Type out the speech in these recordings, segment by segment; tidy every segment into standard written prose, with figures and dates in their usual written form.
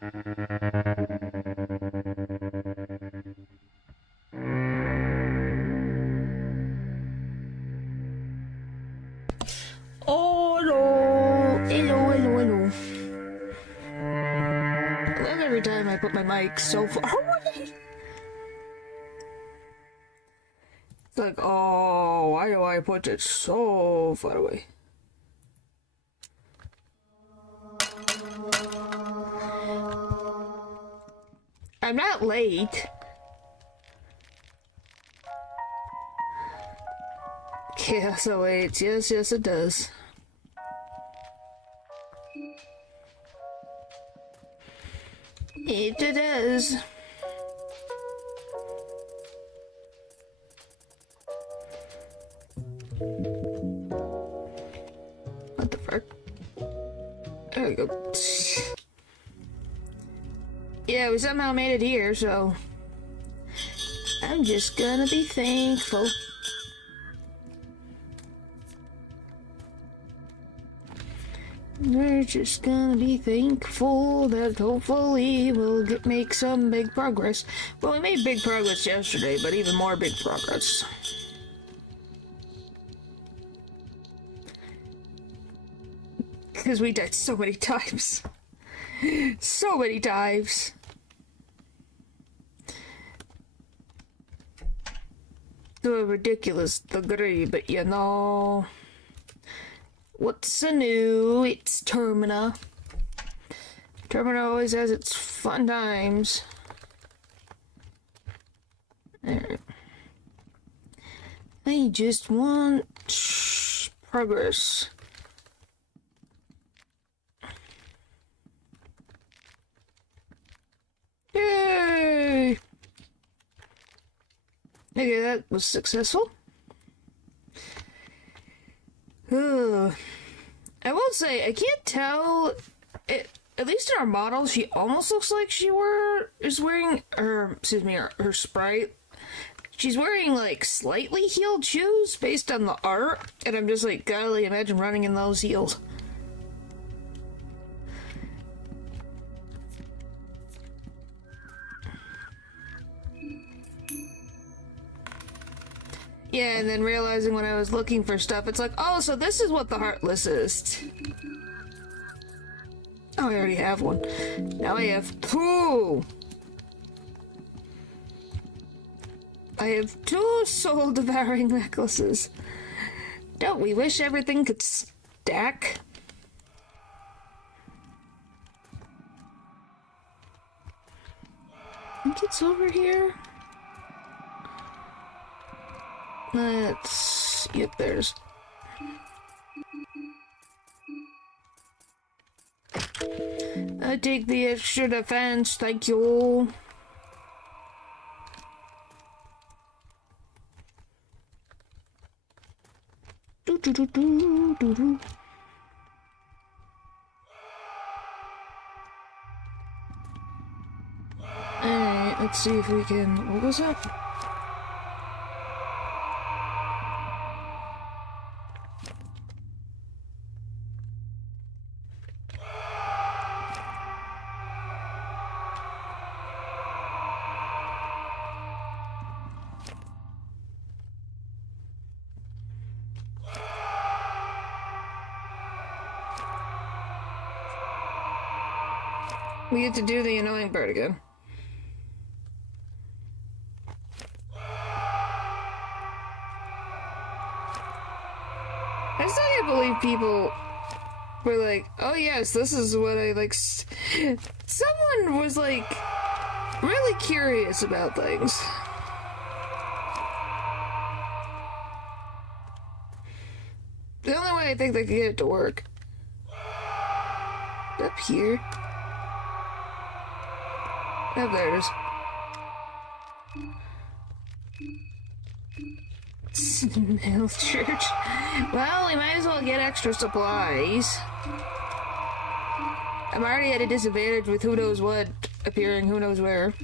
Oh, hello. Hello, hello, hello. I love every time I put my mic so far away. It's like, oh, why do I put it so far away? I'm not late. Chaos awaits. Yes, yes, it does. It does. What the fuck? There we go. Yeah, we somehow made it here, so I'm just gonna be thankful. We're just gonna be thankful that hopefully we'll make some big progress. Well, we made big progress yesterday, but even more big progress. Because we died so many times. So many times. To a ridiculous degree, but you know... What's new? It's Termina. Termina always has its fun times. Alright. I just want progress. Yay! Okay, that was successful. Ugh. I will say, I can't tell, at least in our model, she almost looks like is wearing, her sprite. She's wearing, like, slightly heeled shoes based on the art, and I'm just like, golly, imagine running in those heels. Yeah, and then realizing when I was looking for stuff, it's like, oh, so this is what the Heartless is. Oh, I already have one. Now I have two. I have two soul-devouring necklaces. Don't we wish everything could stack? I think it's over here. Yep, there's... I take the extra defense, thank you. Do. Alright, let's see if we can... What was that? We get to do the annoying part again. I still can't believe people were like, oh yes, this is what I like. Someone was like really curious about things. The only way I think they could get it to work. Up here. Oh, there it is. Snail Church. Well, we might as well get extra supplies. I'm already at a disadvantage with who knows what appearing who knows where.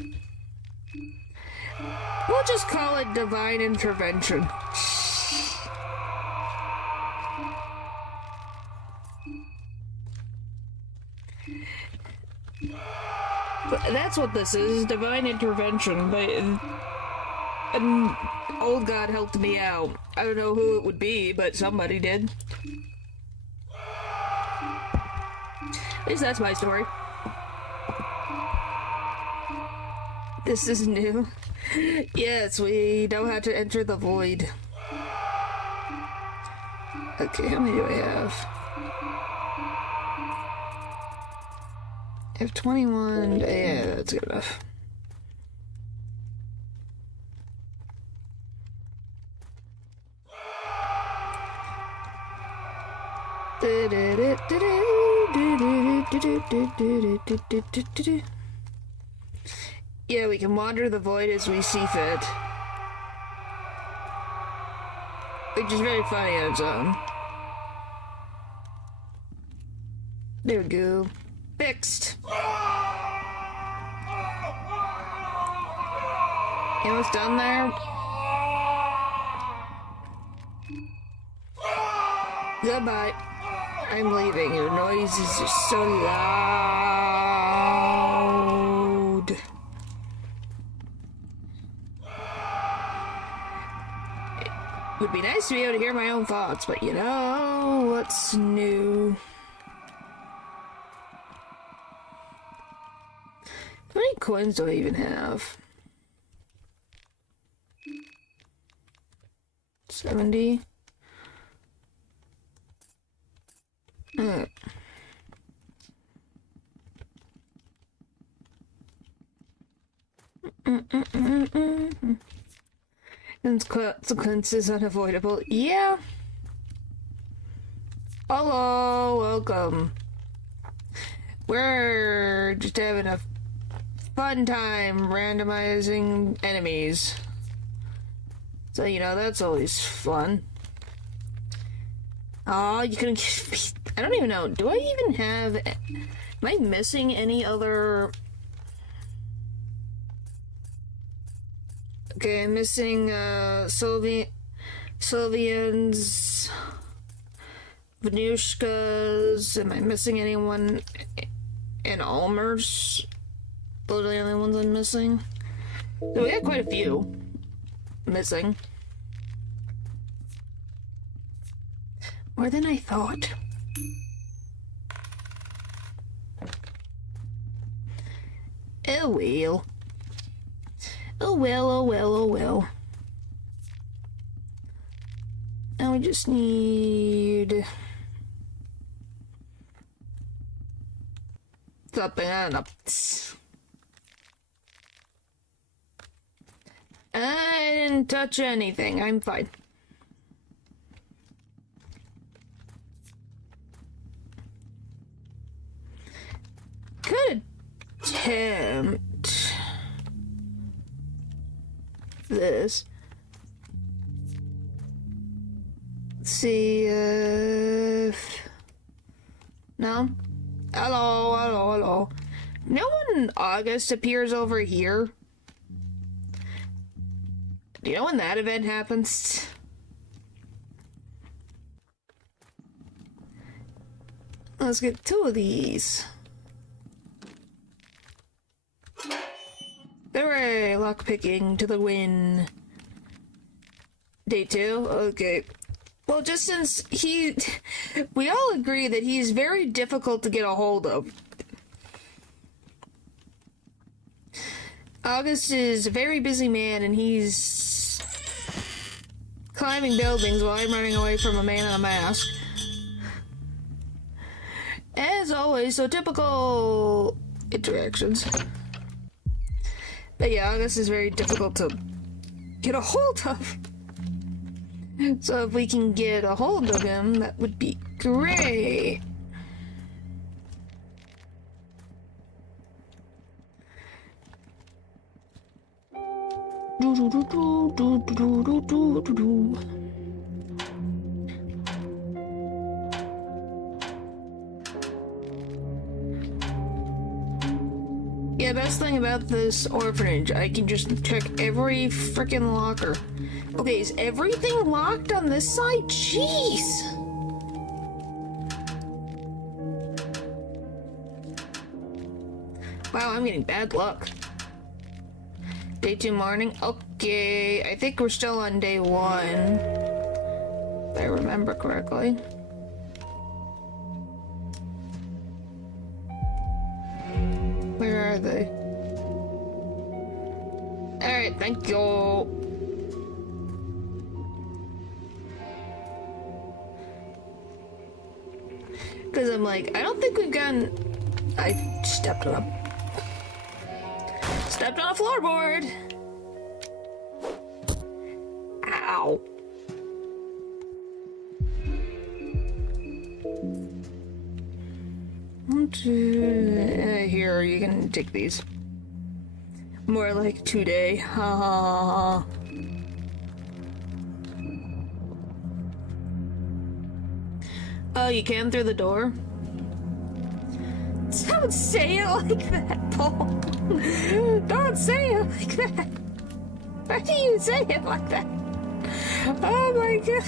We'll just call it divine intervention. That's what this is, divine intervention. But an old god helped me out. I don't know who it would be, but somebody did. At least that's my story. This is new. Yes, we know how to enter the void. Okay, how many do I have? I have 21. Yeah, that's good enough. Yeah, we can wander the void as we see fit. Which is very funny on its own. There we go. Fixed. You almost done there? Goodbye. I'm leaving. Your noise is just so loud. It would be nice to be able to hear my own thoughts, but you know what's new? How many coins do I even have? 70. Consequences unavoidable. Yeah. Hello, welcome. We're just having a fun time randomizing enemies. So, you know, that's always fun. Oh, you couldn't. I don't even know. Do I even have. Am I missing any other. Okay, I'm missing Sylvians, Venushkas. Am I missing anyone in Almers? Those are the only ones I'm missing. So we got quite a few missing. More than I thought. Oh well. Oh well, oh well, oh well. Now we just need something, I don't know. I didn't touch anything. I'm fine. Could attempt this. See if no. Hello, hello, hello. No one in August appears over here. Do you know when that event happens? Let's get 2 of these. Hooray! Lockpicking to the win. Day 2? Okay. Well, just since we all agree that he's very difficult to get a hold of. August is a very busy man, and he's climbing buildings while I'm running away from a man in a mask. As always, so typical interactions. But yeah, August is very difficult to get a hold of. So if we can get a hold of him, that would be great. Yeah, best thing about this orphanage, I can just check every freaking locker. Okay, is everything locked on this side? Jeez! Wow, I'm getting bad luck. Day 2 morning. Okay, I think we're still on day 1. If I remember correctly. Where are they? Alright, thank you. Because I'm like, I don't think we've gotten... I stepped on a floorboard! Ow. Here, you can take these. More like today. Ha ha ha ha. Oh, you came through the door? Don't say it like that, Paul. Don't say it like that. Why do you say it like that? Oh my god.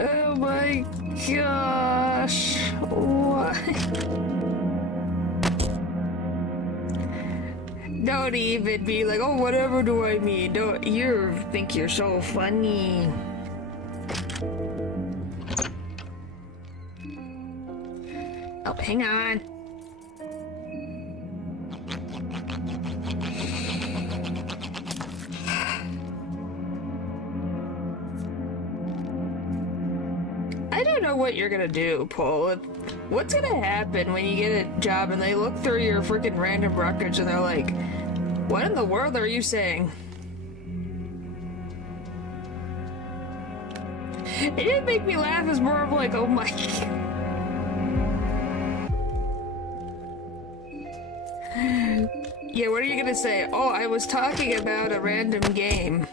Oh my gosh. Why? Don't even be like, oh, whatever do I mean? Don't you think you're so funny? Oh, hang on. I don't know what you're gonna do, Paul. What's gonna happen when you get a job and they look through your freaking random records and they're like, what in the world are you saying? It didn't make me laugh, it's more of like, oh my god. Yeah, what are you gonna say? Oh, I was talking about a random game.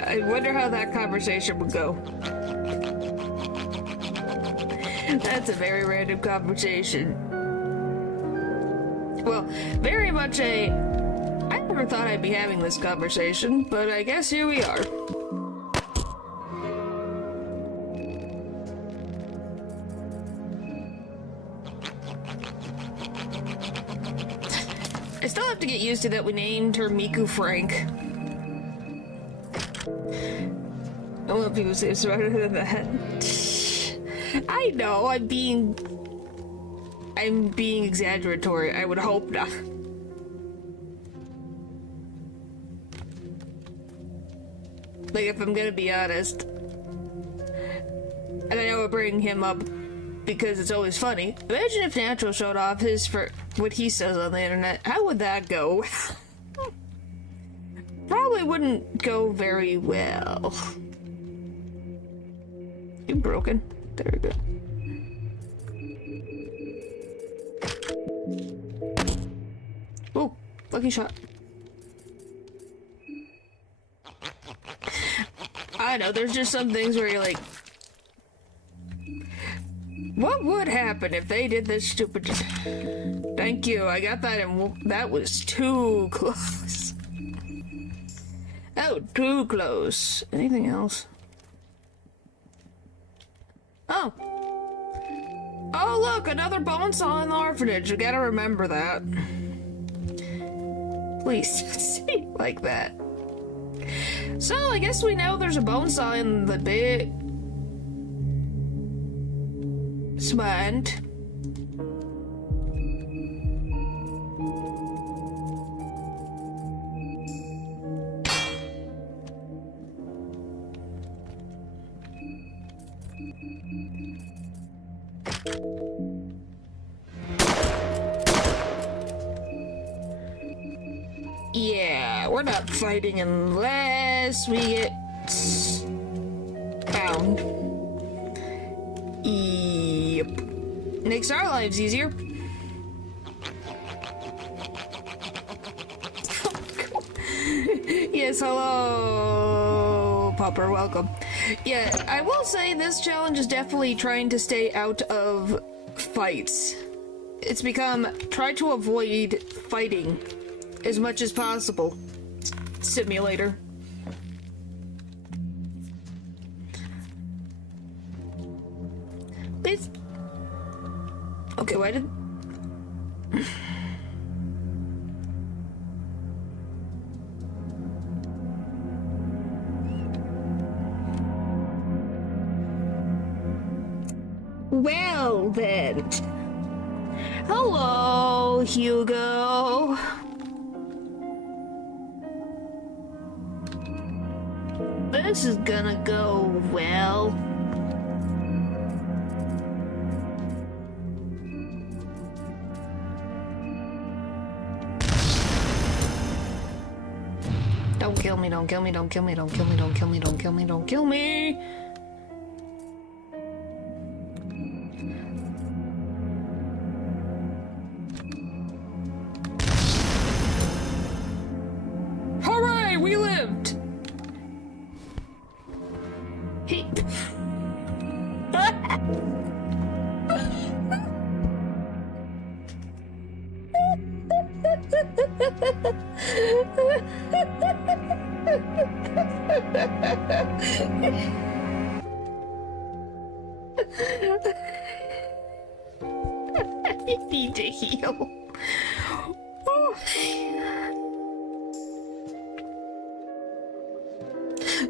I wonder how that conversation would go. That's a very random conversation. Well, very much a... I never thought I'd be having this conversation, but I guess here we are. I still have to get used to that we named her Miku Frank. I want people to say smarter than that. I know, I'm being exaggeratory. I would hope not. Like, if I'm gonna be honest. And I know we're bringing him up because it's always funny. Imagine if Natural showed off his for what he says on the internet. How would that go? Probably wouldn't go very well. You broken? There we go. Oh, lucky shot. I know, there's just some things where you're like, what would happen if they did this stupid... Thank you, I got that and that was too close. Oh, too close. Anything else? Oh. Oh, look, another bone saw in the orphanage. You gotta remember that. Please don't say it like that. So, I guess we know there's a bone saw in the basement. Yeah, we're not fighting unless we get found. Yep. Makes our lives easier. Yes, hello, Popper, welcome. Yeah, I will say this challenge is definitely trying to stay out of fights. It's become, try to avoid fighting as much as possible. simulator. It's... Okay, why did... Well, then. Hello, Hugo. This is gonna go well. Don't kill me, don't kill me, don't kill me, don't kill me, don't kill me, don't kill me, don't kill me. Hooray, we lived! He... I need to heal.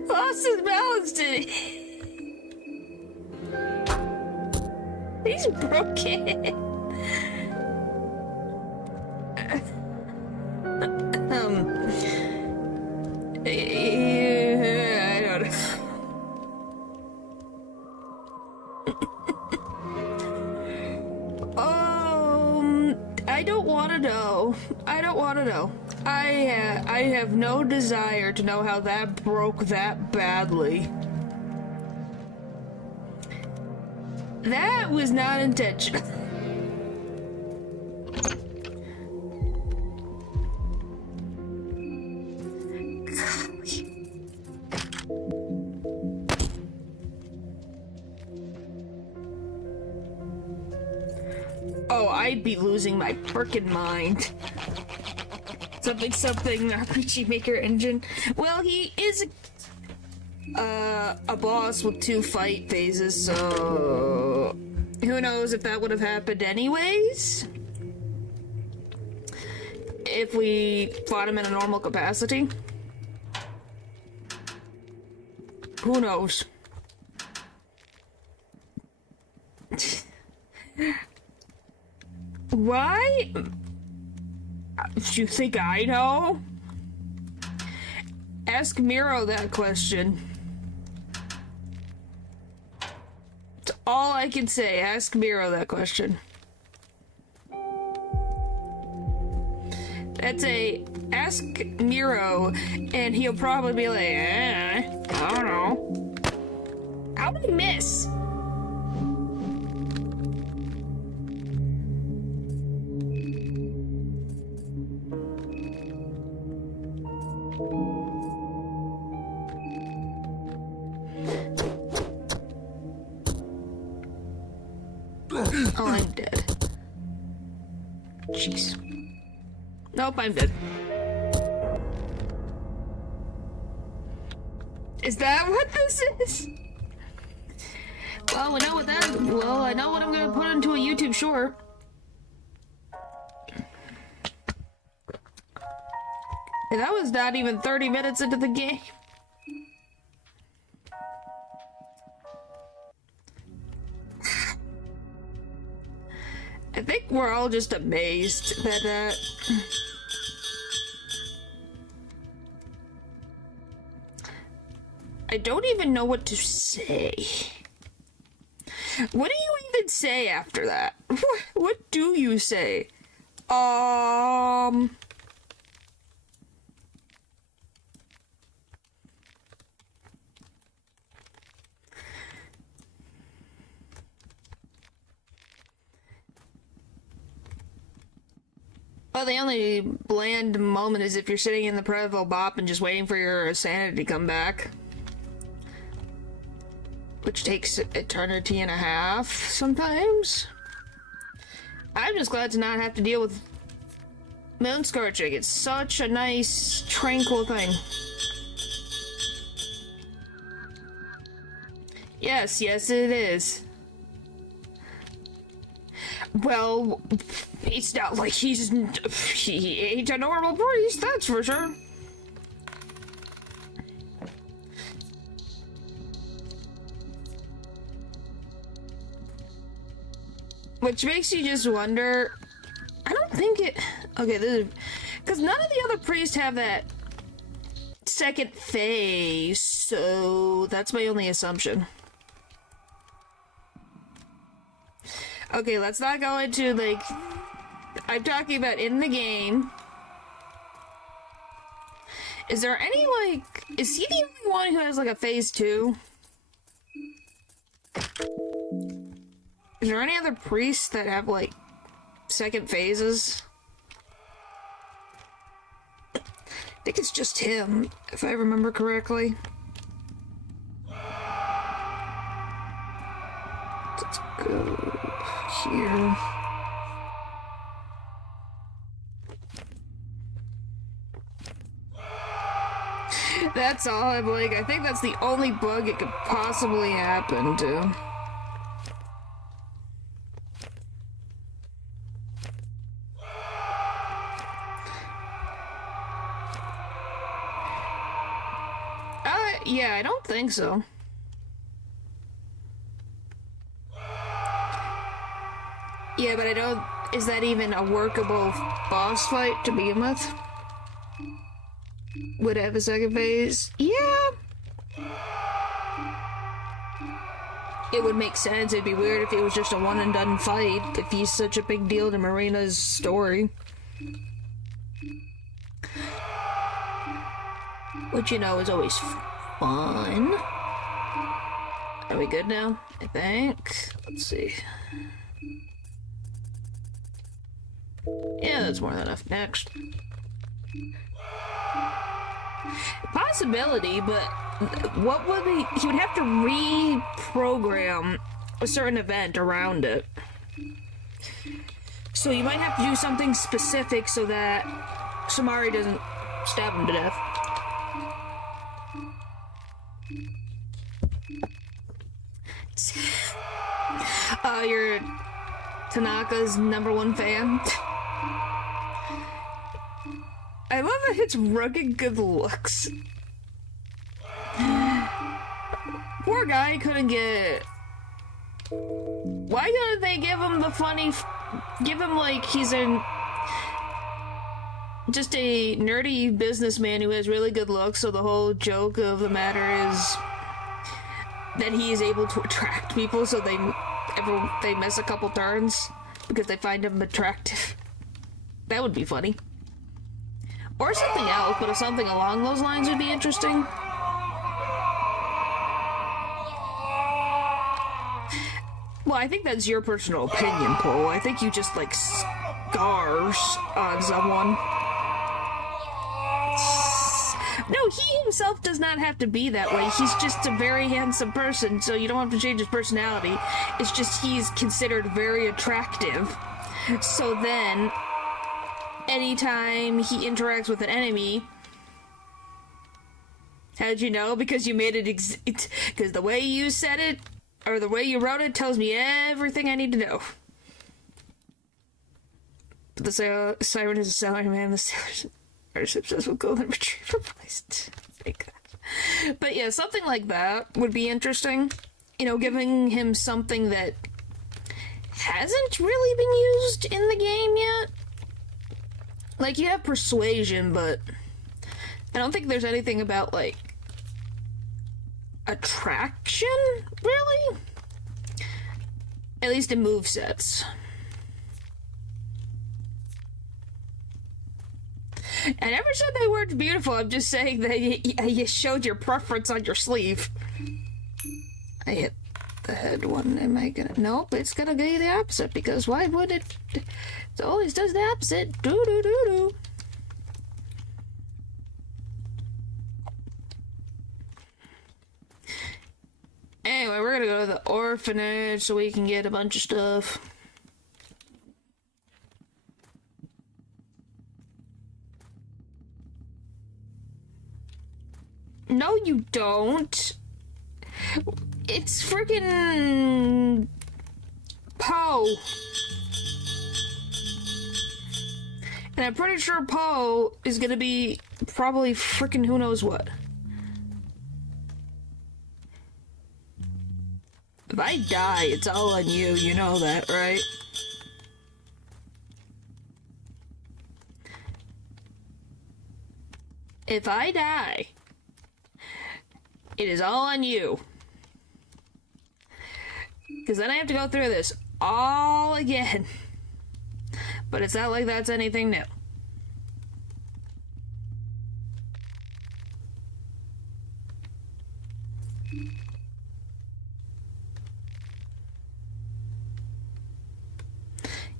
Lost his balance, did he? He's broken. I don't know. I don't want to know. I don't want to know. I have no desire to know how that broke that badly. That was not intentional. Oh, I'd be losing my frickin' mind. Something, RPG Maker engine. Well, he is a boss with 2 fight phases, so who knows if that would have happened anyways? If we fought him in a normal capacity? Who knows? Why? Do you think I know? Ask Miro that question. That's all I can say. Ask Miro that question. That's a ask Miro, and he'll probably be like, I don't know. How did I miss? Oh, I'm dead. Jeez. Nope, I'm dead. Is that what this is? Well, we know what that. Well, I know what I'm gonna put into a YouTube short. And that was not even 30 minutes into the game. I think we're all just amazed that I don't even know what to say. What do you even say after that? What do you say? Well, the only bland moment is if you're sitting in the Prevo Bop and just waiting for your sanity to come back. Which takes eternity and a half, sometimes. I'm just glad to not have to deal with Moon scorching. It's such a nice, tranquil thing. Yes, yes, it is. Well, it's not like he ain't a normal priest, that's for sure. Which makes you just wonder. I don't think it. Okay, this is because none of the other priests have that second phase, so that's my only assumption. Okay, let's not go into, like, I'm talking about in the game. Is there any, like, is he the only one who has, like, a phase 2? Is there any other priests that have, like, second phases? I think it's just him, if I remember correctly. Let's go here. That's all I'm like, I think that's the only bug it could possibly happen to. Yeah, I don't think so. Yeah, but I don't. Is that even a workable boss fight to begin with? Would it have a second phase? Yeah. It would make sense. It'd be weird if it was just a one and done fight, if he's such a big deal to Marina's story. Which, you know, is always fun. Are we good now? I think. Let's see. Yeah, that's more than enough. Next. Possibility, but what would he would have to reprogram a certain event around it. So you might have to do something specific so that Samari doesn't stab him to death. You're Tanaka's #1 fan. I love that it's rugged good looks. Poor guy couldn't get. Why couldn't they give him the funny? Give him like he's just a nerdy businessman who has really good looks. So the whole joke of the matter is that he is able to attract people. So they miss a couple turns because they find him attractive. That would be funny. Or something else, but if something along those lines would be interesting. Well, I think that's your personal opinion, Paul. I think you just like scars on someone. No, he himself does not have to be that way. He's just a very handsome person, so you don't have to change his personality. It's just he's considered very attractive. So then, anytime he interacts with an enemy, how'd you know? Because you made it because the way you said it, or the way you wrote it, tells me everything I need to know. But the siren is a salaryman, the sailors are obsessed with golden retriever replaced. But yeah, something like that would be interesting. You know, giving him something that hasn't really been used in the game yet. Like, you have persuasion, but I don't think there's anything about, like, attraction, really? At least in movesets. I never said they weren't beautiful, I'm just saying that you showed your preference on your sleeve. I hit the head one, am I gonna... Nope, it's gonna be the opposite, because why would it... It always does the opposite. Do-do-do-do. Anyway, we're gonna go to the orphanage so we can get a bunch of stuff. No, you don't. It's freaking Poe. And I'm pretty sure Poe is gonna be probably freaking who knows what. If I die, it's all on you. You know that, right? If I die, it is all on you. Because then I have to go through this all again. But it's not like that's anything new.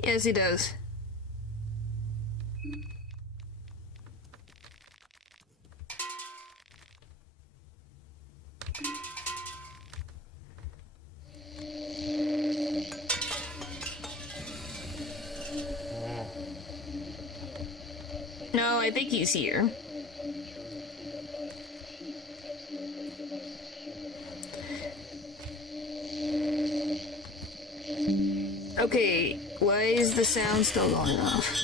Yes, he does. No, I think he's here. Okay, why is the sound still going off?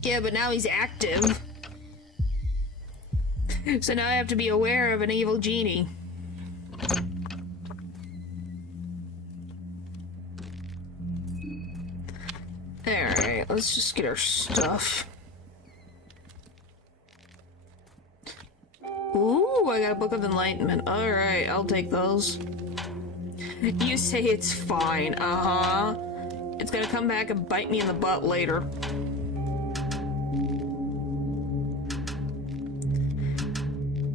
Yeah, but now he's active. So now I have to be aware of an evil genie. Alright, let's just get our stuff. Ooh, I got a Book of Enlightenment. Alright, I'll take those. You say it's fine. Uh-huh. It's gonna come back and bite me in the butt later.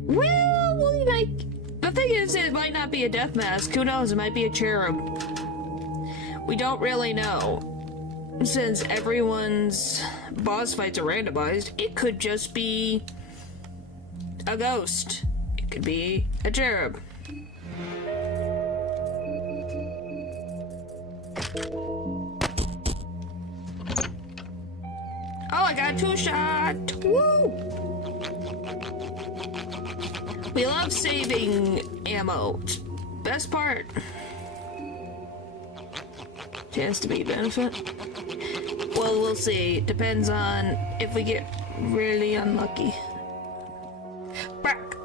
Well, like, the thing is, it might not be a death mask. Who knows? It might be a cherub. We don't really know. Since everyone's boss fights are randomized, it could just be a ghost. It could be a cherub. Oh, I got a 2-shot! Woo! We love saving ammo. Best part. Chance to be a benefit. Well, we'll see. Depends on if we get really unlucky. Back.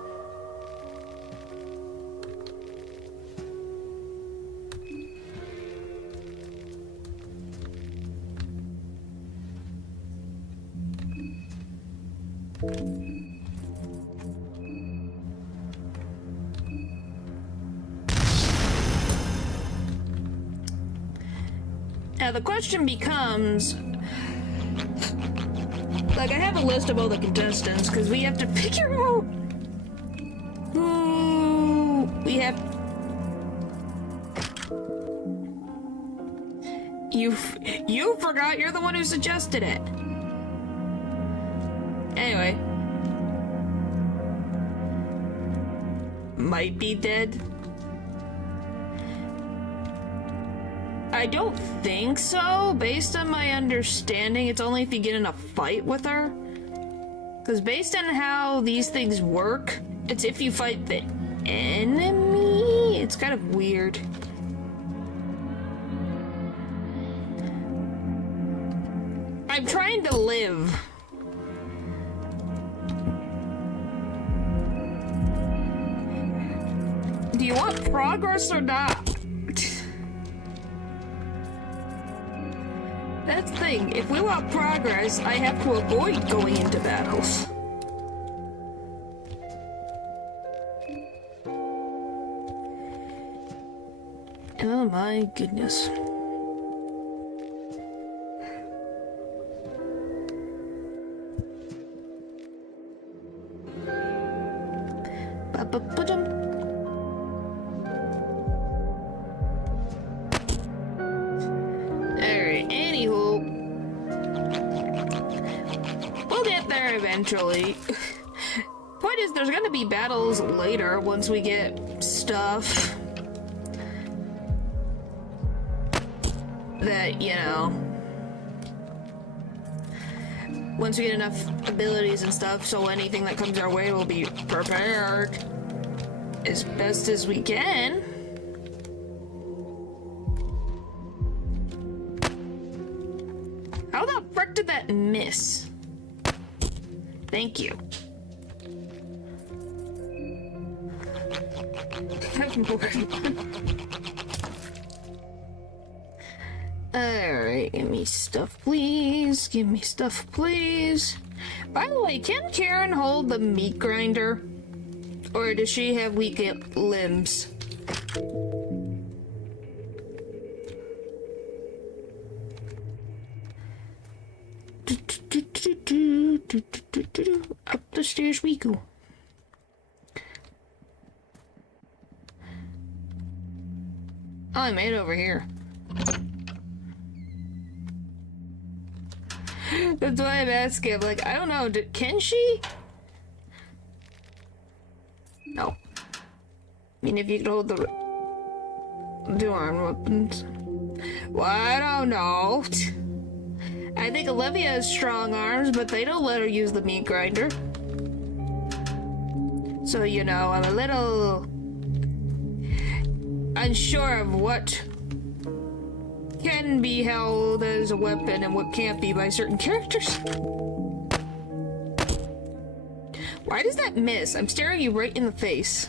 Now the question becomes, like, I have a list of all the contestants because we have to figure out who we have. You forgot. You're the one who suggested it. Anyway, might be dead. I don't think so. Based on my understanding, it's only if you get in a fight with her. Because based on how these things work, it's if you fight the enemy. It's kind of weird. I'm trying to live. Do you want progress or not? That's the thing. If we want progress, I have to avoid going into battles. Oh my goodness. Ba-ba-ba-dum. Alright, anywho. We'll get there eventually. Point is, there's gonna be battles later once we get stuff that, you know, once we get enough abilities and stuff, so anything that comes our way will be prepared as best as we can. How the frick did that miss? Thank you. Alright, give me stuff, please. Give me stuff, please. By the way, can Karen hold the meat grinder? Or does she have weak limbs? Up the stairs we go. Oh, I made it over here. That's why I'm asking. Like, I don't know. Can she? No. I mean, if you could hold the arm weapons. Well, I don't know. I think Olivia has strong arms, but they don't let her use the meat grinder. So, you know, I'm a little unsure of what can be held as a weapon and what can't be by certain characters. Why does that miss? I'm staring you right in the face.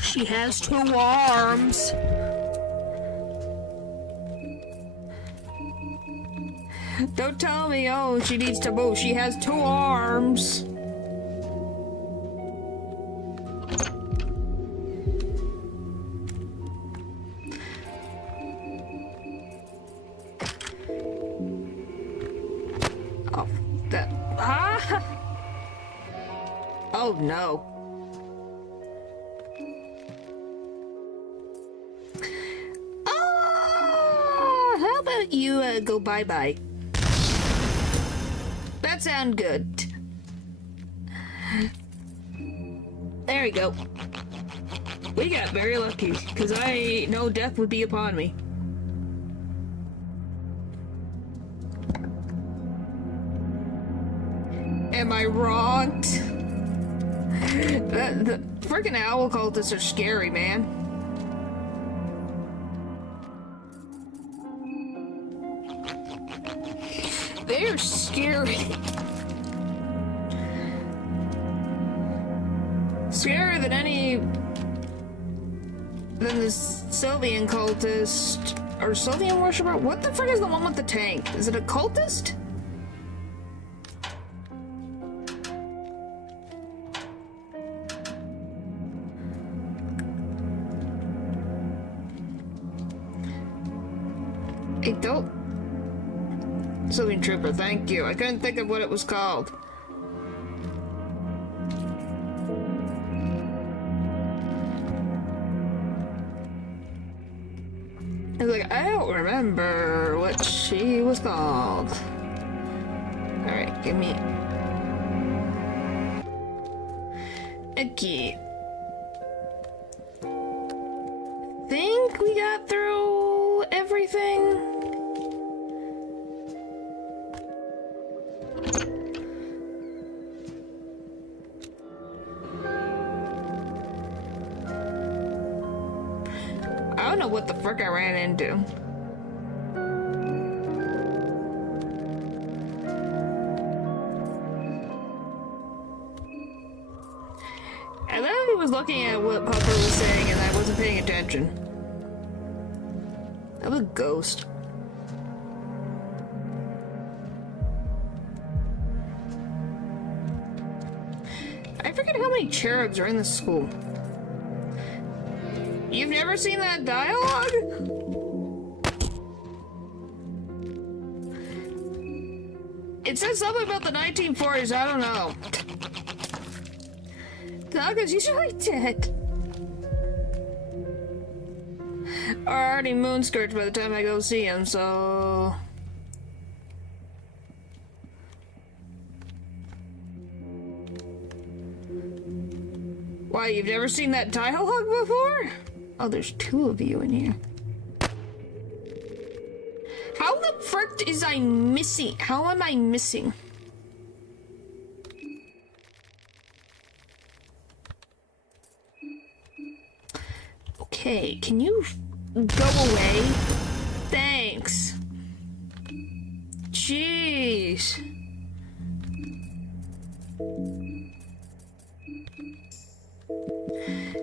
She has 2 arms. Don't tell me, oh, she needs to move. She has 2 arms. Oh, that. Ah! Oh, no. How about you go bye-bye? That sounds good. There we go. We got very lucky, because I know death would be upon me. Am I wrong? The freaking owl cultists are scary, man. They're scary. Scarier than the Sylvian cultist or Sylvian worshiper. What the frick is the one with the tank? Is it a cultist? I don't. Sylvian trooper, thank you. I couldn't think of what it was called. I was like, I don't remember what she was called. Alright, give me... Okay. Think we got through everything? I don't know what the frick I ran into. I literally was looking at what Pupper was saying and I wasn't paying attention. That was a ghost. I forget how many cherubs are in this school. You've never seen that dialogue? It says something about the 1940s, I don't know. Douglas, he's really dead. Or already moonscourged by the time I go see him, so... Why, you've never seen that dialogue before? Oh, there's 2 of you in here. How the frick frick is I missing? How am I missing? Okay, can you go away? Thanks. Jeez.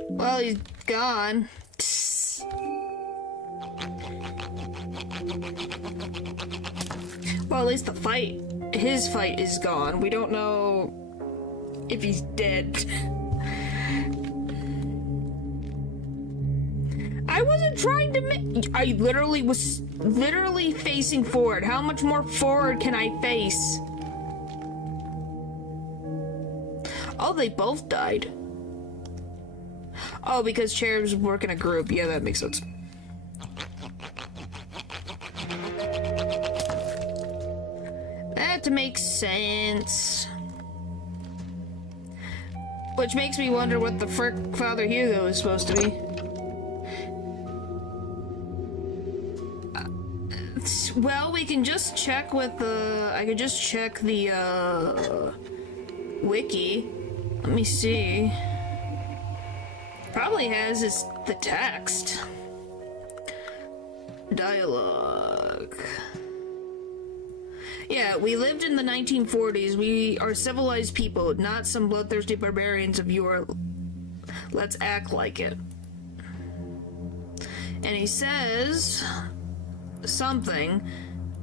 Well, he's gone. Well, at least his fight is gone. We don't know if he's dead. I wasn't trying to I literally was facing forward. How much more forward can I face? Oh, they both died. Oh, because chairs work in a group. Yeah, that makes sense. That makes sense. Which makes me wonder what the frick Father Hugo is supposed to be. Well, we can just check with the... I could just check the, wiki. Let me see. Probably has the text. Dialogue. Yeah, we lived in the 1940s. We are civilized people, not some bloodthirsty barbarians of yore. Let's act like it. And he says... something.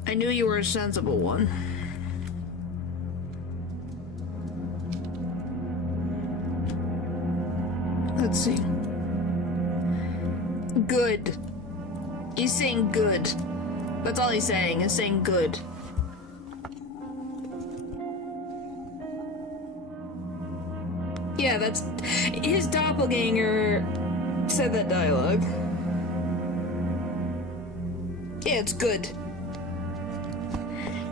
I knew you were a sensible one. Let's see. Good. He's saying good. That's all he's saying, is saying good. Yeah, that's... his doppelganger said that dialogue. Yeah, it's good.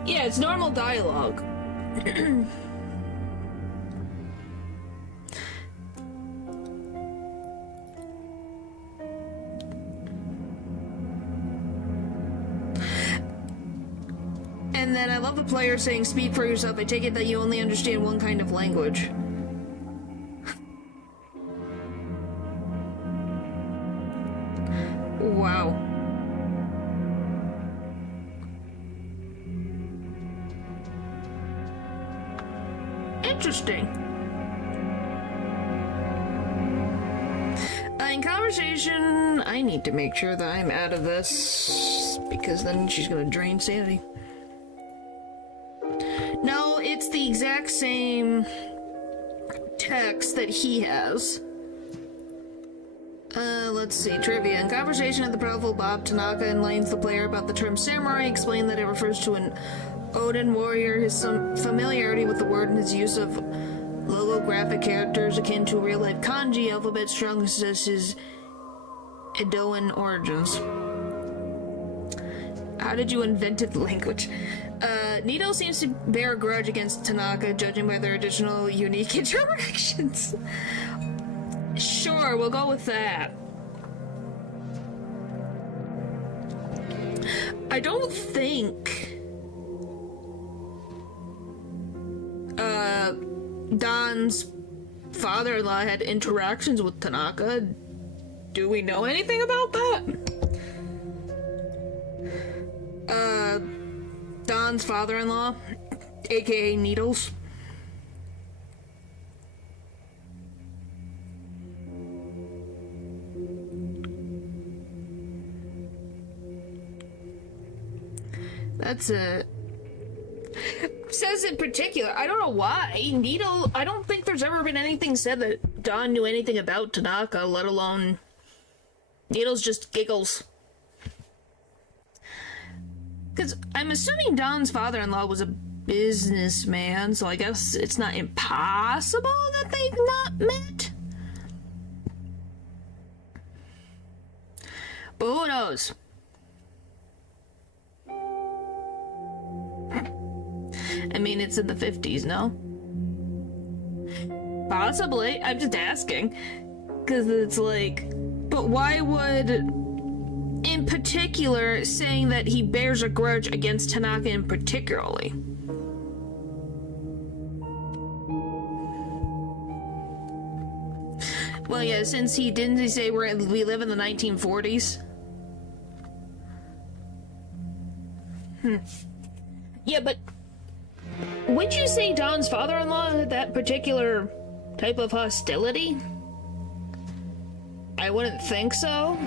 Yeah, it's normal dialogue. And then I love the player saying, speak for yourself. I take it that you only understand one kind of language. Wow. Interesting. In conversation, I need to make sure that I'm out of this, because then she's gonna drain sanity. No, it's the exact same text that he has. Let's see. Trivia. In conversation at the Provo, Bob Tanaka enlightens the player about the term samurai, explain that it refers to an Odin warrior, his familiarity with the word and his use of logographic characters akin to real-life kanji alphabet strongest as his Edoan origins. How did you invent the language? Nito seems to bear a grudge against Tanaka, judging by their additional unique interactions. Sure, we'll go with that. I don't think... Don's father-in-law had interactions with Tanaka. Do we know anything about that? Don's father-in-law, aka Needles. That's a... says in particular, I don't know why. Needle, I don't think there's ever been anything said that Don knew anything about Tanaka, let alone... Needles just giggles. Because I'm assuming Don's father-in-law was a businessman, so I guess it's not impossible that they've not met. But who knows? I mean, it's in the 50s, no? Possibly. I'm just asking. Because it's like... But why would... In particular... particular, saying that he bears a grudge against Tanaka in particularly. Well, yeah, since he say we live in the 1940s. Yeah, but would you say Don's father-in-law had that particular type of hostility? I wouldn't think so.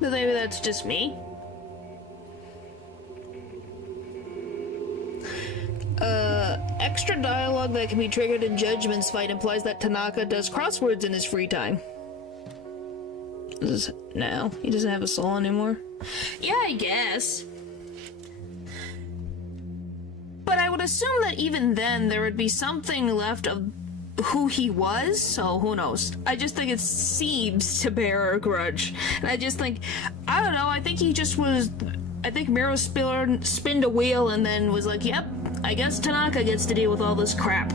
But maybe that's just me. Extra dialogue that can be triggered in Judgment's fight implies that Tanaka does crosswords in his free time. No, he doesn't have a soul anymore. Yeah, I guess. But I would assume that even then there would be something left of who he was, so who knows. I just think it seems to bear a grudge. And I just think, I don't know, I think he just was... I think Miro spinned a wheel and then was like, yep, I guess Tanaka gets to deal with all this crap.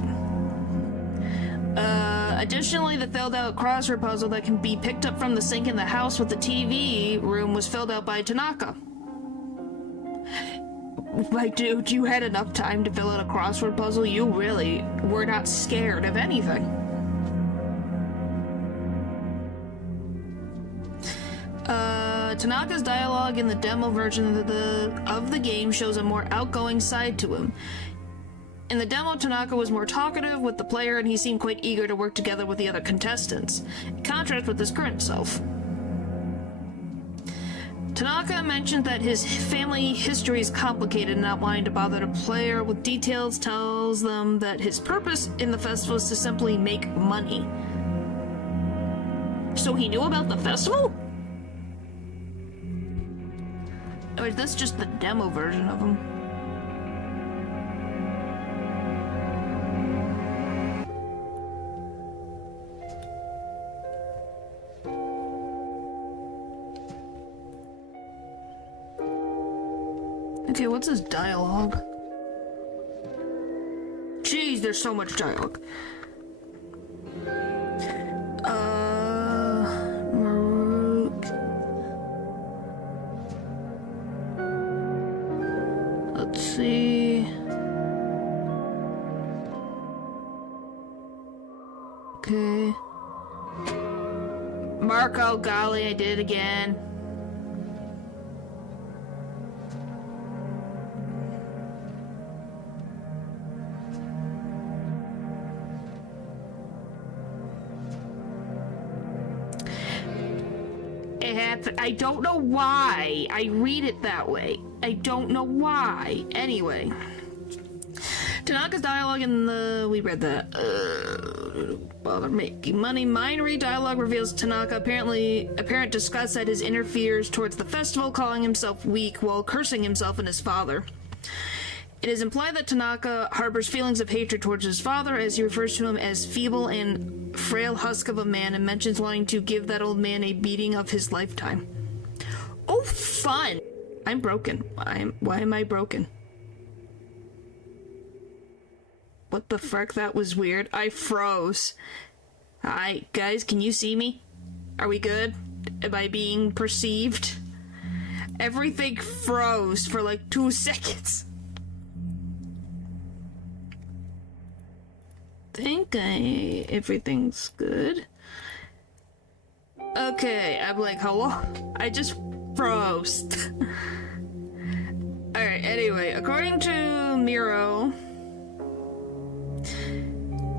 Additionally, the filled out crossword puzzle that can be picked up from the sink in the house with the TV room was filled out by Tanaka. My dude, you had enough time to fill out a crossword puzzle. You really were not scared of anything. Tanaka's dialogue in the demo version of the game shows a more outgoing side to him. In the demo, Tanaka was more talkative with the player and he seemed quite eager to work together with the other contestants, in contrast with his current self. Tanaka mentioned that his family history is complicated and not wanting to bother the player with details tells them that his purpose in the festival is to simply make money. So he knew about the festival? Or is this just the demo version of him? Okay, what's his dialogue? Jeez, there's so much dialogue. Maruk. Let's see. Okay. Marco, golly, I did it again. I don't know why I read it that way. I don't know why. Anyway. Tanaka's dialogue in the... We read that. While they're making money. Mind-read dialogue reveals Tanaka apparent disgust that his interferes towards the festival, calling himself weak while cursing himself and his father. It is implied that Tanaka harbors feelings of hatred towards his father as he refers to him as feeble and frail husk of a man and mentions wanting to give that old man a beating of his lifetime. Oh, fun! I'm broken. Why am I broken? What the frick? That was weird. I froze. Hi, guys, can you see me? Are we good? Am I being perceived? Everything froze for like 2 seconds. Think everything's good. Okay, I'm like, hello? I just froze. Alright, anyway, according to Miro,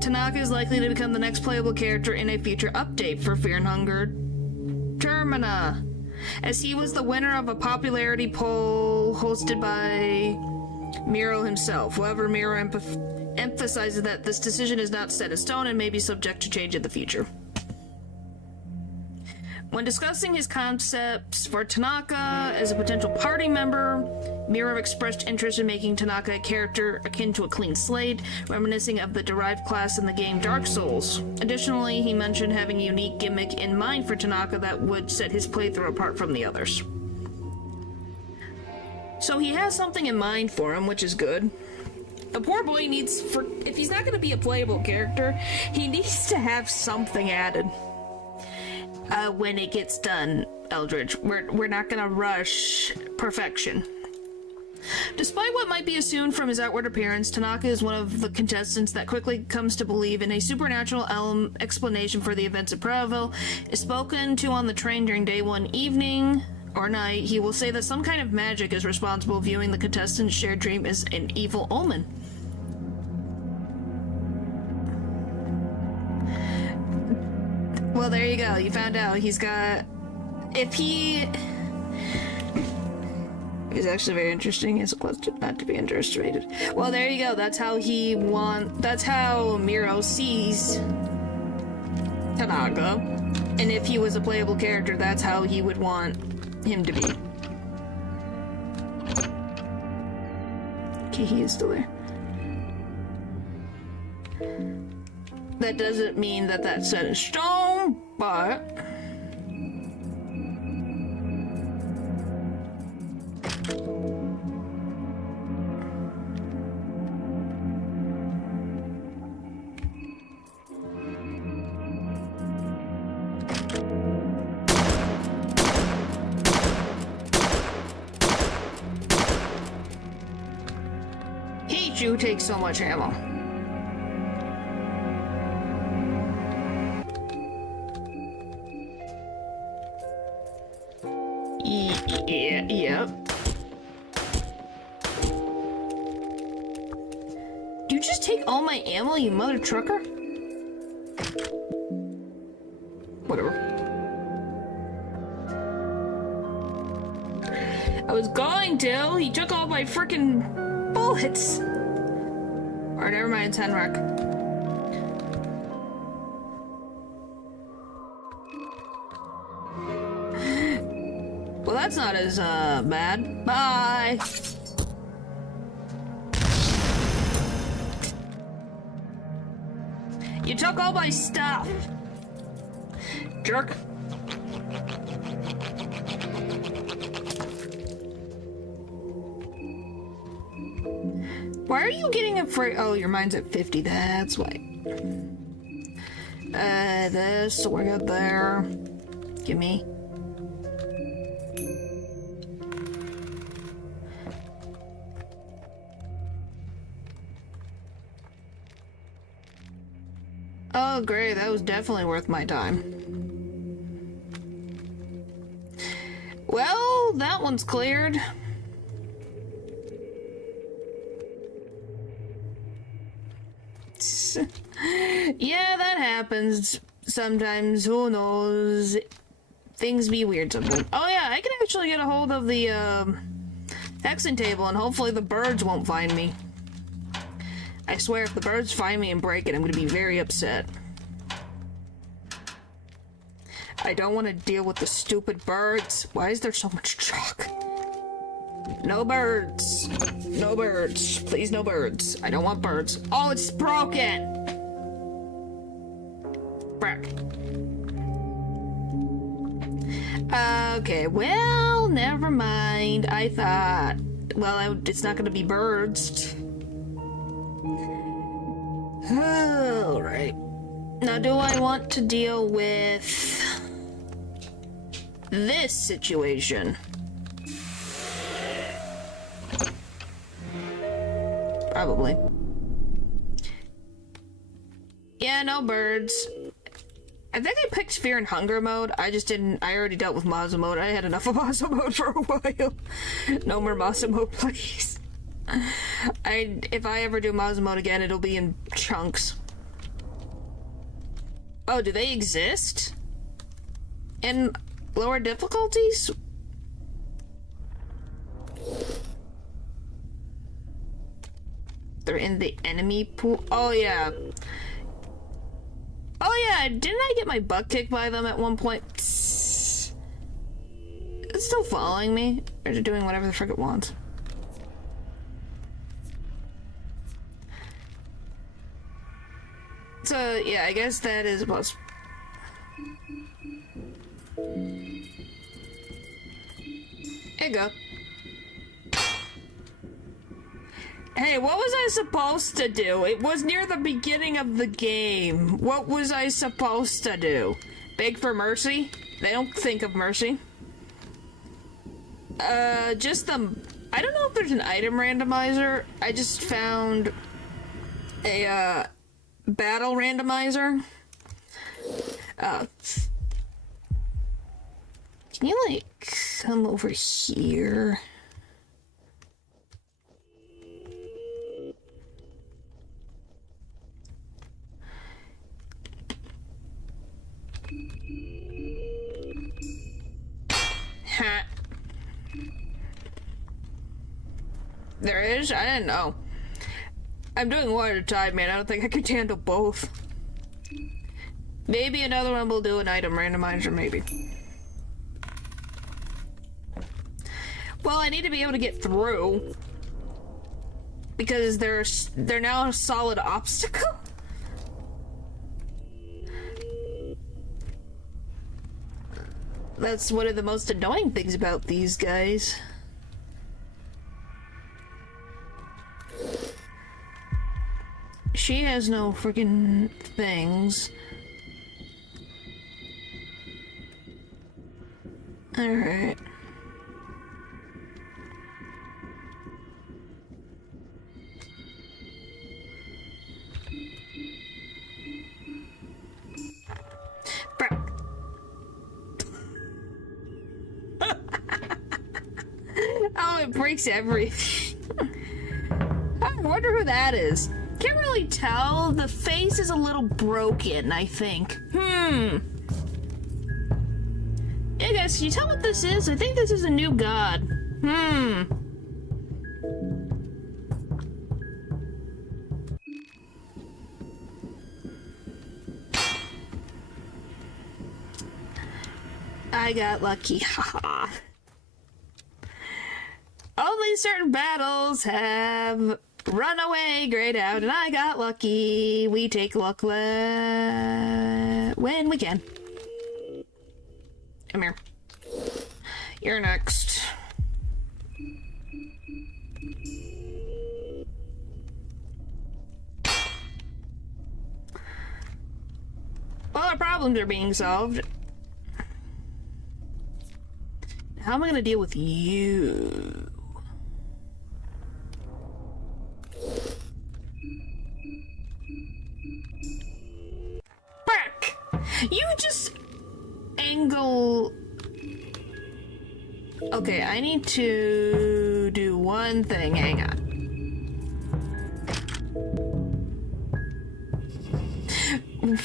Tanaka is likely to become the next playable character in a future update for Fear and Hunger Termina, as he was the winner of a popularity poll hosted by Miro himself. However, Miro emphasizes that this decision is not set in stone and may be subject to change in the future. When discussing his concepts for Tanaka as a potential party member, Miro expressed interest in making Tanaka a character akin to a clean slate, reminiscing of the derived class in the game Dark Souls. Additionally, he mentioned having a unique gimmick in mind for Tanaka that would set his playthrough apart from the others. So he has something in mind for him, which is good. The poor boy needs, if he's not going to be a playable character, he needs to have something added. When it gets done, Eldridge, we're not going to rush perfection. Despite what might be assumed from his outward appearance, Tanaka is one of the contestants that quickly comes to believe in a supernatural explanation for the events of Proudville. Is spoken to on the train during day one evening or night, he will say that some kind of magic is responsible, viewing the contestant's shared dream as an evil omen. Well, there you go. You found out he's got... If he... It's actually very interesting. It's a question not to be underestimated. Well, there you go. That's how that's how Miro sees Tanaka. And if he was a playable character, that's how he would want him to be. Okay, he is still there. That doesn't mean that that's set in stone, but... You take so much ammo. Yep. Do you just take all my ammo, you mother trucker? Whatever. I was going to. He took all my freaking bullets. Or never mind, it's Henrik. Well, that's not as bad. Bye. You took all my stuff. Jerk. Why are you getting afraid? Oh, your mind's at 50. That's why. This, we're good there. Gimme. Oh, great. That was definitely worth my time. Well, that one's cleared. Yeah, that happens sometimes. Who knows? Things be weird sometimes. Oh yeah, I can actually get a hold of the hexing table, and hopefully the birds won't find me. I swear, if the birds find me and break it, I'm gonna be very upset. I don't want to deal with the stupid birds. Why is there so much chalk? No birds. No birds. Please, no birds. I don't want birds. Oh, it's broken! Brack. Okay, well, never mind. I thought... Well, it's not gonna be birds. Alright. Now, do I want to deal with... this situation? Probably. Yeah, no birds. I think I picked Fear and Hunger mode. I just didn't. I already dealt with Mazda mode. I had enough of Mazda mode for a while. No more Mazda mode, please. If I ever do Mazda mode again, it'll be in chunks. Oh, do they exist? In lower difficulties? They're in the enemy pool. Oh yeah. Oh yeah, didn't I get my butt kicked by them at one point? It's still following me. Or just doing whatever the frick it wants. So yeah, I guess that is a plus. There you go. Hey, what was I supposed to do? It was near the beginning of the game. What was I supposed to do? Beg for mercy? They don't think of mercy. Just the... I don't know if there's an item randomizer. I just found a, battle randomizer. Can you, like, come over here? Ha. There is? I didn't know. I'm doing one at a time, man. I don't think I could handle both. Maybe another one will do an item randomizer, maybe. Well, I need to be able to get through. Because they're now a solid obstacle. That's one of the most annoying things about these guys. She has no freaking things. Alright. Oh, it breaks everything. I wonder who that is. Can't really tell. The face is a little broken, I think. Hey guys, can you tell what this is? I think this is a new god. I got lucky, haha. Only certain battles have runaway grayed out, and I got lucky. We take luck when we can. Come here. You're next. Well, our problems are being solved. How am I gonna deal with you? Back! You just angle. Okay, I need to do one thing. Hang on.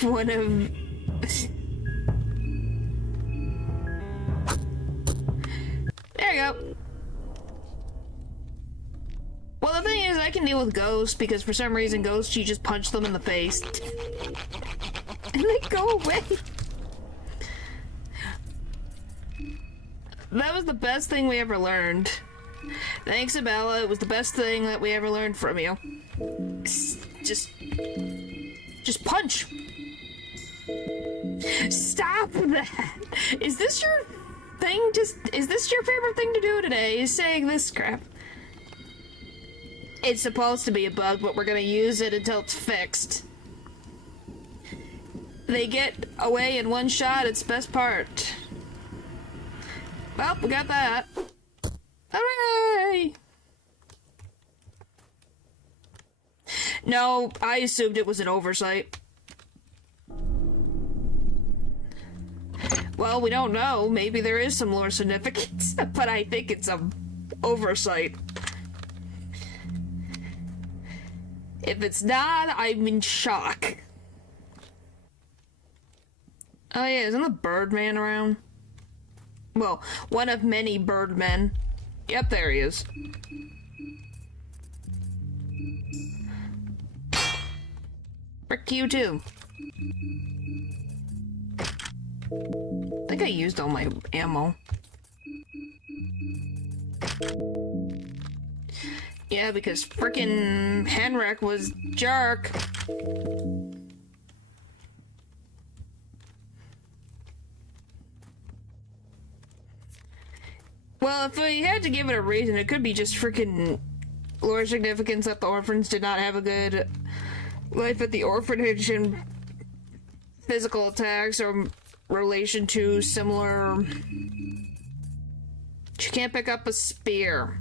One of. There you go. Well, the thing is, I can deal with ghosts because for some reason, ghosts, you just punch them in the face. And they go away. That was the best thing we ever learned. Thanks, Abella. It was the best thing that we ever learned from you. Just punch. Stop that. Is this your thing? Is this your favorite thing to do today? Is saying this crap? It's supposed to be a bug, but we're gonna use it until it's fixed. They get away in one shot, it's best part. Well, we got that. Hooray! No, I assumed it was an oversight. Well, we don't know. Maybe there is some lore significance, but I think it's a oversight. If it's not, I'm in shock. Oh yeah, isn't the Birdman around? Well, one of many Birdmen. Yep, there he is. Frick you too. I think I used all my ammo. Yeah, because frickin' Henrik was jerk. Well, if we had to give it a reason, it could be just frickin' lore significance that the orphans did not have a good life at the orphanage, and physical attacks or relation to similar. She can't pick up a spear.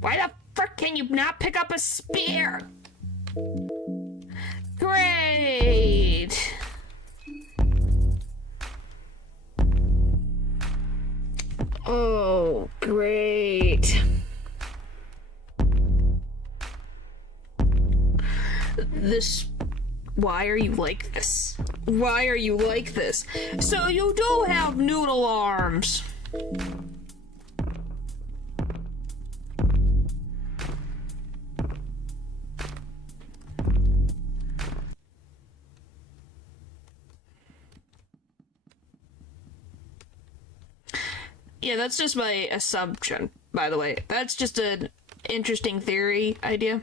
Why the frick can you not pick up a spear? Great! Oh, great. Why are you like this? Why are you like this? So you do have noodle arms. Yeah, that's just my assumption, by the way. That's just an interesting theory idea.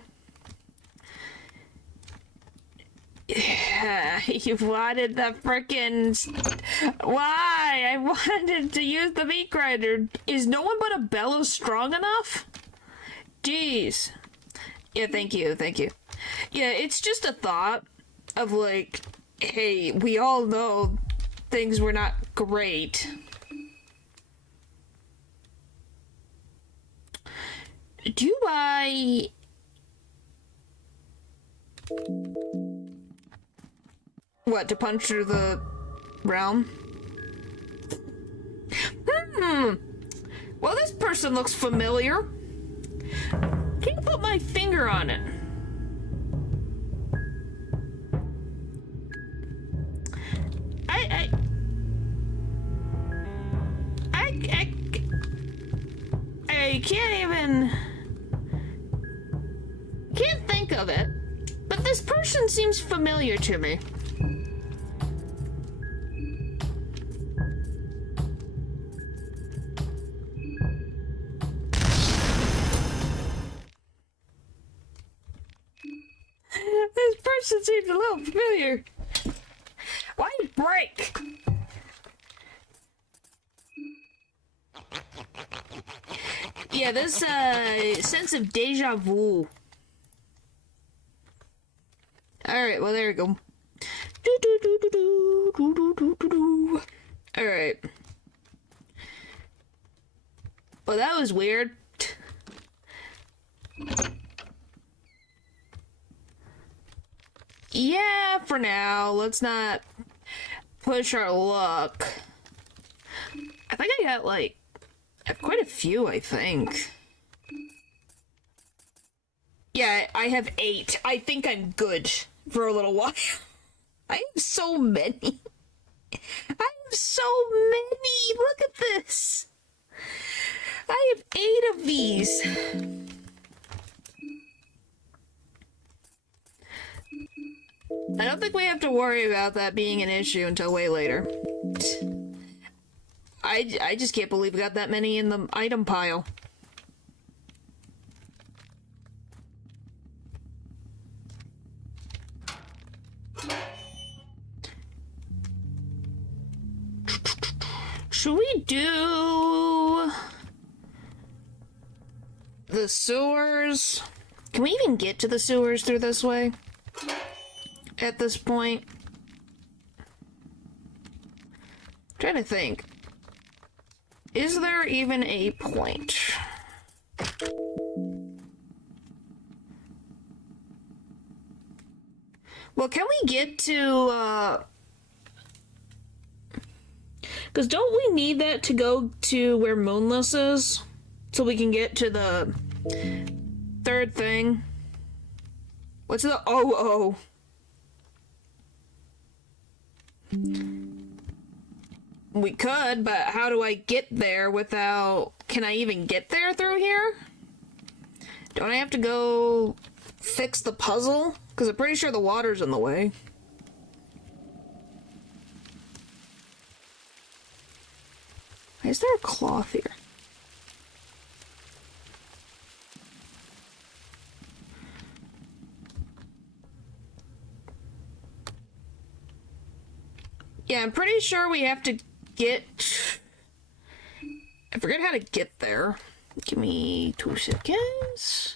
Yeah, you wanted the frickin' why? I wanted to use the meat grinder. Is no one but a bellows strong enough? Jeez. Yeah, thank you, thank you. Yeah, it's just a thought of like, hey, we all know things were not great. Do I... What, to punch through the realm? Well, this person looks familiar. Can you put my finger on it? I can't even... Can't think of it. But this person seems familiar to me. This person seems a little familiar. Why break? Yeah, this sense of deja vu. Alright, well there we go. Alright. Well, that was weird. Yeah, for now. Let's not push our luck. I think I got, like, quite a few, I think. Yeah, I have 8. I think I'm good for a little while. I have so many. I have so many. Look at this. I have 8 of these. I don't think we have to worry about that being an issue until way later. I just can't believe we got that many in the item pile. Should we do the sewers? Can we even get to the sewers through this way? At this point? I'm trying to think. Is there even a point? Well, can we get to, because don't we need that to go to where Moonless is? So we can get to the third thing? What's the oh? We could, but how do I get there without... Can I even get there through here? Don't I have to go fix the puzzle? Because I'm pretty sure the water's in the way. Why is there a cloth here? Yeah, I'm pretty sure we have to get... I forget how to get there. Give me 2 seconds.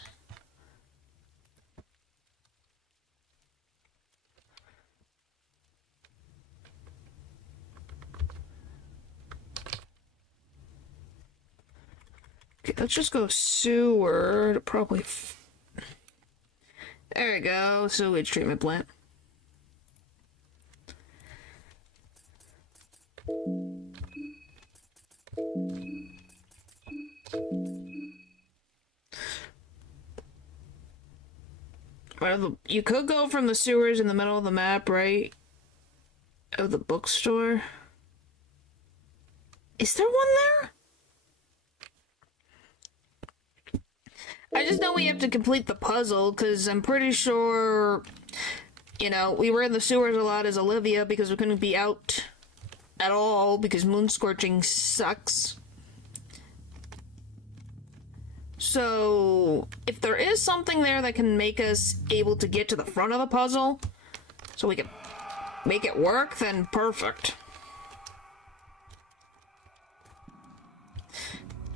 Okay, let's just go sewer to probably... There we go, sewage treatment plant. Well, you could go from the sewers in the middle of the map, right? Of the bookstore. Is there one there? I just know we have to complete the puzzle, because I'm pretty sure, you know, we were in the sewers a lot as Olivia because we couldn't be out at all because moon scorching sucks. So, if there is something there that can make us able to get to the front of the puzzle, so we can make it work, then perfect.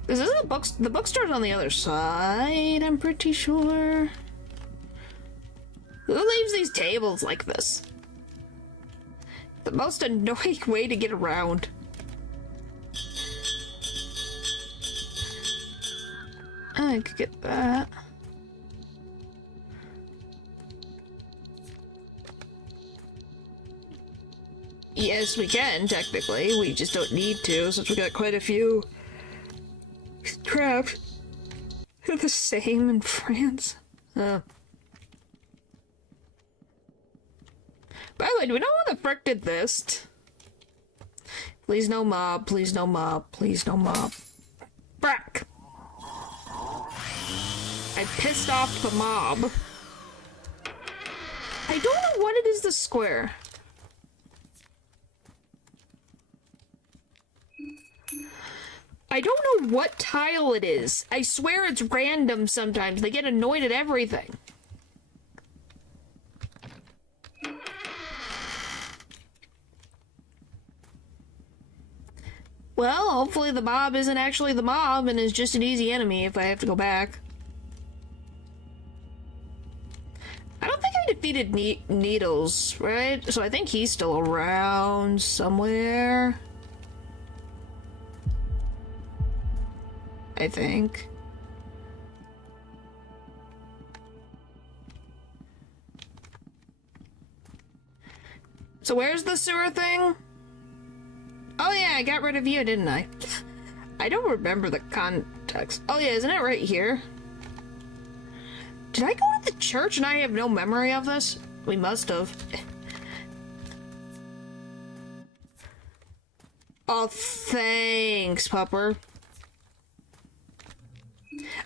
This is the bookstore's on the other side, I'm pretty sure. Who leaves these tables like this? The most annoying way to get around. I could get that. Yes, we can, technically. We just don't need to, since we got quite a few. Crap. They're the same in France. By the way, do we know who the frick did this? Please no mob, please no mob, please no mob. Brack! I pissed off the mob. I don't know what it is, the square. I don't know what tile it is. I swear it's random sometimes. They get annoyed at everything. Well, hopefully the mob isn't actually the mob and is just an easy enemy if I have to go back. I don't think I defeated Needles, right? So I think he's still around somewhere. I think. So where's the sewer thing? Oh yeah, I got rid of you, didn't I? I don't remember the context. Oh yeah, isn't it right here? Did I go to the church and I have no memory of this? We must have. Oh, thanks, Pupper.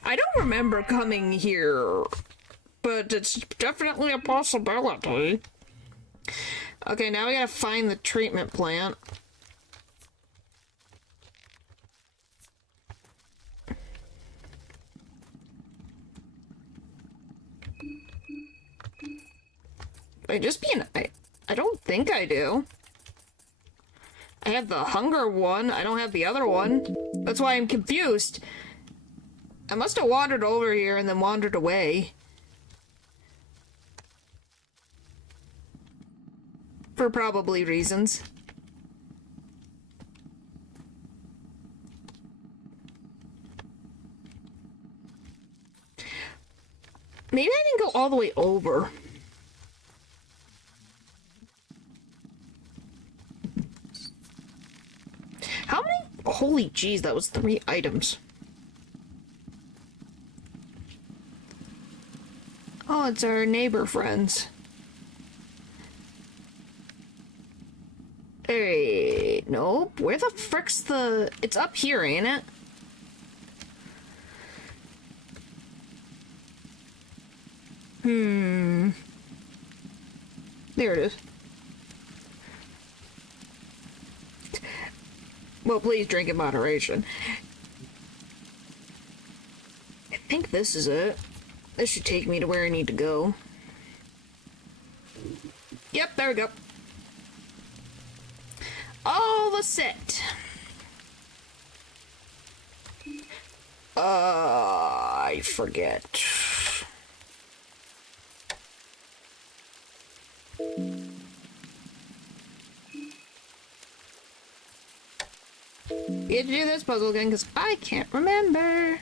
I don't remember coming here, but it's definitely a possibility. Okay, now we gotta find the treatment plant. Wait, just being... I don't think I do. I have the hunger one. I don't have the other one. That's why I'm confused. I must have wandered over here and then wandered away. For probably reasons. Maybe I didn't go all the way over. How many? Holy jeez, that was 3 items. Oh, it's our neighbor friends. Hey, nope. Where the frick's the... It's up here, ain't it? There it is. Well, please drink in moderation. I think this is it. This should take me to where I need to go. Yep, there we go. All the set. I forget. We had to do this puzzle again because I can't remember.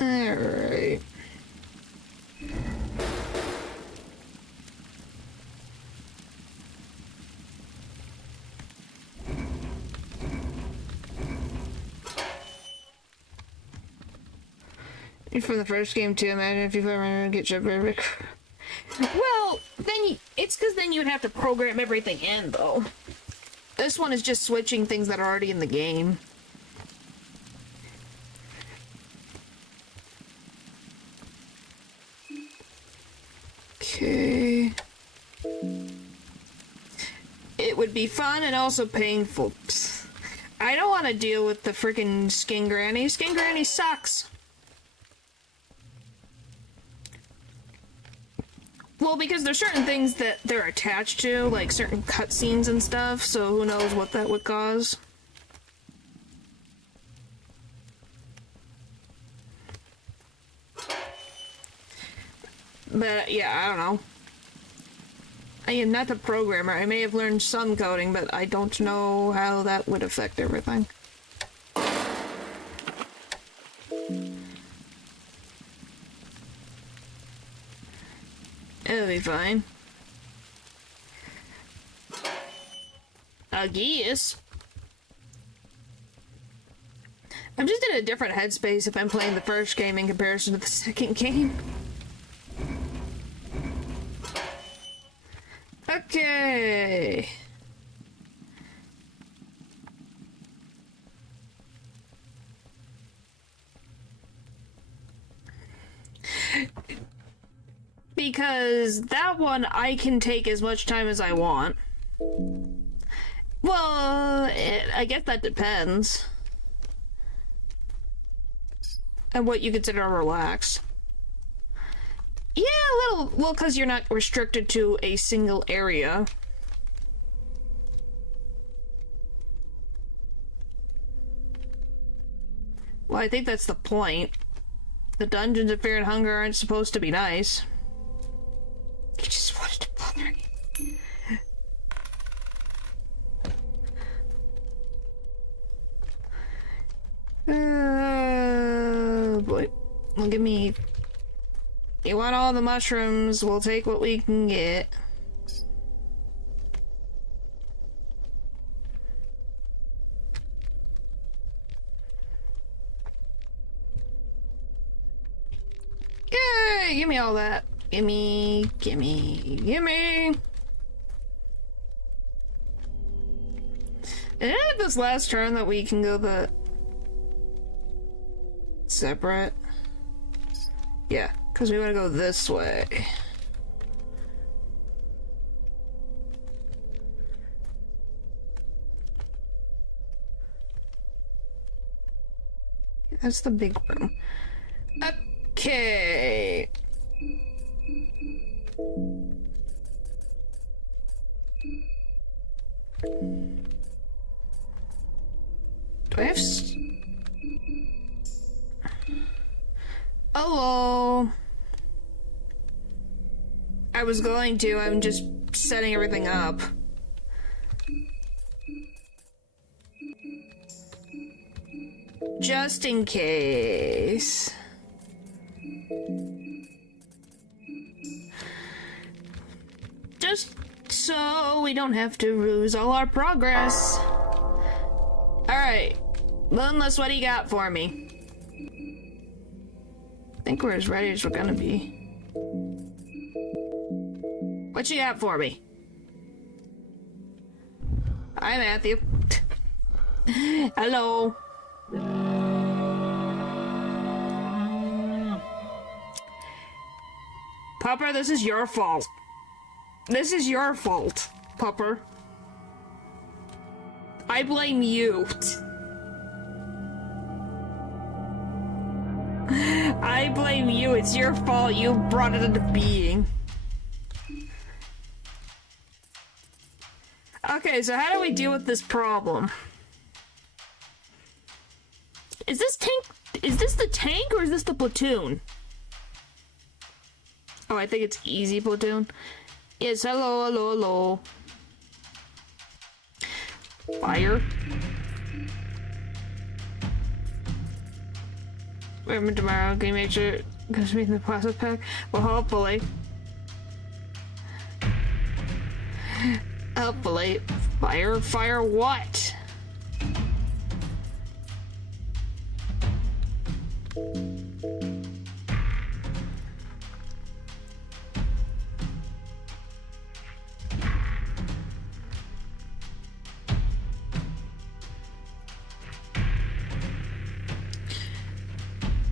Alright. From the first game too, imagine if you ever get your perfect. Well, then it's because then you would have to program everything in, though. This one is just switching things that are already in the game. Okay. It would be fun and also painful. I don't want to deal with the freaking Skin Granny. Skin Granny sucks. Well, because there's certain things that they're attached to, like certain cutscenes and stuff, so who knows what that would cause. But, yeah, I don't know. I am not the programmer. I may have learned some coding, but I don't know how that would affect everything. It'll be fine. I guess. I'm just in a different headspace if I'm playing the first game in comparison to the second game. Okay. Because that one I can take as much time as I want. Well, I guess that depends. And what you consider relaxed. Yeah, a little. Well, because you're not restricted to a single area. Well, I think that's the point. The dungeons of Fear and Hunger aren't supposed to be nice. I just wanted to bother you. Boy. Well, give me... You want all the mushrooms, we'll take what we can get. Yay! Give me all that. Gimme, gimme, gimme! And then at this last turn that we can go the... separate? Yeah, because we want to go this way. That's the big room. Okay. Do I have Hello. I was going to, I'm just setting everything up. Just in case. Just so we don't have to lose all our progress. Alright. Moonless, what do you got for me? I think we're as ready as we're gonna be. What you got for me? Hi, Matthew. Hello. Pupper, this is your fault. This is your fault, Pupper. I blame you. I blame you. It's your fault. You brought it into being. Okay, so how do we deal with this problem? Is this the tank or is this the platoon? Oh, I think it's easy platoon. Yes, hello. Fire. Remember tomorrow, can you make sure it goes to me in the process pack? Well, hopefully. Hopefully. Fire what?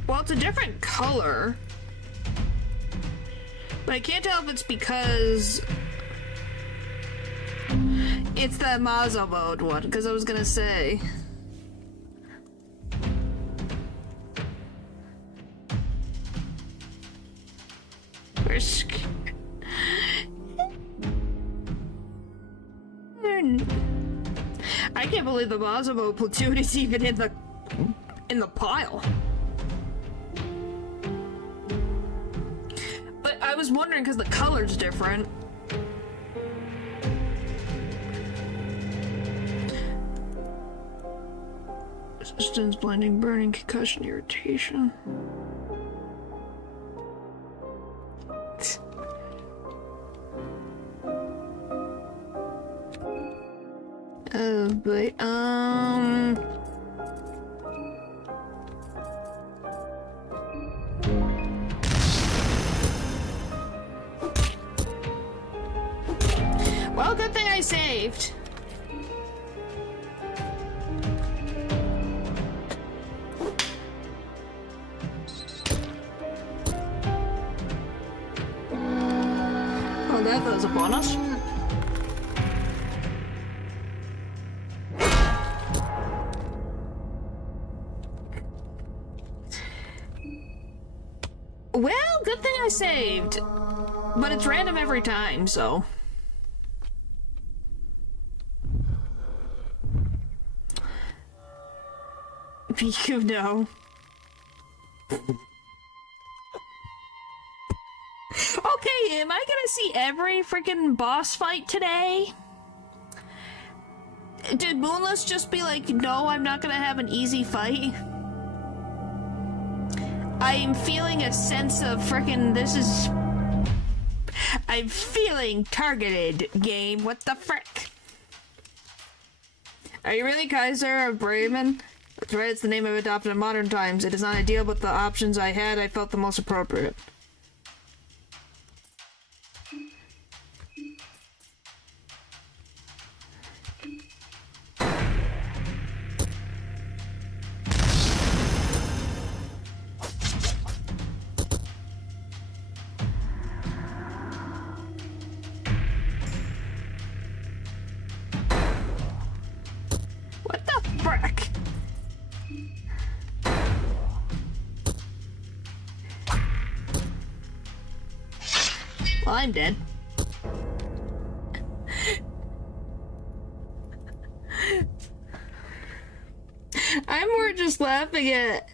Well, it's a different color. But I can't tell if it's because it's the Mazo mode one, because I was gonna say. I can't believe the Mazo mode platoon is even in the pile. But I was wondering because the color's different. Resistance, blinding, burning, concussion, irritation. Oh boy, well, good thing I saved. Oh, that was a bonus. Well, good thing I saved. But it's random every time, so. You know. Okay, am I gonna see every freaking boss fight today? Did Moonless just be like, no, I'm not gonna have an easy fight? I'm feeling a sense of frickin' I'm feeling targeted, game. What the frick? Are you really Kaiser of Bremen? That's right, it's the name I've adopted in modern times. It is not ideal, but the options I had, I felt the most appropriate. What the frick? Well, I'm dead. I'm more just laughing at...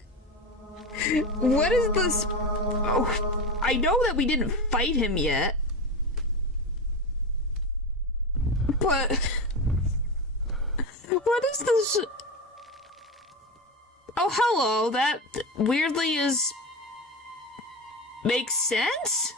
What is this? Oh, I know that we didn't fight him yet. But... What is this? Oh, hello. That weirdly makes sense?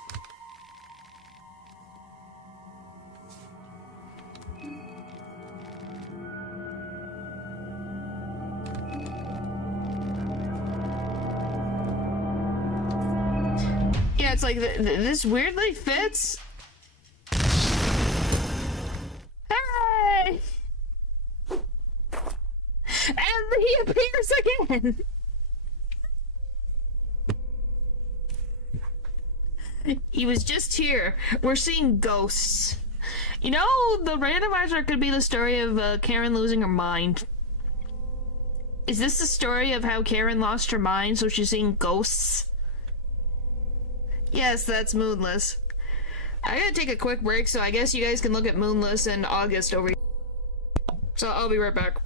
Yeah, it's like this weirdly fits. Hey! And he appears again! He was just here. We're seeing ghosts. You know, the randomizer could be the story of Karen losing her mind. Is this the story of how Karen lost her mind, so she's seeing ghosts? Yes, that's Moonless. I gotta take a quick break, so I guess you guys can look at Moonless in August over here. So I'll be right back.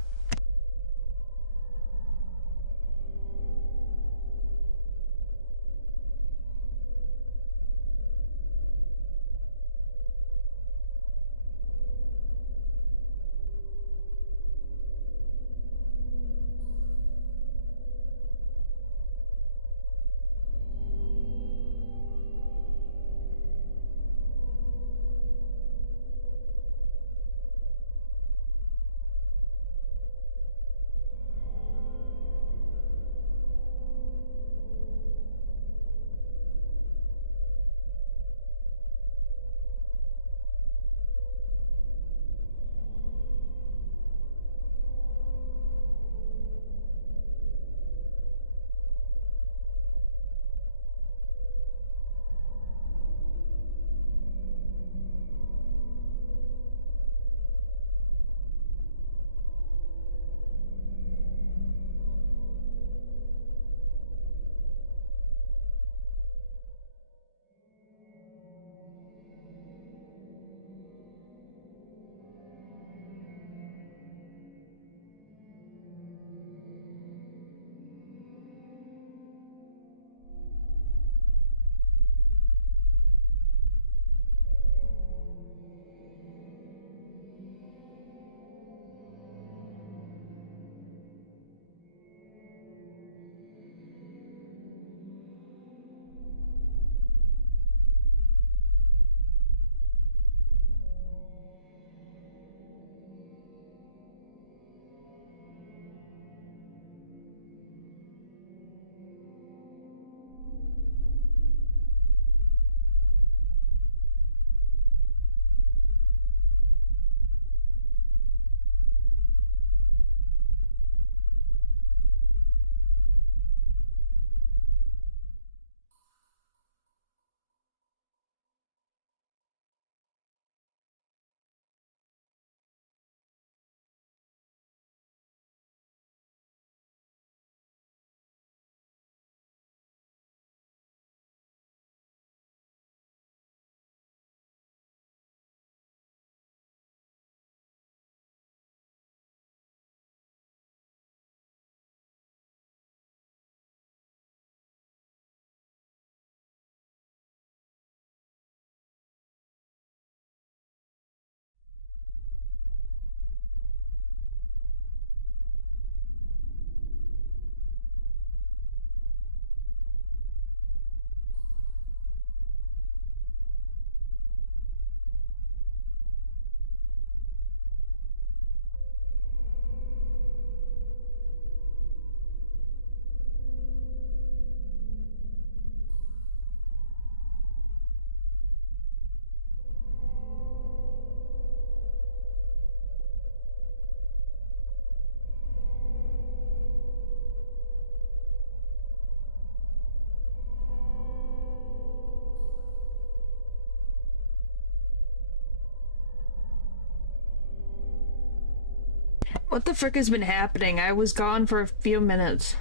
What the frick has been happening? I was gone for a few minutes.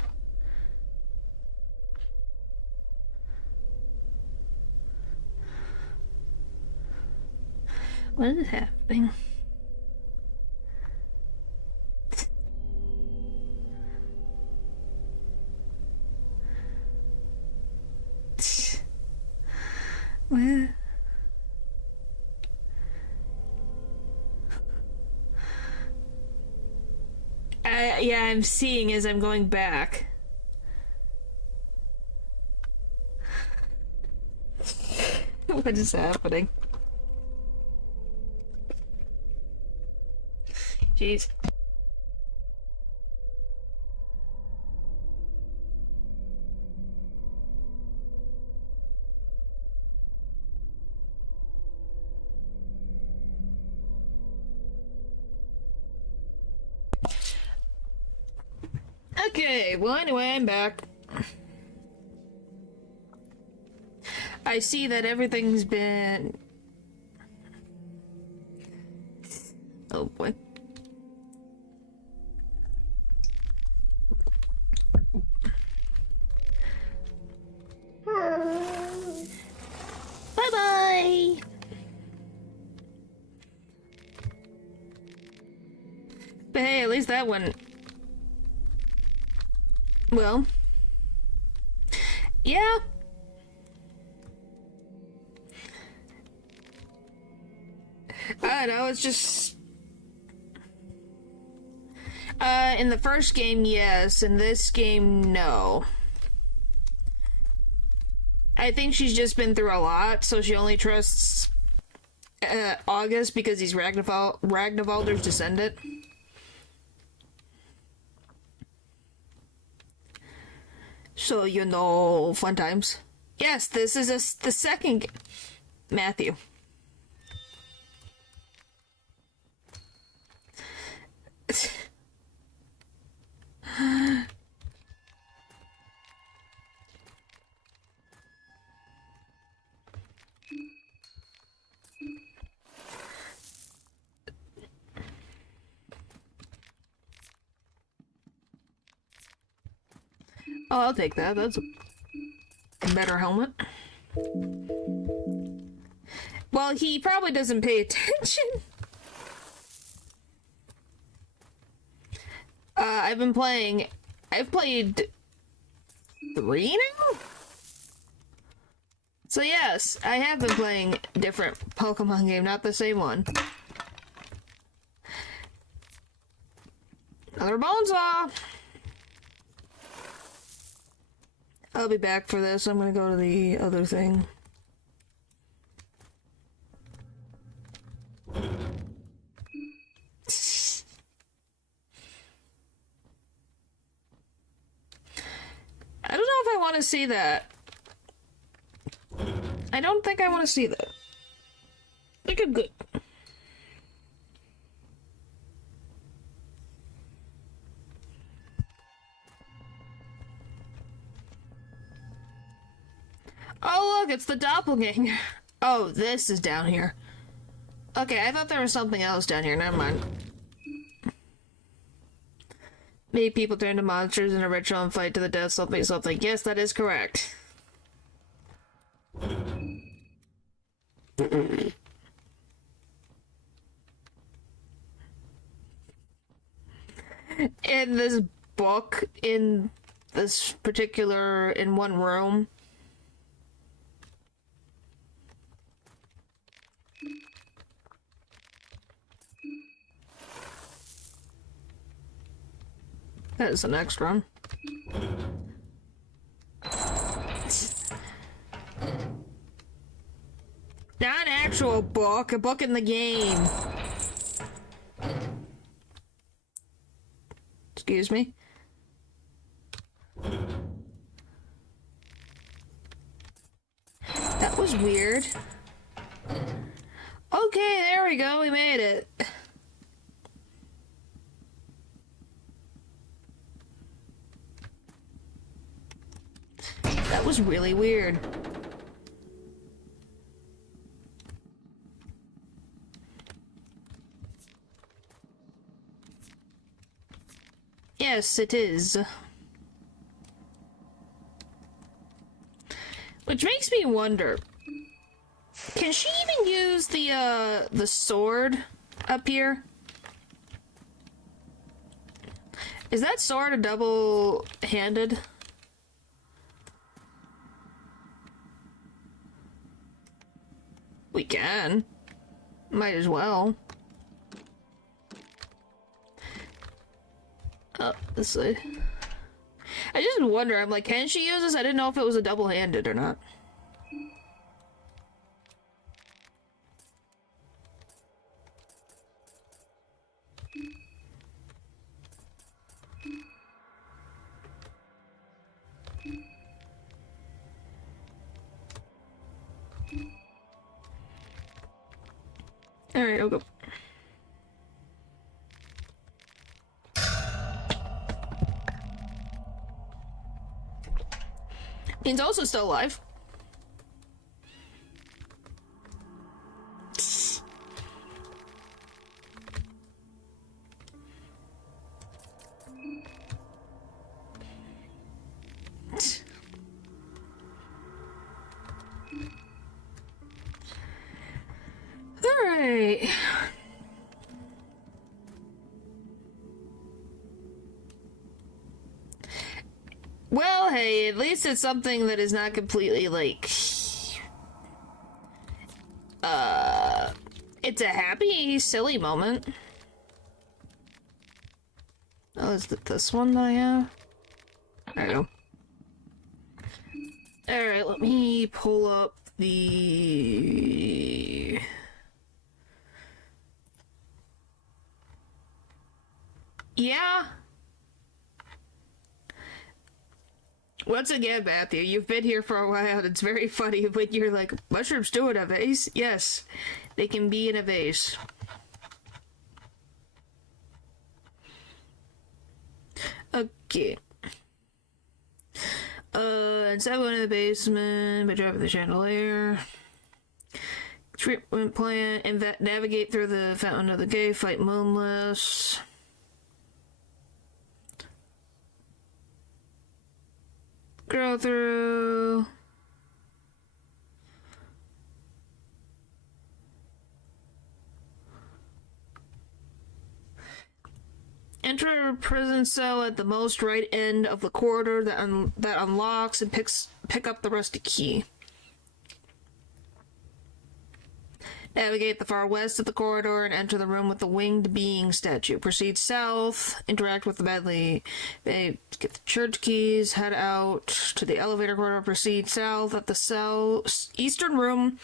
What is happening? What? Yeah, I'm seeing as I'm going back. What is happening? Jeez. Okay, well, anyway, I'm back. I see that everything's been... Oh boy. Bye-bye! surprised that went well. Yeah. I don't know, it's just... in the first game, yes. In this game, no. I think she's just been through a lot, so she only trusts August because he's Ragnvaldr's descendant. So, you know, fun times. Yes, this is the second Matthew. Oh, I'll take that. That's a better helmet. Well, he probably doesn't pay attention. I've played 3 now? So yes, I have been playing a different Pokemon game, not the same one. Another Bonesaw! I'll be back for this. I'm gonna go to the other thing. I don't know if I want to see that. I don't think I want to see that. Look at good. Oh, look, it's the doppelganger. Oh, this is down here. Okay, I thought there was something else down here. Never mind. Many people turn to monsters in a ritual and fight to the death, something, something. Yes, that is correct. In this book, in this particular, in one room, that is the next one. Not an actual book, a book in the game. Excuse me. That was weird. Okay, there we go, we made it. That was really weird. Yes, it is. Which makes me wonder, can she even use the sword up here? Is that sword a double-handed? We can. Might as well. Oh, this way. I just wonder, I'm like, can she use this? I didn't know if it was a double-handed or not. Alright, I'll go. He's also still alive. Alright. Well, hey, at least it's something that is not completely, like... It's a happy, silly moment. Oh, is it this one that I have? I don't know. Alright, let me pull up the... Yeah. Once again, Matthew, you've been here for a while, and it's very funny when you're like, mushrooms do in a vase? Yes, they can be in a vase. Okay. Inside one in the basement, by driving the chandelier. Treatment plan, navigate through the fountain of the cave, fight moonless. Grow through. Enter a prison cell at the most right end of the corridor that unlocks and pick up the rusty key. Navigate the far west of the corridor and enter the room with the winged being statue. Proceed south, interact with the badly... Get the church keys, head out to the elevator corridor, proceed south at the eastern room.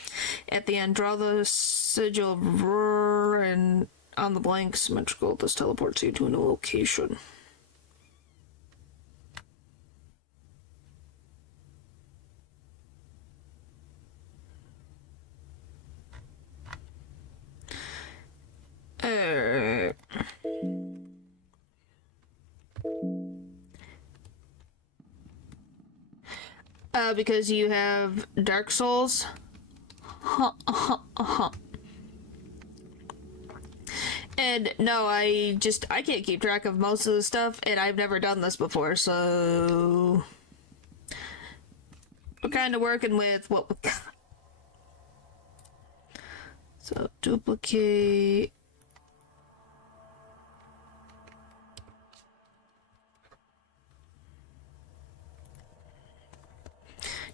At the end, draw the sigil of Rur and on the blank symmetrical. This teleports you to a new location. Because you have Dark Souls. And no, I can't keep track of most of the stuff, and I've never done this before, so we're kind of working with what we got. So duplicate.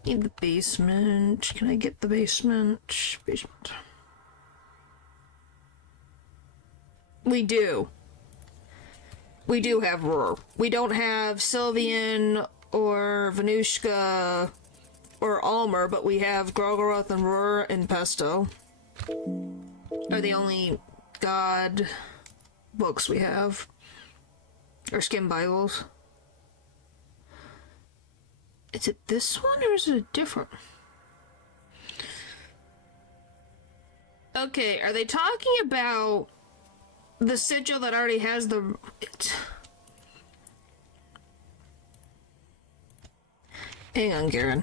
Need the basement. Can I get the basement? Basement. We do. We do have Rur. We don't have Sylvian or Venushka or Almer, but we have Grogoroth and Rur and Pesto. Are the only god books we have. Or skin Bibles. Is it this one or is it a different? Okay, are they talking about the sigil that already has the... Hang on, Garen.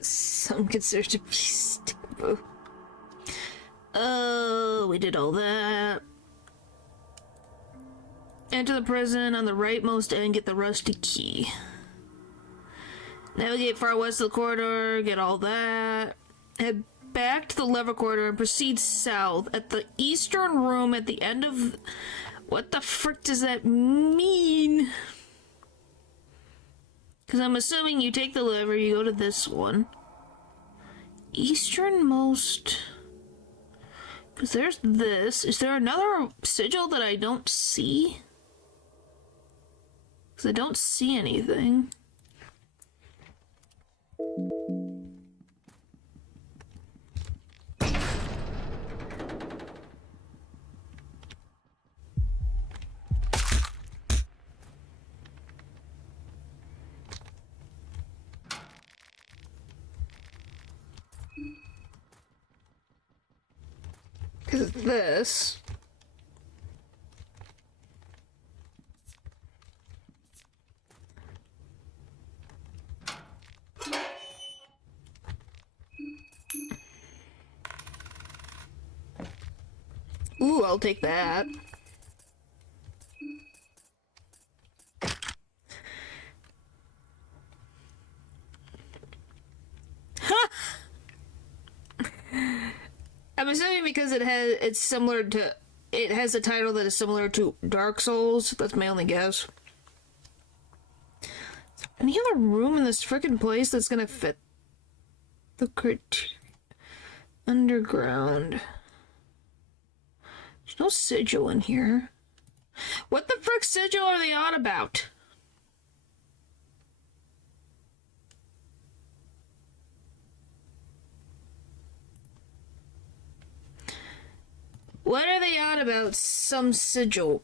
Some consider to be stable. Oh, we did all that. Enter the prison on the rightmost end, get the rusty key. Navigate far west of the corridor, get all that. Head back to the lever corridor and proceed south. At the eastern room at the end of... What the frick does that mean? Because I'm assuming you take the lever, you go to this one. Easternmost... Because there's this. Is there another sigil that I don't see? Because I don't see anything. Because this... Ooh, I'll take that. I'm assuming because it's similar to it has a title that is similar to Dark Souls. That's my only guess. Any other room in this frickin' place that's gonna fit the criteria? Underground. There's no sigil in here. What the frick sigil are they on about? What are they on about? Some sigil.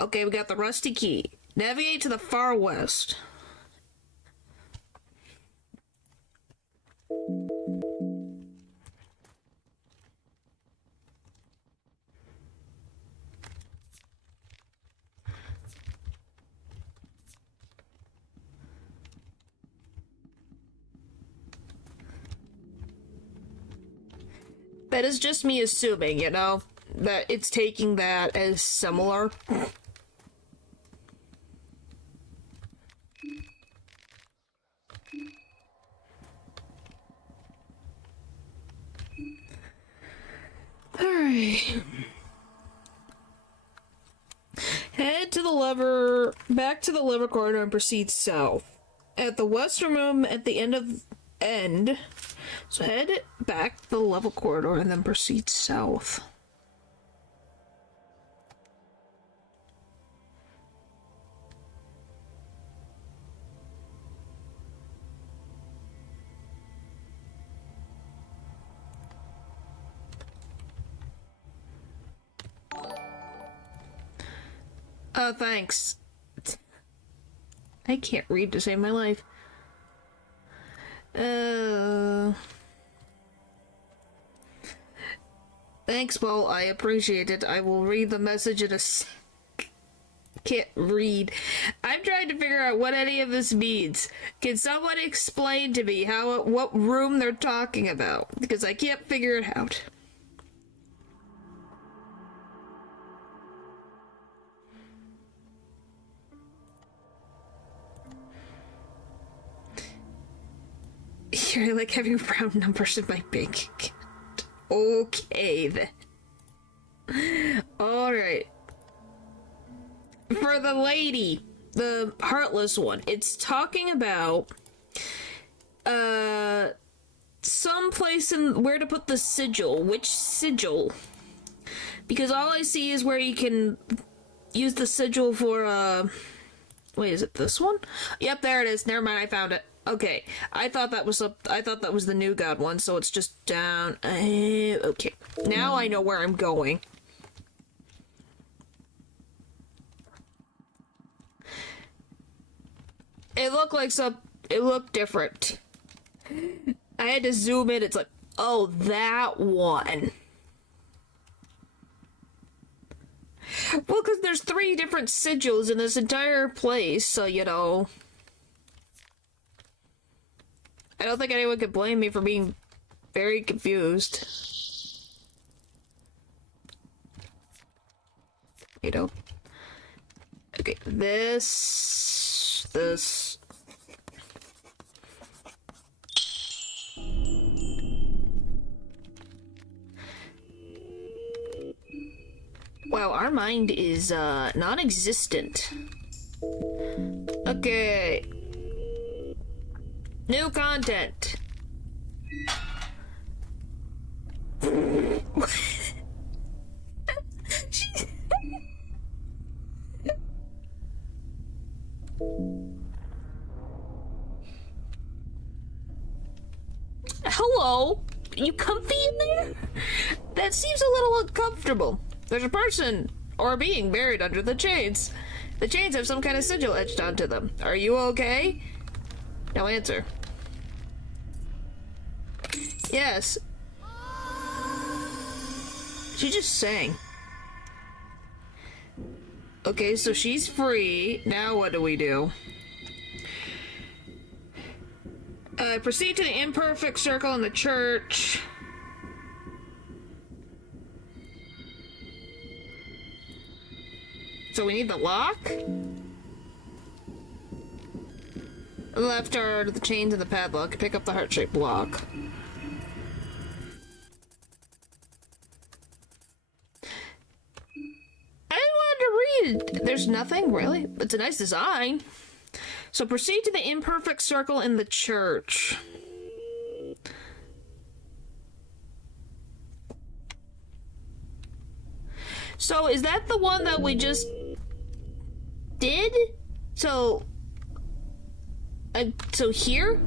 Okay, we got the rusty key. Navigate to the far west. That is just me assuming, you know, that it's taking that as similar. Alright. Head to the lever, back to the lever corridor and proceed south. At the western room at the end. So head back the level corridor and then proceed south. Oh, thanks. I can't read to save my life. Thanks, Paul. I appreciate it. I will read the message in a sec. Can't read. I'm trying to figure out what any of this means. Can someone explain to me what room they're talking about? Because I can't figure it out. I like having round numbers in my bank account. Okay, then. Alright. For the lady, the heartless one, it's talking about some place in where to put the sigil. Which sigil? Because all I see is where you can use the sigil for wait, is it this one? Yep, there it is. Never mind, I found it. Okay, I thought that was the New God one, so it's just down. Okay, now I know where I'm going. It looked different. I had to zoom in. It's like, oh, that one. Well, because there's 3 different sigils in this entire place, so you know. I don't think anyone could blame me for being very confused. You know? Okay, this... Wow, our mind is, non-existent. Okay. New content. Hello? You comfy in there? That seems a little uncomfortable. There's a person or a being buried under the chains. The chains have some kind of sigil etched onto them. Are you okay? No answer. Yes. She just sang. Okay, so she's free. Now what do we do? Proceed to the imperfect circle in the church. So we need the lock? Left are the chains and the padlock. Pick up the heart-shaped lock. There's nothing, really? It's a nice design. So proceed to the imperfect circle in the church. So is that the one that we just did? So here?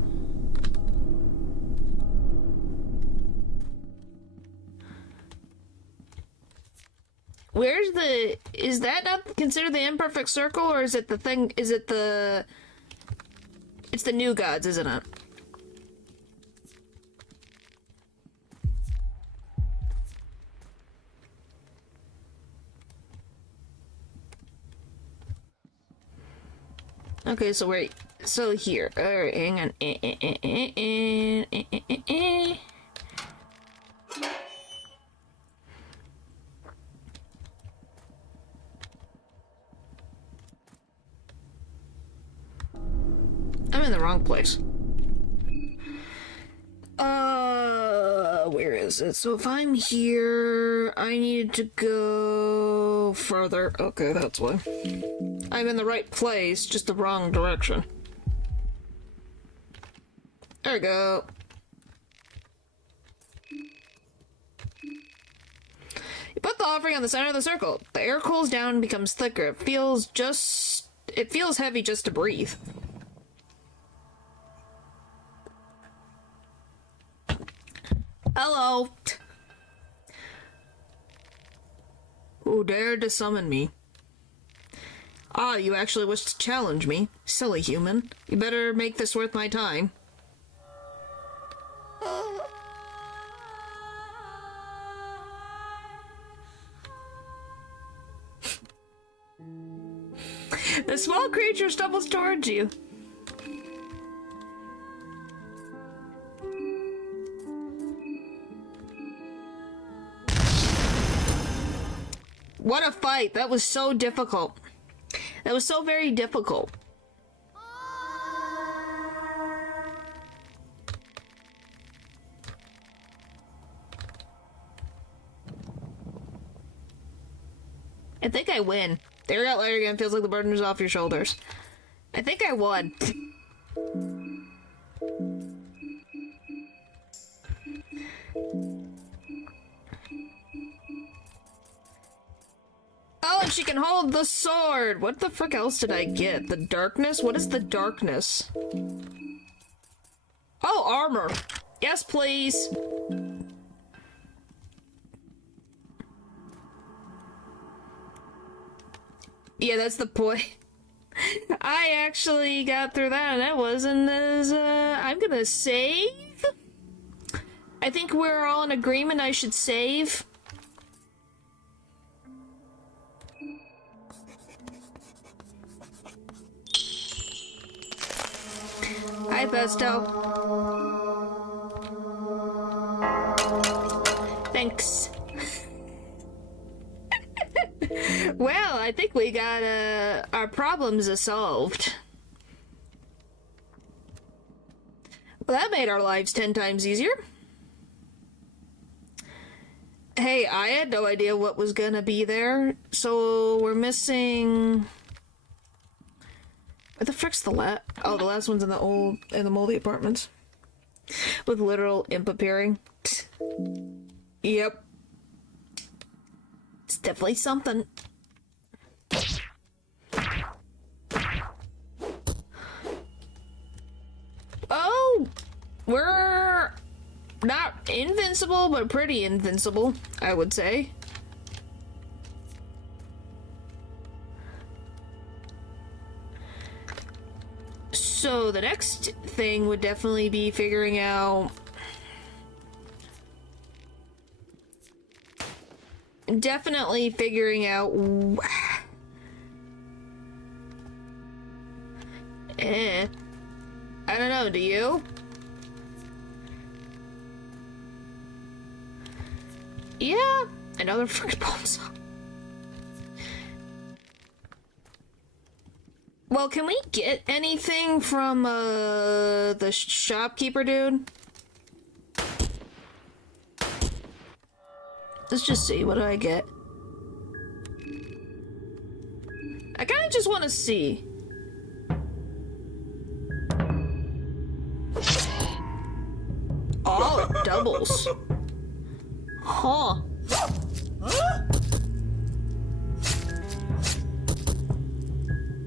Where's the... Is that not considered the imperfect circle, or is it the thing... Is it the... It's the new gods, isn't it? Okay, so we're... So here. Alright, hang on. I'm in the wrong place. Where is it? So if I'm here, I need to go further. Okay, that's why. I'm in the right place, just the wrong direction. There we go. You put the offering on the center of the circle. The air cools down and becomes thicker. It feels heavy just to breathe. Hello. Who dared to summon me? Ah, you actually wish to challenge me? Silly human. You better make this worth my time. The small creature stumbles towards you. What a fight. That was so difficult. That was so very difficult. I think I win. There out later again feels like the burden is off your shoulders. I think I won. Oh, and she can hold the sword! What the frick else did I get? The darkness? What is the darkness? Oh, armor! Yes, please! Yeah, that's the point. I actually got through that, and that wasn't as, I'm gonna save? I think we're all in agreement I should save. Hi, Besto. Thanks. Well, I think we got, our problems are solved. Well, that made our lives 10 times easier. Hey, I had no idea what was gonna be there, so we're missing... Where the frick's the the last one's in the moldy apartments. With literal imp appearing. Yep. It's definitely something. Oh! We're not invincible, but pretty invincible, I would say. So the next thing would definitely be figuring out... Definitely figuring out... I don't know, do you? Yeah, another freaking bomb saw. Well, can we get anything from, the shopkeeper dude? Let's just see, what do I get? I just want to see. Oh, it doubles. Huh.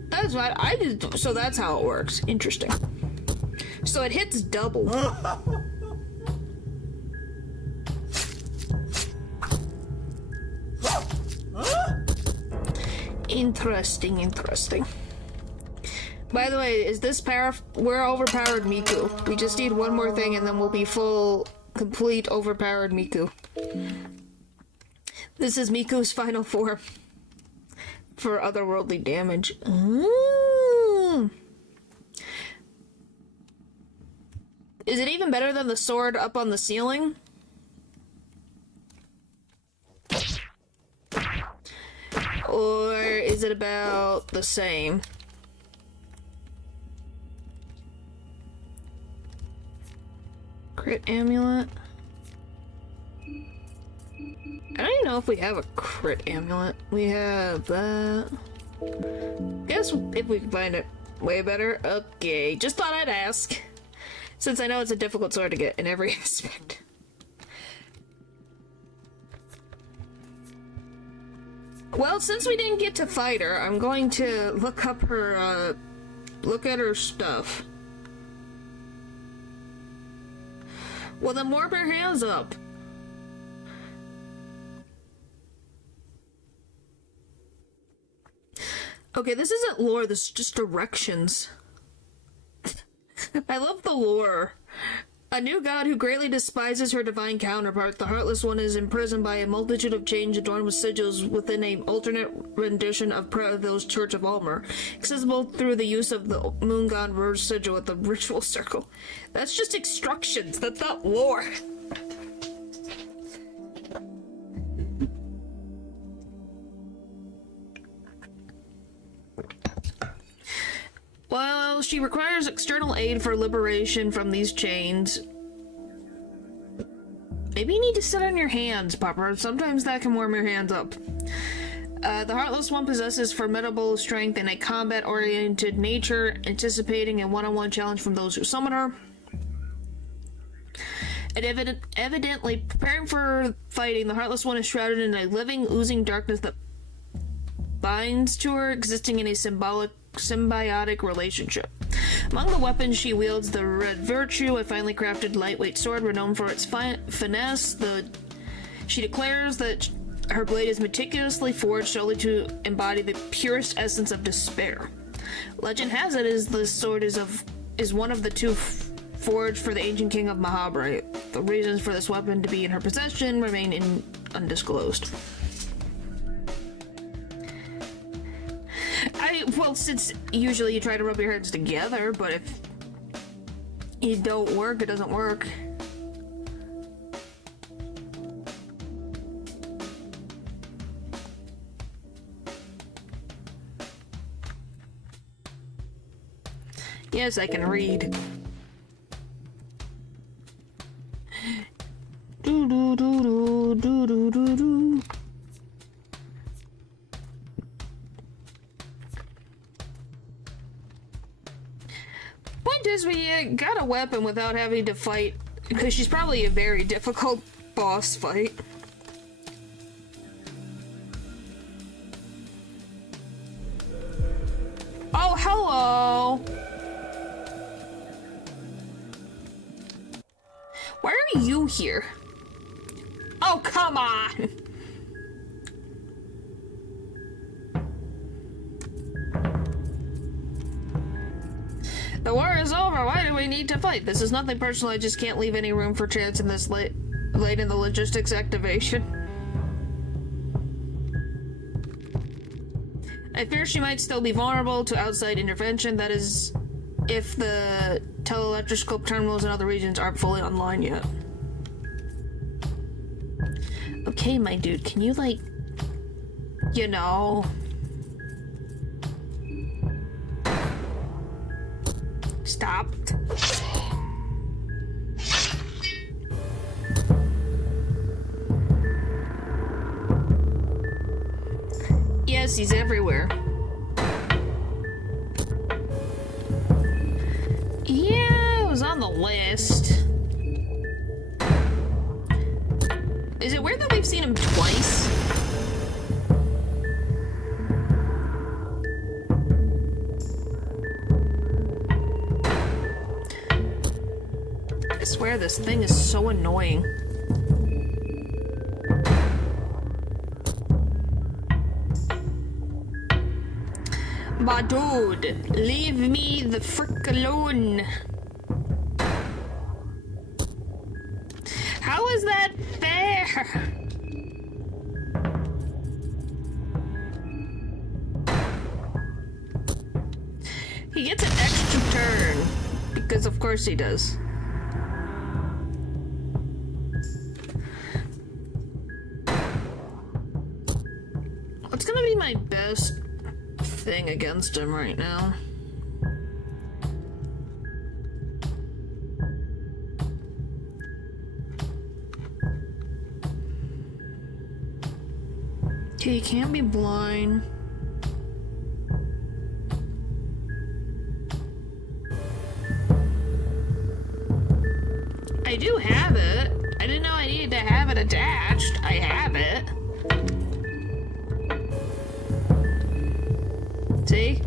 That's right. I did. So that's how it works. Interesting. So it hits double. Interesting, interesting. By the way, is this we're overpowered Miku. We just need one more thing and then we'll be full, complete overpowered Miku. This is Miku's final form for otherworldly damage. Is it even better than the sword up on the ceiling? Or is it about the same? Crit amulet? I don't even know if we have a crit amulet. We have that. Guess if we can find it way better. Okay, just thought I'd ask. Since I know it's a difficult sword to get in every aspect. Well, since we didn't get to fight her, I'm going to look up her, look at her stuff. Well, then warp her hands up. Okay, this isn't lore, this is just directions. I love the lore. A new god who greatly despises her divine counterpart, the Heartless One, is imprisoned by a multitude of chains adorned with sigils within an alternate rendition of Preville's Church of Almer, accessible through the use of the Moon God Verge sigil at the ritual circle. That's just instructions, that's not lore. Well, she requires external aid for liberation from these chains. Maybe you need to sit on your hands, Pupper. Sometimes that can warm your hands up. The Heartless One possesses formidable strength and a combat-oriented nature, anticipating a one-on-one challenge from those who summon her. And evidently preparing for fighting, the Heartless One is shrouded in a living, oozing darkness that binds to her, existing in a symbiotic relationship. Among the weapons she wields, the Red Virtue, a finely crafted lightweight sword renowned for its finesse. She declares that her blade is meticulously forged solely to embody the purest essence of despair. Legend has it this sword is one of the two forged for the ancient king of Mahabharata. The reasons for this weapon to be in her possession remain undisclosed. Well, since usually you try to rub your hands together, but if it don't work, it doesn't work. Yes, I can read. Do do do do do do do do. Point is, we got a weapon without having to fight, because she's probably a very difficult boss fight. Oh, hello! Why are you here? Oh, come on! The war is over. Why do we need to fight? This is nothing personal. I just can't leave any room for chance in this late in the logistics activation. I fear she might still be vulnerable to outside intervention. That is, if the teleelectroscope terminals in other regions aren't fully online yet. Okay, my dude, can you, like, you know... Stopped. Yes, he's everywhere. list. Is it weird that we've seen him twice? I swear this thing is so annoying. But dude, leave me the frick alone. How is that fair? He gets an extra turn, because of course he does. What's gonna be my best thing against him right now? Okay, you can't be blind. I do have it. I didn't know I needed to have it attached. I have it. See?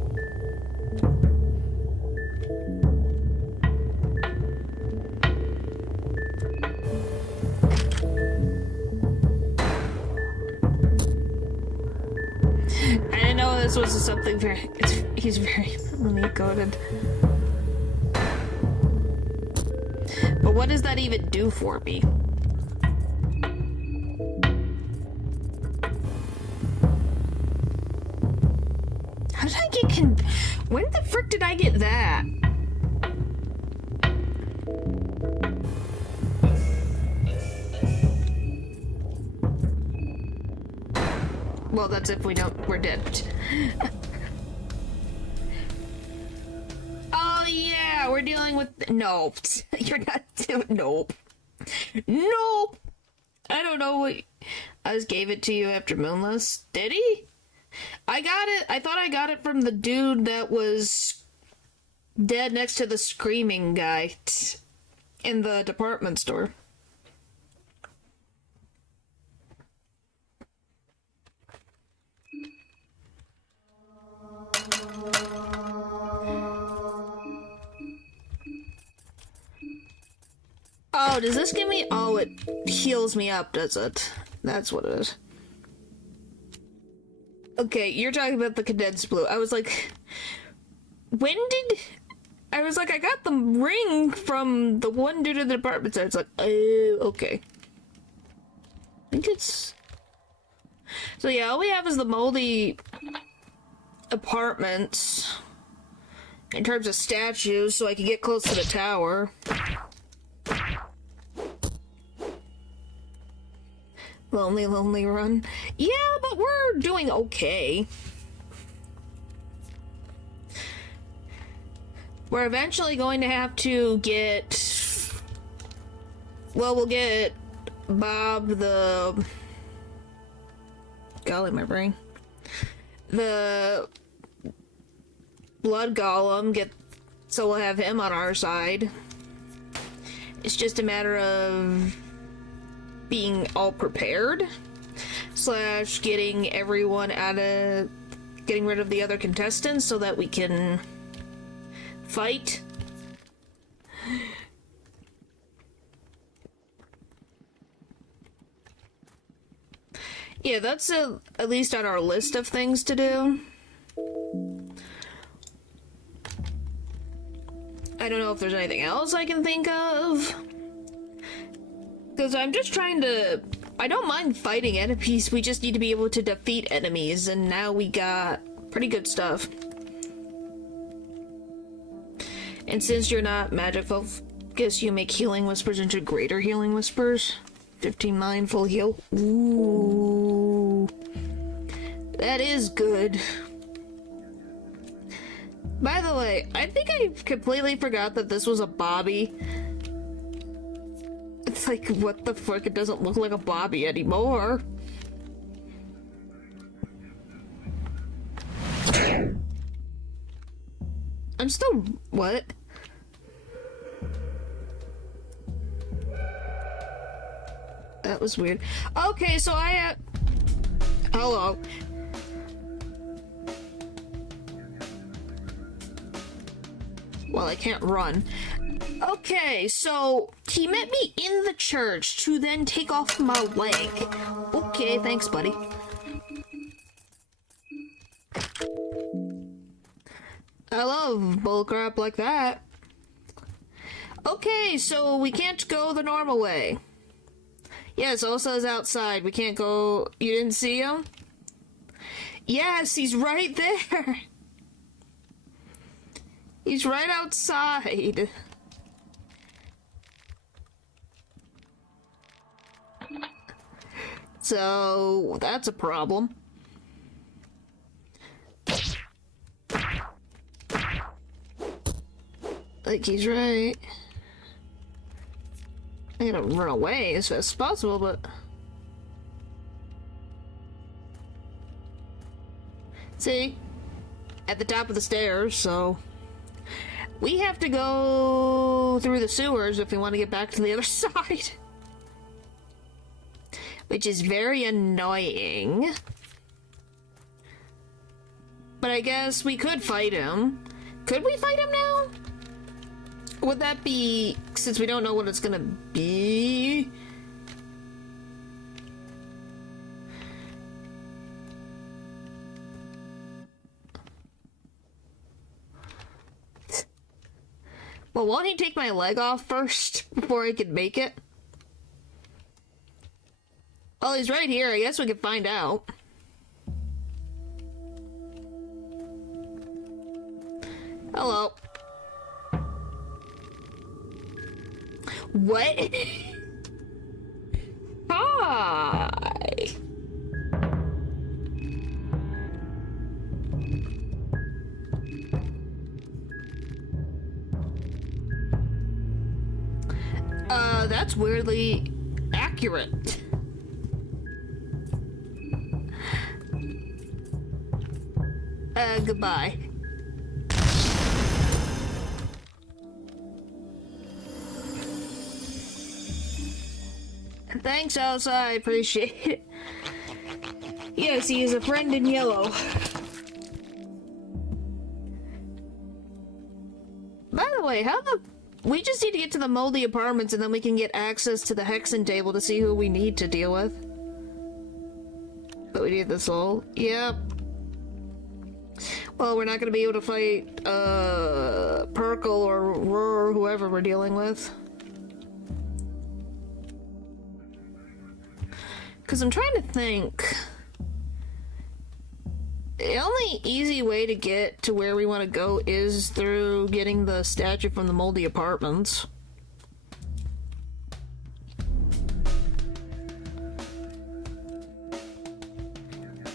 I didn't know this was something very... he's very coded. But what does that even do for me? How did I get when the frick did I get that? Well, that's if we don't... we're dead. Oh, yeah, we're dealing with... Nope. You're not doing... Nope. Nope. I don't know what... I just gave it to you after Moonless. Did he? I got it. I thought I got it from the dude that was dead next to the screaming guy in the department store. Oh, does this give me... Oh, it heals me up, does it? That's what it is. Okay, you're talking about the condensed blue. I was like... When did... I was like, I got the ring from the one dude in the department store. It's like, oh, okay. I think it's... So yeah, all we have is the moldy apartments in terms of statues, so I can get close to the tower. Lonely, lonely run. Yeah, but we're doing okay. We're eventually going to have to get... Well, we'll get Bob the... Golly, my brain. The blood golem, so we'll have him on our side. It's just a matter of being all prepared, / getting everyone getting rid of the other contestants so that we can fight. Yeah, that's at least on our list of things to do. I don't know if there's anything else I can think of. Because I'm just trying to... I don't mind fighting enemies, we just need to be able to defeat enemies, and now we got pretty good stuff. And since you're not magic focused, you make healing whispers into greater healing whispers. 15 mind full heal. Ooh. That is good. By the way, I think I completely forgot that this was a Bobby. It's like, what the fuck? It doesn't look like a Bobby anymore. I'm still... What? That was weird. Okay, so hello. Well, I can't run. Okay, so he met me in the church to then take off my leg. Okay, thanks, buddy. I love bullcrap like that. Okay, so we can't go the normal way. Yes, Osa's outside. We can't go... You didn't see him? Yes, he's right there. He's right outside. So, that's a problem. Like, he's right. I gotta run away as fast as possible, but... See? At the top of the stairs, so... We have to go through the sewers if we want to get back to the other side. Which is very annoying. But I guess we could fight him. Could we fight him now? Would that be... Since we don't know what it's gonna be... Well, won't he take my leg off first before I could make it? Well, he's right here. I guess we could find out. Hello. What? Hi. That's weirdly accurate. Goodbye. Thanks, Elsa. I appreciate it. Yes, he is a friend in yellow. By the way, we just need to get to the moldy apartments and then we can get access to the hexen table to see who we need to deal with. But we need the soul. Yep. Well, we're not going to be able to fight, Perkle or whoever we're dealing with. Because I'm trying to think. The only easy way to get to where we want to go is through getting the statue from the moldy apartments.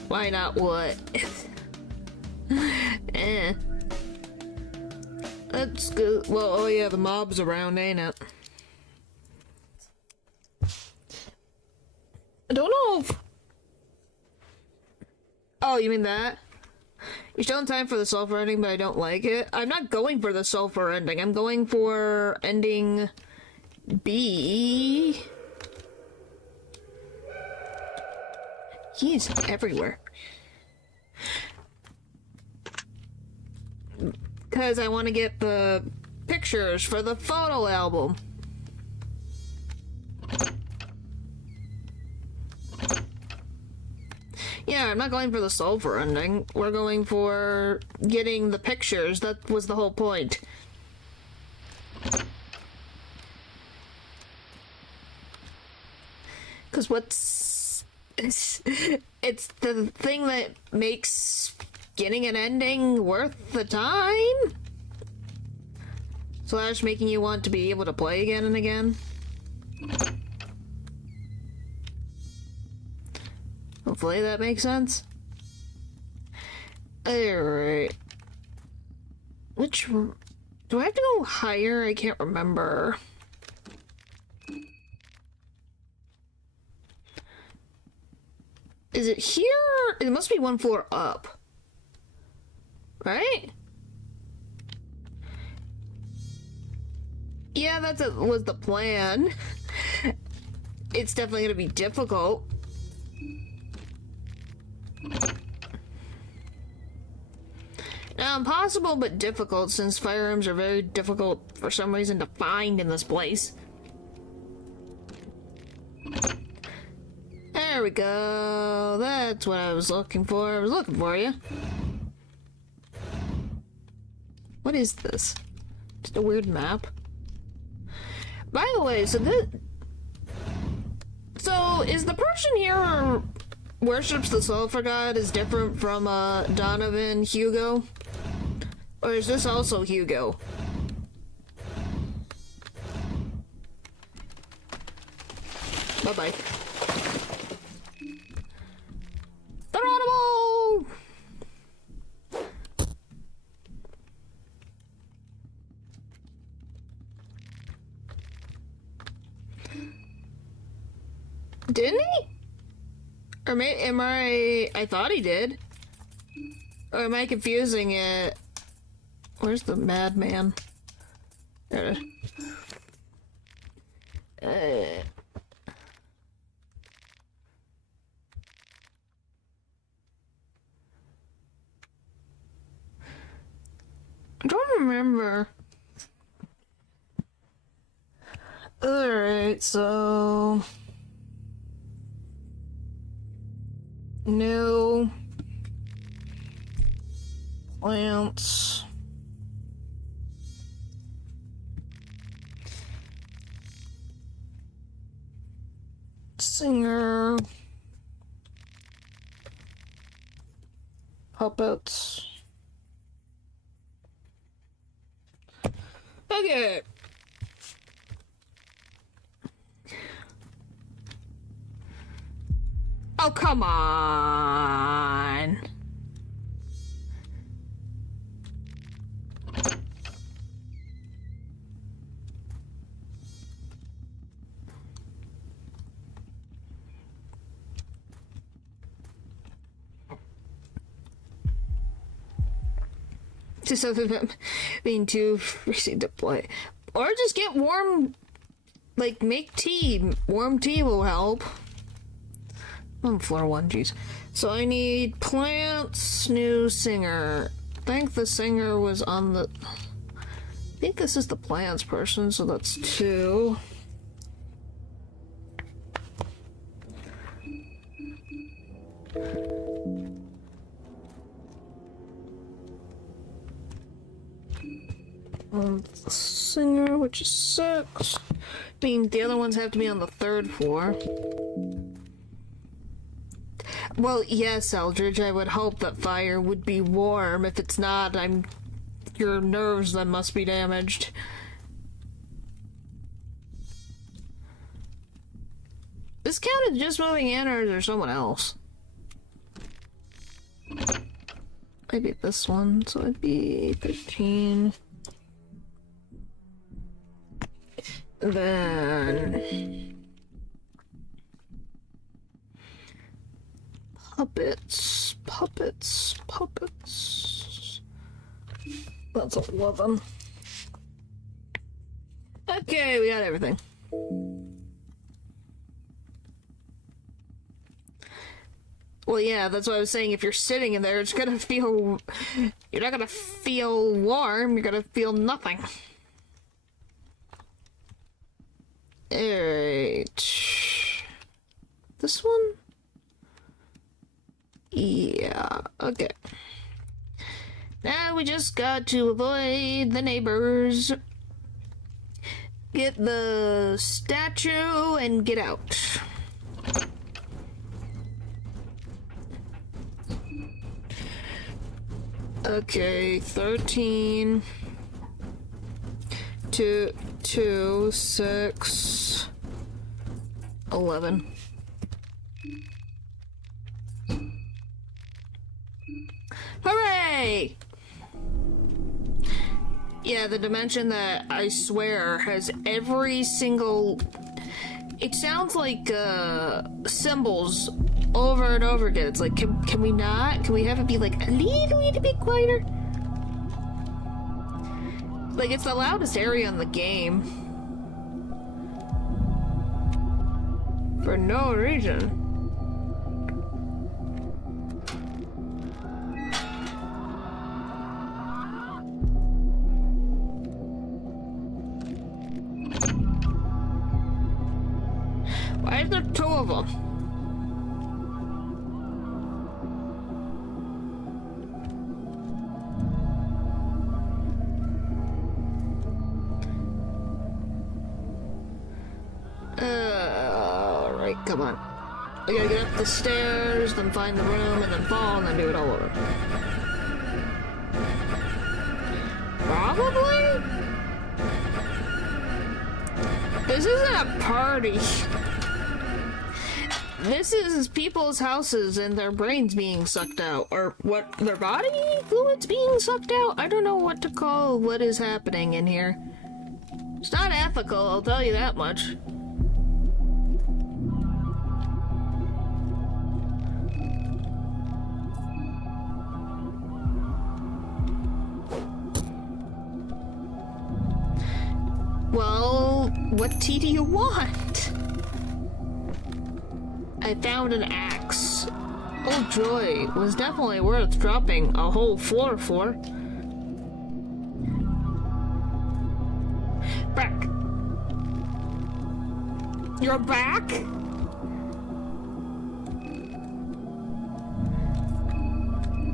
Why not what? That's good. Well, oh yeah, the mob's around, ain't it? I don't know if... Oh, you mean that? You're still in time for the sulfur ending, but I don't like it. I'm not going for the sulfur ending. I'm going for ending B. He's everywhere. Because I want to get the pictures for the photo album. Yeah, I'm not going for the sulfur ending. We're going for getting the pictures. That was the whole point. Because it's the thing that makes getting an ending worth the time? Slash making you want to be able to play again and again. Hopefully that makes sense. Alright. Which... Do I have to go higher? I can't remember. Is it here? It must be one floor up. Right? Yeah, was the plan. it's definitely gonna be difficult. Now, impossible but difficult, since firearms are very difficult for some reason to find in this place. There we go. That's what I was looking for. I was looking for you. What is this? Just a weird map? By the way, so is the person here who worships the sulfur god is different from Donovan Hugo? Or is this also Hugo? Bye-bye. Geronimo! Didn't he? Or I thought he did. Or am I confusing it? Where's the madman? There it is. I don't remember. Alright, so... New plants. Singer. Puppets. Okay. Oh, come on. Just other than being too freezing to play. Or just get warm, like, make tea. Warm tea will help. I'm on floor 1, jeez. So I need plants, new singer. I think the singer was on the... I think this is the plants person, so that's 2. The singer, which is 6. I mean, the other ones have to be on the 3rd floor. Well, yes, Eldridge, I would hope that fire would be warm. If it's not, your nerves then must be damaged. This cat is just moving in, or is there someone else? Maybe this one, so it'd be 13. Then... Puppets. That's 11. Okay, we got everything. Well, yeah, that's what I was saying. If you're sitting in there, it's gonna feel... You're not gonna feel warm, you're gonna feel nothing. Alright. This one? Yeah, okay. Now we just got to avoid the neighbors. Get the statue and get out. Okay, 13. 2, 6, 11. Hooray! Yeah, the dimension that I swear has every single... It sounds like symbols over and over again. It's like, can we not? Can we have it be like a little bit quieter? Like, it's the loudest area in the game. For no reason. Why is there two of them? Alright, come on. We gotta get up the stairs, then find the room, and then fall, and then do it all over. Probably? This isn't a party. This is people's houses and their brains being sucked out. Or what, their body fluids being sucked out? I don't know what to call what is happening in here. It's not ethical, I'll tell you that much. Well, what tea do you want? I found an axe. Oh joy, it was definitely worth dropping a whole floor for. Back. You're back?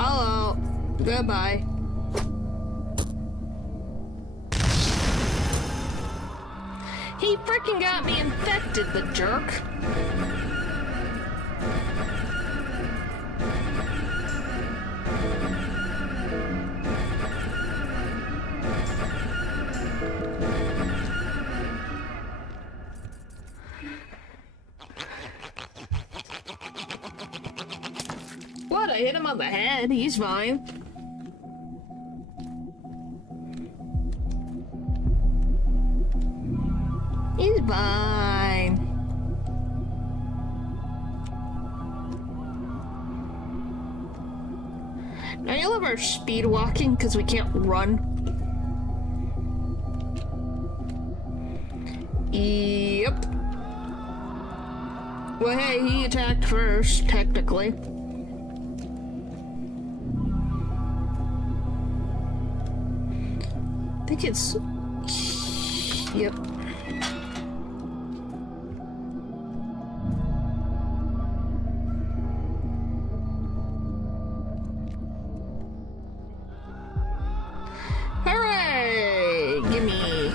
Hello. Goodbye. He freaking got me infected, the jerk. What? I hit him on the head. He's fine. He's fine. Now you'll have our speed walking because we can't run. Yep. Well, hey, he attacked first, technically. I think it's... Yep. Hooray! Gimme.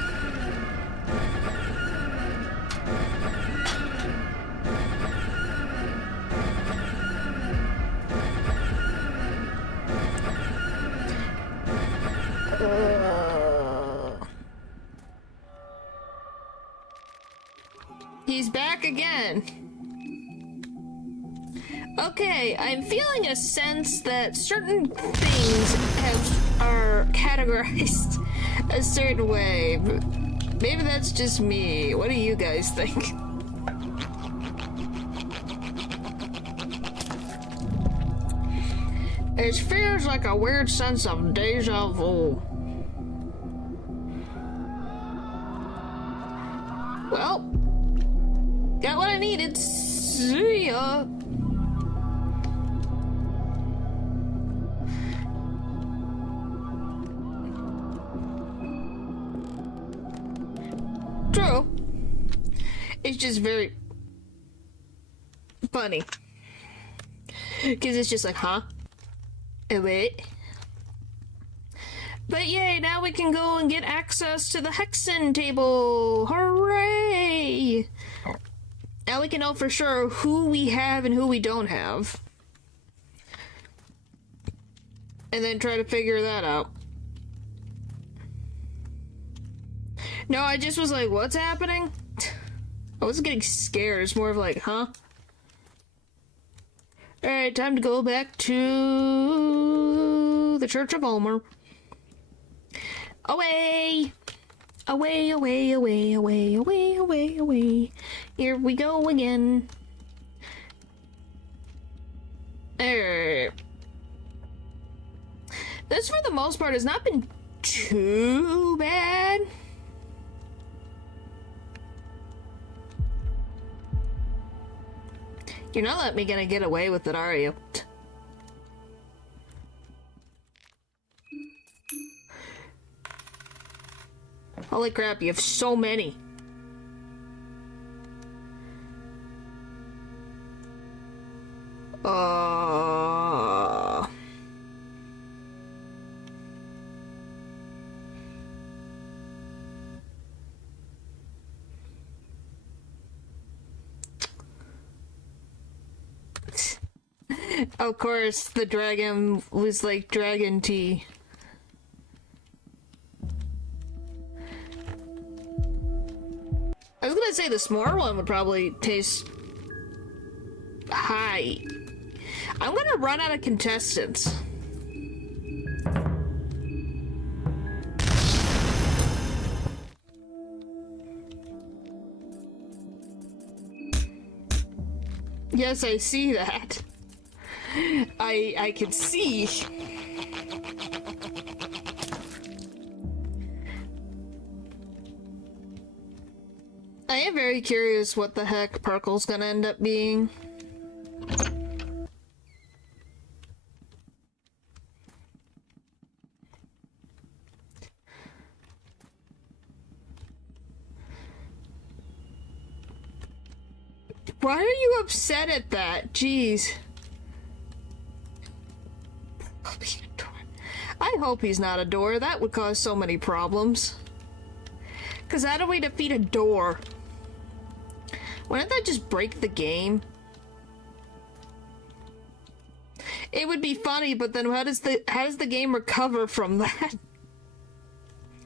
He's back again. Okay, I'm feeling a sense that certain things are categorized a certain way. Maybe that's just me. What do you guys think? It feels like a weird sense of deja vu. Well, got what I needed. See ya. True. It's just very funny. Because it's just like, huh? Wait. But yay, now we can go and get access to the Hexen table. Hooray! Now we can know for sure who we have and who we don't have. And then try to figure that out. No, I just was like, what's happening? I wasn't getting scared, it's more of like, huh? Alright, time to go back to the Church of Ulmer. Away! Away, away, away, away, away, away, away. Here we go again. Alright. This, for the most part, has not been too bad. You're not letting me gonna get away with it, are you? Holy crap, you have so many. Of course, the dragon was like dragon tea. I was gonna say the s'more one would probably taste high. I'm gonna run out of contestants. Yes, I see that. I can see. I am very curious what the heck Parkle's gonna end up being. Why are you upset at that? Jeez. I hope he's not a door. That would cause so many problems. Because how do we defeat a door? Wouldn't that just break the game? It would be funny, but then how does the game recover from that?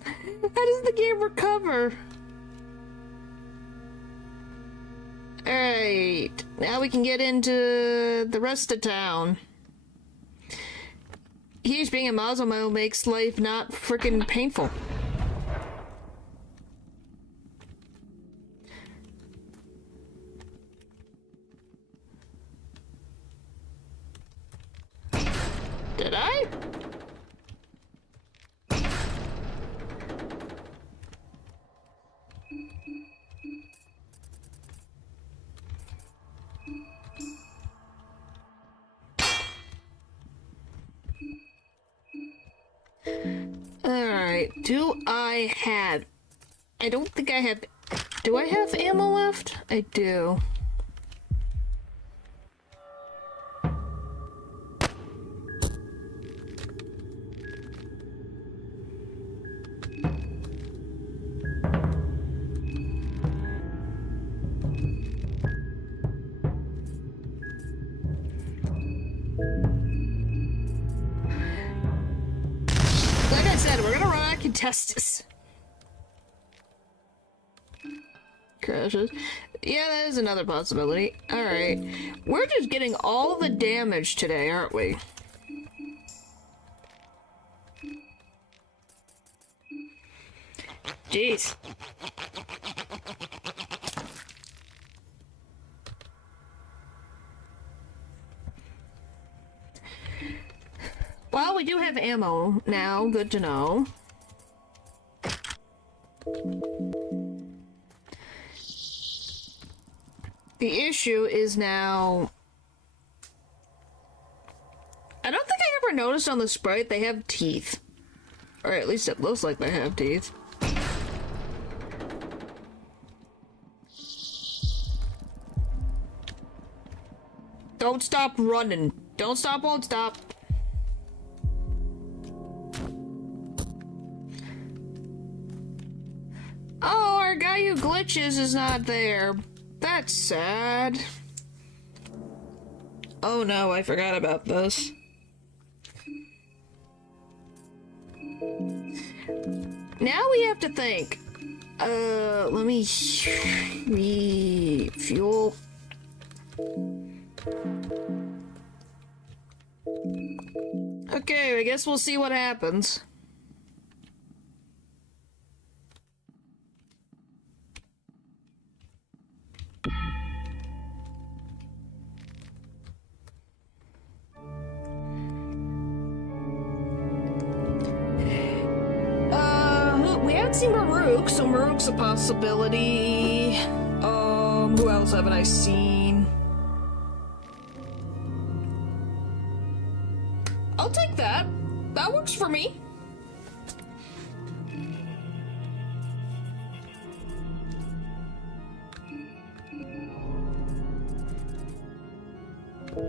How does the game recover? Alright, now we can get into the rest of town. He's being a Muslim makes life not freaking painful. Did I? Alright, do I have... I don't think I have... Do I have ammo left? I do. Like I said, we're gonna run out of contestants. Crashes. Yeah, that is another possibility. Alright. We're just getting all the damage today, aren't we? Jeez. Well, we do have ammo now. Good to know. The issue is now... I don't think I ever noticed on the sprite they have teeth. Or at least it looks like they have teeth. Don't stop running. Don't stop, won't stop. Oh, our guy who glitches is not there. That's sad. Oh no, I forgot about this. Now we have to think. Let me refuel. Okay, I guess we'll see what happens. We haven't seen Maruk, so Maruk's a possibility. Who else haven't I seen? I'll take that. That works for me.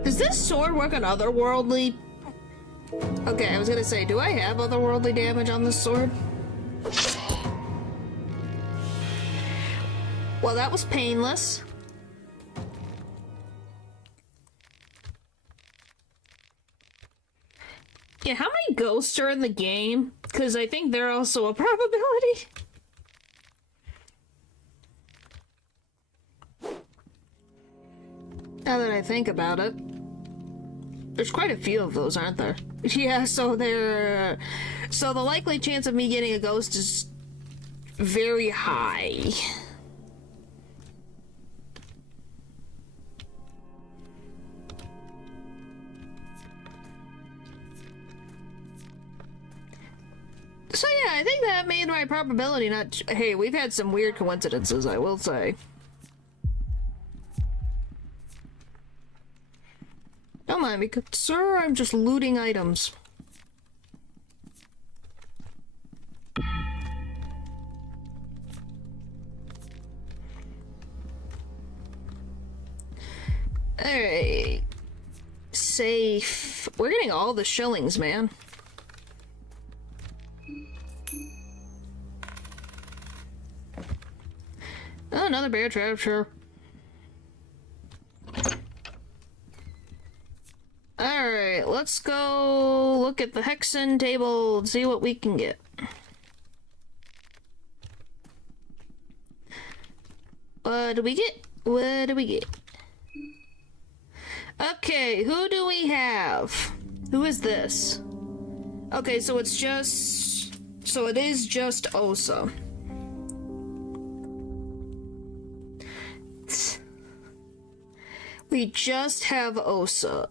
Does this sword work on otherworldly? Okay, I was gonna say, do I have otherworldly damage on this sword? Well, that was painless. Yeah, how many ghosts are in the game? Because I think they're also a probability. Now that I think about it. There's quite a few of those, aren't there? Yeah, so they're... So the likely chance of me getting a ghost is very high. So yeah, I think that made my probability not... Hey, we've had some weird coincidences, I will say. Don't mind me, sir, I'm just looting items. Alright. Safe. We're getting all the shillings, man. Oh, another bear trap, sure. Alright, let's go look at the hexen table and see what we can get. What do we get? What do we get? Okay, who do we have? Who is this? Okay, so it's just... So it is just Osa. We just have Osa.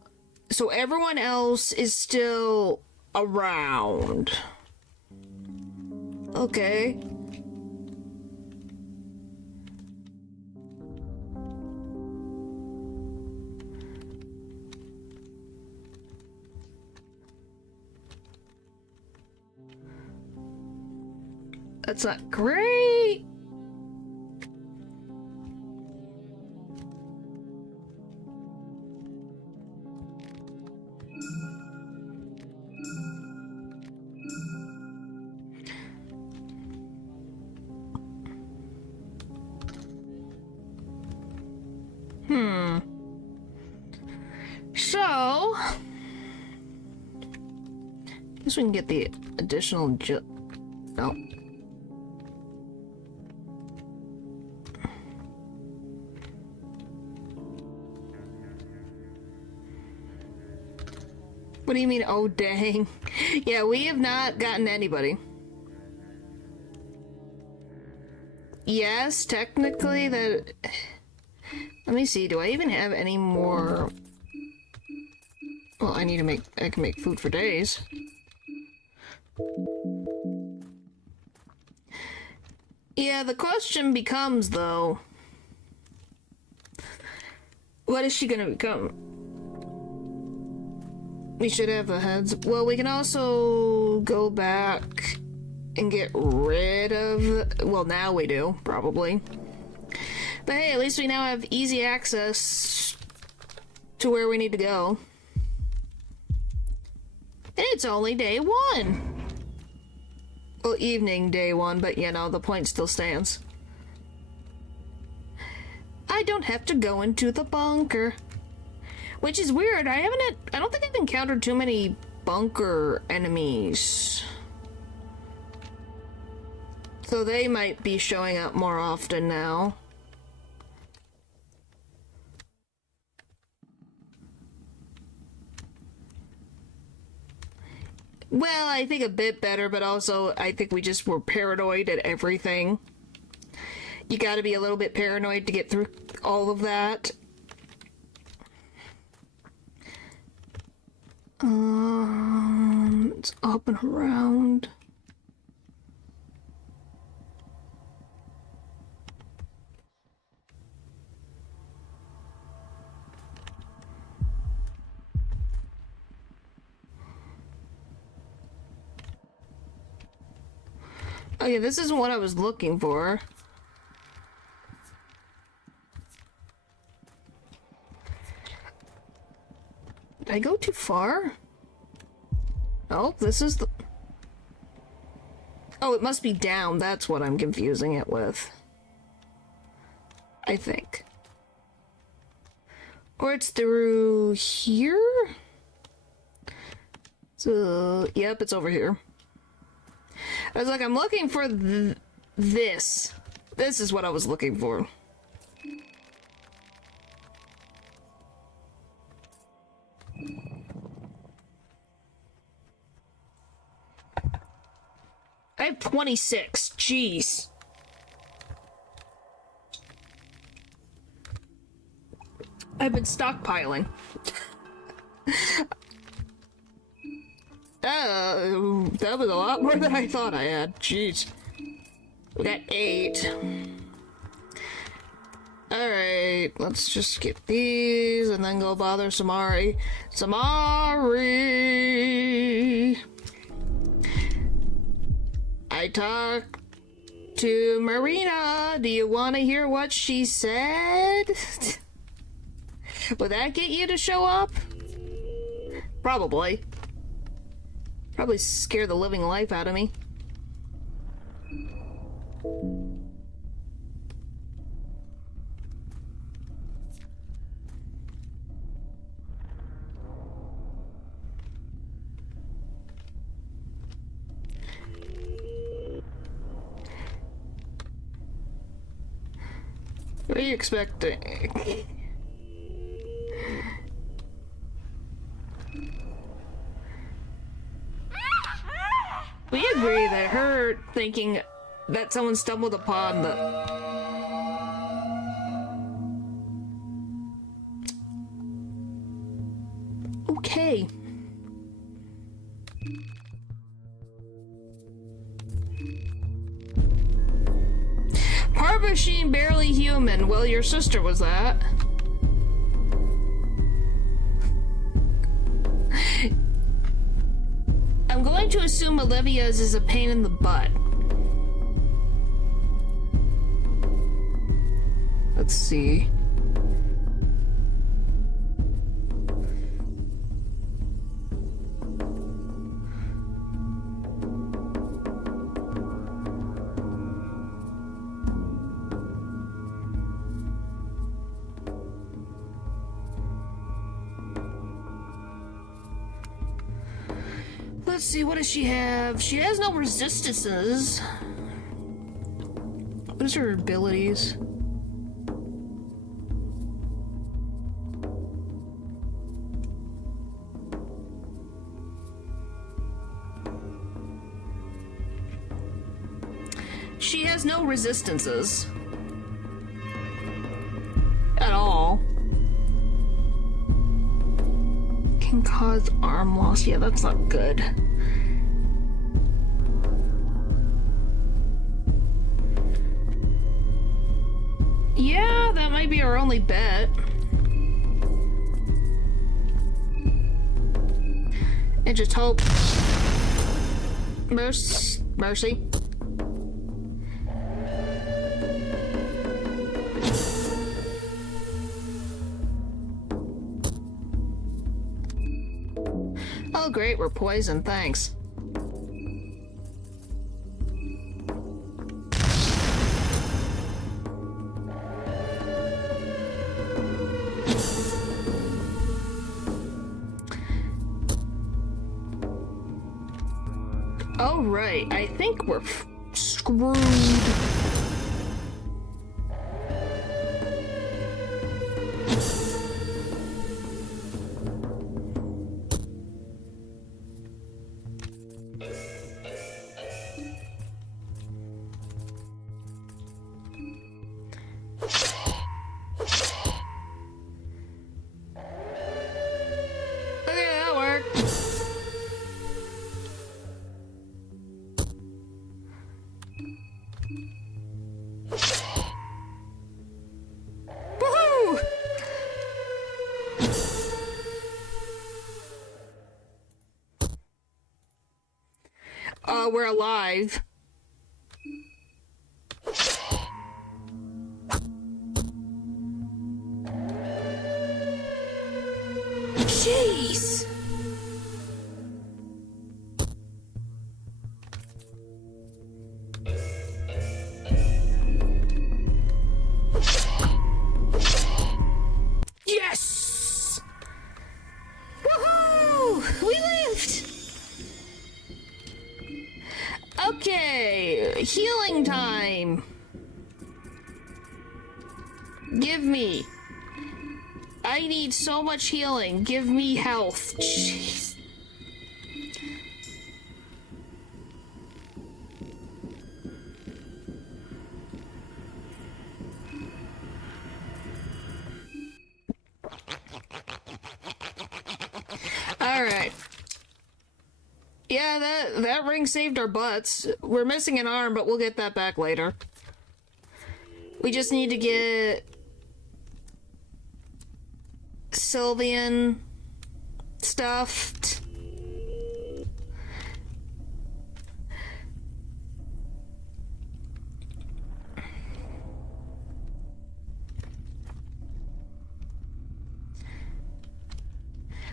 So everyone else is still around. Okay. That's not great. So, guess we can get the additional no. What do you mean, oh dang? Yeah, we have not gotten anybody. Yes, technically that... Let me see, do I even have any more... Well, I need to make... I can make food for days. Yeah, the question becomes, though... What is she gonna become? We should have the heads. Well, we can also go back and get rid of... Well, now we do, probably. But hey, at least we now have easy access to where we need to go. And it's only day one. Well, evening day one, but you know, the point still stands. I don't have to go into the bunker. Which is weird, I don't think I've encountered too many bunker enemies. So they might be showing up more often now. Well, I think a bit better, but also I think we just were paranoid at everything. You gotta be a little bit paranoid to get through all of that. It's up and around. Oh yeah, this isn't what I was looking for. Did I go too far? Oh, this is the... Oh, it must be down. That's what I'm confusing it with. I think. Or it's through here? So, yep, it's over here. I was like, I'm looking for this. This is what I was looking for. I have 26. Jeez. I've been stockpiling. That was a lot more than I thought I had. Jeez. We got 8. Alright, let's just get these and then go bother Samari. Samari! I talked to Marina. Do you want to hear what she said? Would that get you to show up? Probably. Probably scare the living life out of me. What are you expecting? We agree that her thinking that someone stumbled upon the... Okay. Part machine, barely human. Well, your sister was that. I'm going to assume Olivia's is a pain in the butt. Let's see. Let's see, what does she have? She has no resistances. What is her abilities? She has no resistances. At all. Can cause arm loss. Yeah, that's not good. Yeah, that might be our only bet. And just hope. Mercy. Oh great, we're poisoned, thanks. Oh right, I think we're screwed. We're alive. Jeez! Yes! Woohoo! We lived! Okay, healing time. Give me. I need so much healing. Give me health. Jeez. Alright. Yeah, that ring saved our butts. We're missing an arm, but we'll get that back later. We just need to get Sylvian stuffed.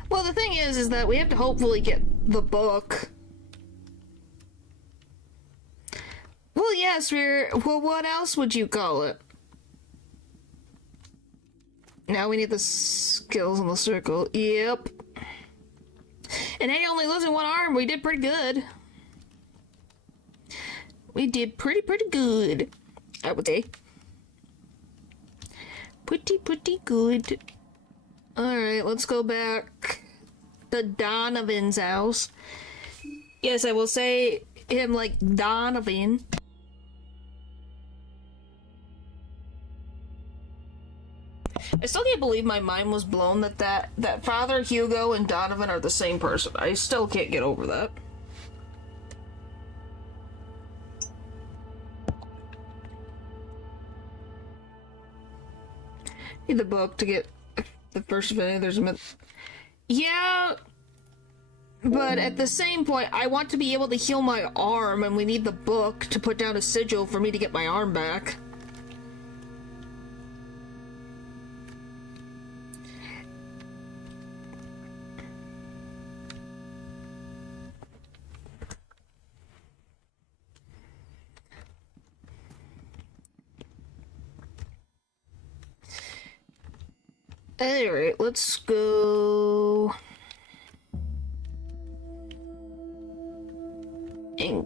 Well, the thing is that we have to hopefully get the book. Well, yes, well, what else would you call it? Now we need the skills in the circle. Yep. And hey, only losing one arm, we did pretty good. We did pretty good, I would say. Pretty good. Alright, let's go back to Donovan's house. Yes, I will say him like Donovan. I still can't believe my mind was blown that Father Hugo and Donovan are the same person. I still can't get over that. Need the book to get the first minute. There's a myth. Yeah, but at the same point, I want to be able to heal my arm, and we need the book to put down a sigil for me to get my arm back. Alright, let's go and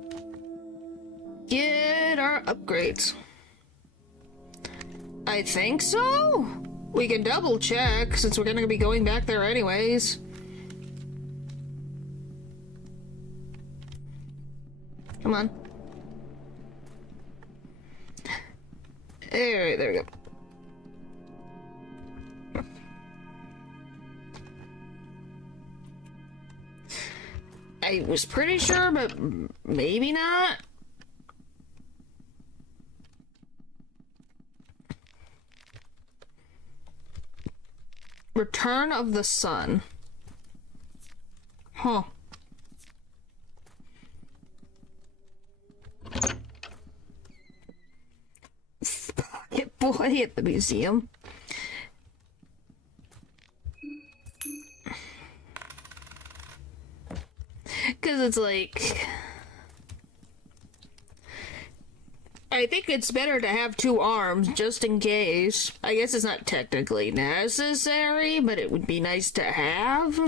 get our upgrades. I think so? We can double check since we're gonna be going back there anyways. Come on. Alright, there we go. I was pretty sure, but maybe not. Return of the Sun. Huh. Pocket boy at the museum. Because it's like, I think it's better to have two arms just in case. I guess it's not technically necessary, but it would be nice to have.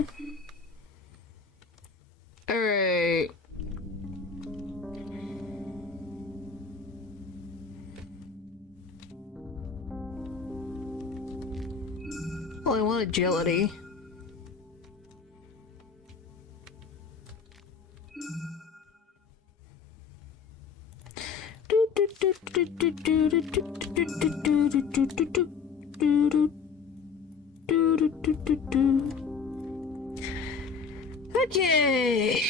Alright. Well, I want agility. Okay.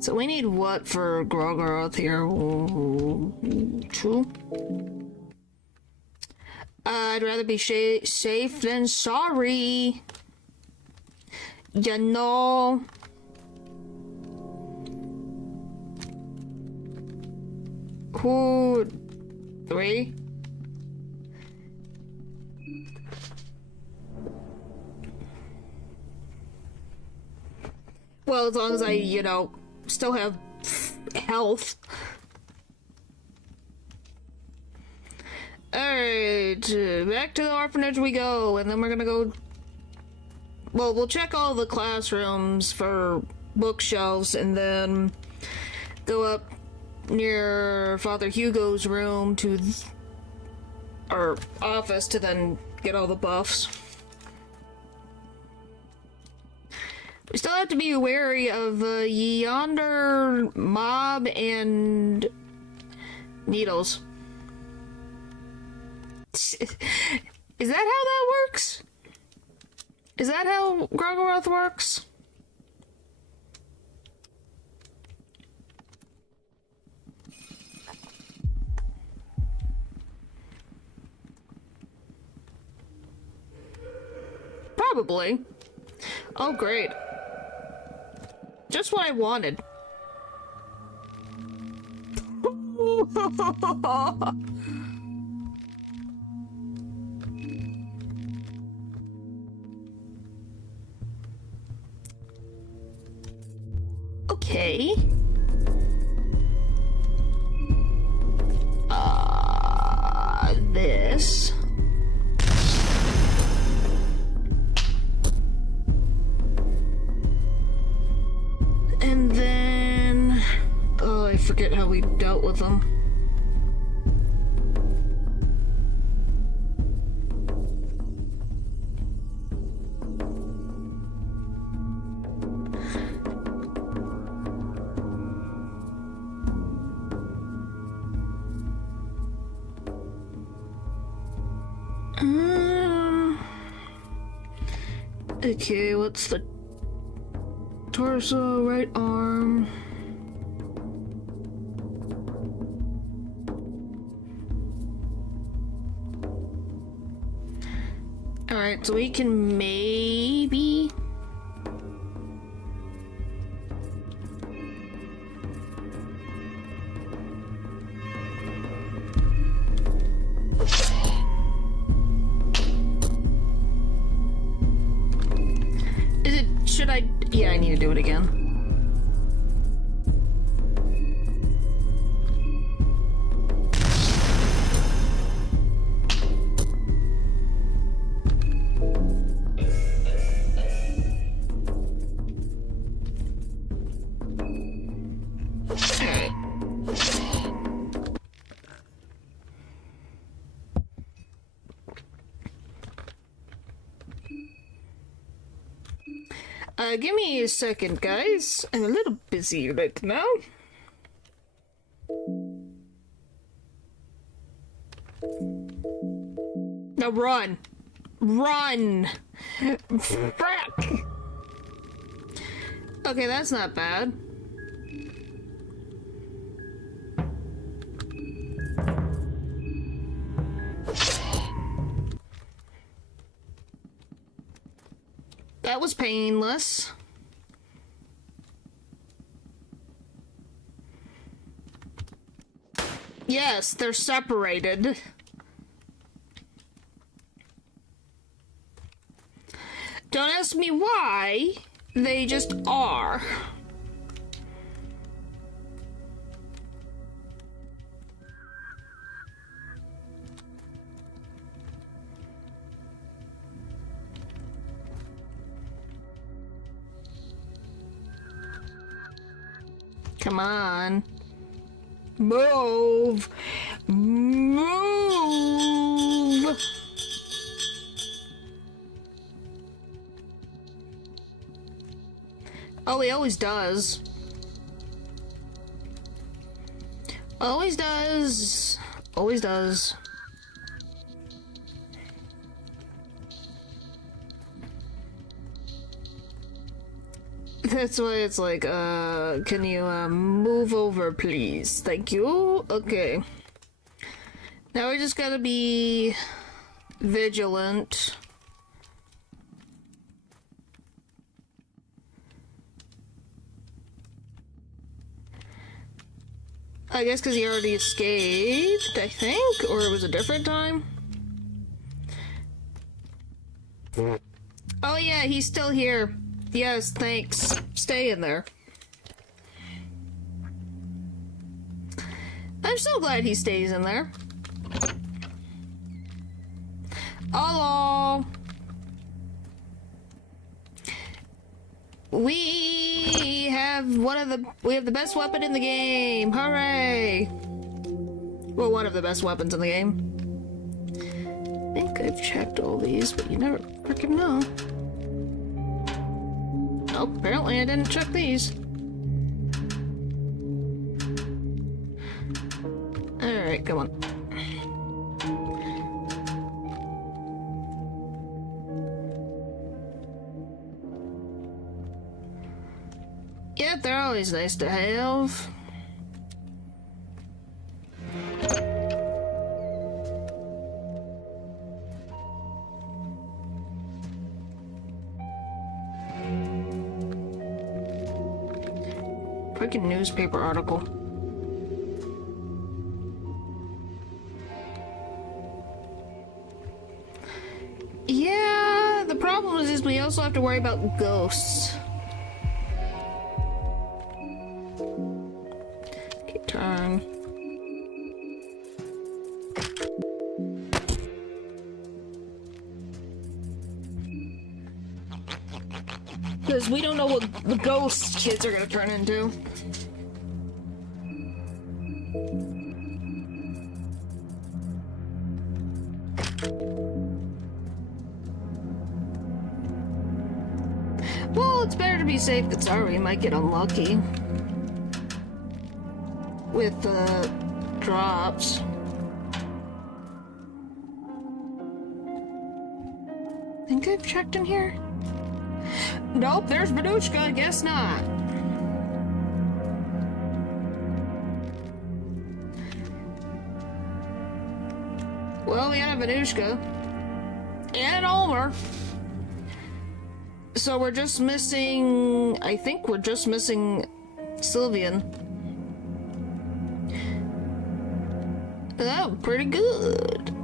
So we need what for Grogroth here? True. I'd rather be safe than sorry. You know. Who 3. Well, as long as I, you know, still have health. Alright, back to the orphanage we go, and then we're gonna go... Well, we'll check all the classrooms for bookshelves, and then go up near Father Hugo's room to... or office to then get all the buffs. We still have to be wary of yonder mob and needles. Is that how that works? Is that how Grogoroth works? Probably. Oh, great. Just what I wanted. Okay. This. And then... oh, I forget how we dealt with them. Okay, what's the torso, right arm? Alright, so we can maybe... should I... yeah, I need to do it again. Give me a second, guys. I'm a little busy right now. Now run! Run! Frack! Okay, that's not bad. That was painless. Yes, they're separated. Don't ask me why, they just are. Come on. Move! Move! Oh, he always does. Always does. Always does. That's why it's like, can you, move over, please? Thank you. Okay. Now we just gotta be vigilant. I guess because he already escaped, I think? Or it was a different time? Oh yeah, he's still here. Yes, thanks. Stay in there. I'm so glad he stays in there. Hello. We have the best weapon in the game. Hooray! Well, one of the best weapons in the game. I think I've checked all these, but you never freaking know. Oh, apparently I didn't check these. Alright, come on. Yeah, they're always nice to have. Freaking newspaper article. Yeah, the problem is we also have to worry about ghosts. Okay, turn. Because we don't know what the ghost kids are gonna turn into. Well, it's better to be safe than sorry. We might get unlucky with drops. Think I've checked in here? Nope, there's Badushka. Guess not. Well, we got a Badushka and Olmer. So we're just missing, I think we're just missing Sylvian. Oh, pretty good.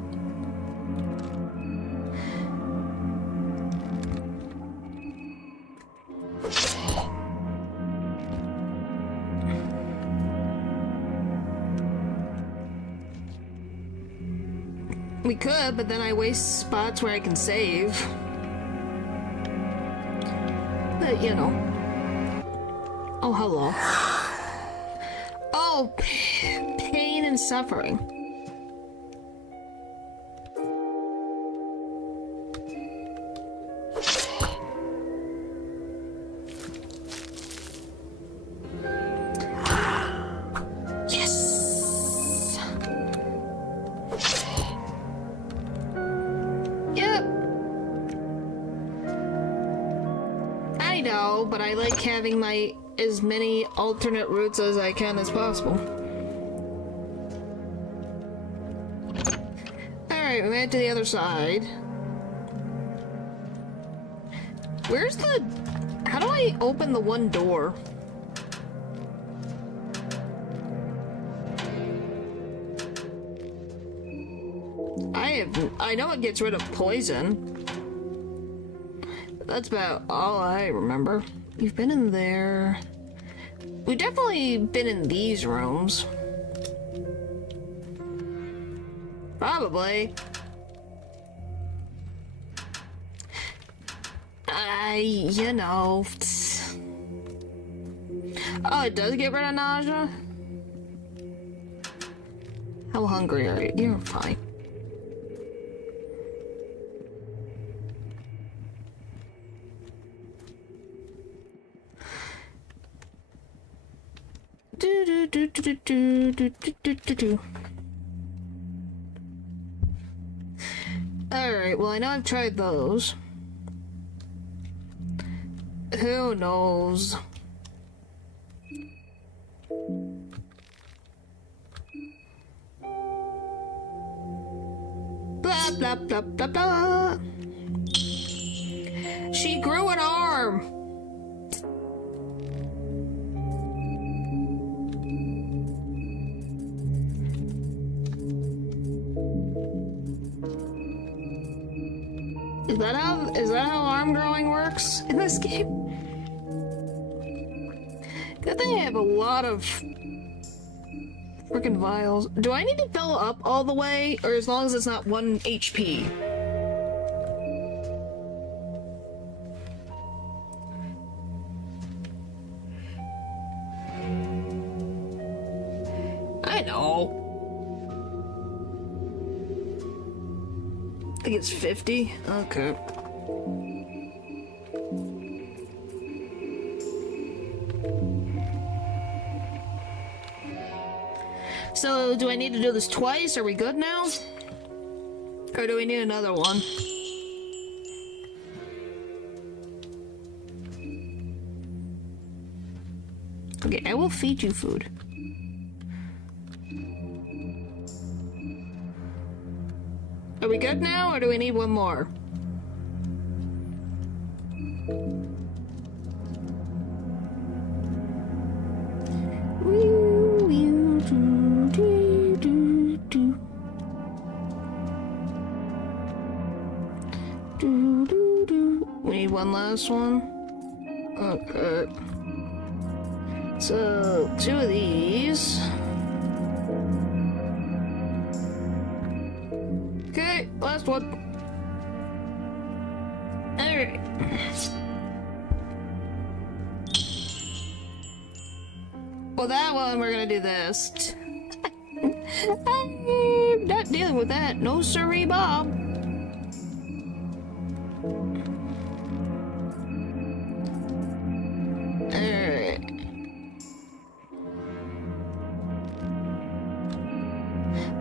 We could, but then I waste spots where I can save. But, you know. Oh, hello. Oh, pain and suffering. Yes! Yep. I know, but I like having as many alternate routes as I can as possible. Alright, we made it to the other side. Where's how do I open the one door? I know it gets rid of poison. That's about all I remember. You've been in there. We've definitely been in these rooms. Probably. You know. Oh, it does get rid of nausea? How hungry are you? You're fine. Alright, well I know I've tried those. Who knows? Blah blah blah blah blah. She grew an arm. Is that how arm growing works in this game? Good thing I have a lot of freaking vials. Do I need to fill up all the way, or as long as it's not 1 HP? I know. I think it's 50. Okay. So, do I need to do this twice? Are we good now? Or do we need another one? Okay, I will feed you food. Are we good now, or do we need one more? We need one last one. Okay. So, 2 of these. Okay, last one. Alright. Well, that one, we're gonna do this. I'm not dealing with that. No siree, Bob. Alright.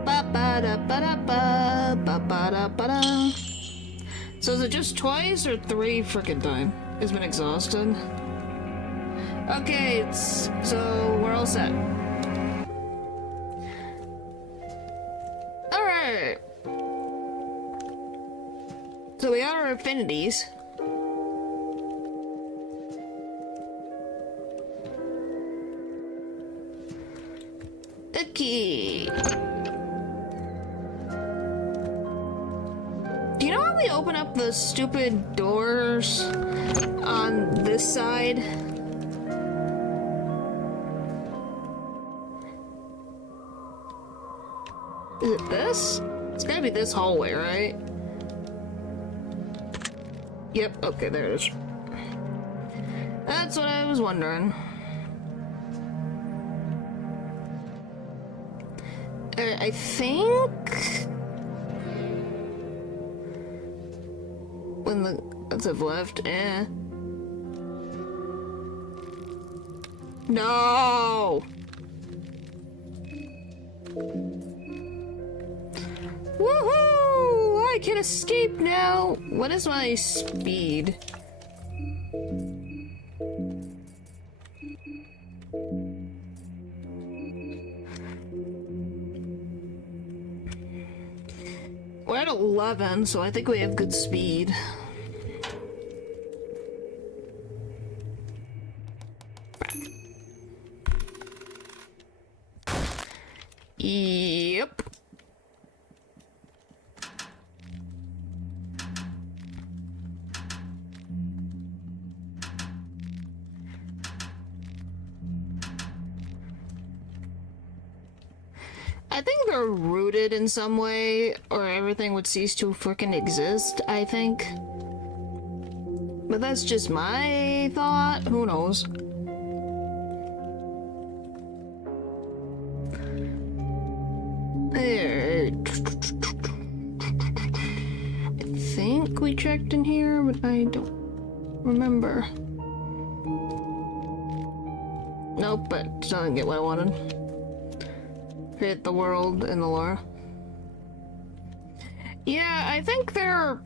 Ba-ba-da-ba-da-ba, ba-ba-da-ba-da. So is it just twice or 3 frickin' time? It's been exhausted. Okay, so we're all set. Alright. So we got our affinities. Okay. Do you know how we open up the stupid doors on this side? Is it this? It's gotta be this hallway, right? Yep, okay, there it is. That's what I was wondering. I think... when the ones have left, No! Woohoo! I can escape now! What is my speed? We're at 11, so I think we have good speed. Yep. I think they're rooted in some way, or everything would cease to frickin' exist, I think. But that's just my thought. Who knows? There. I think we checked in here, but I don't remember. Nope, but didn't get what I wanted. Create the world and the lore. Yeah, I think they're...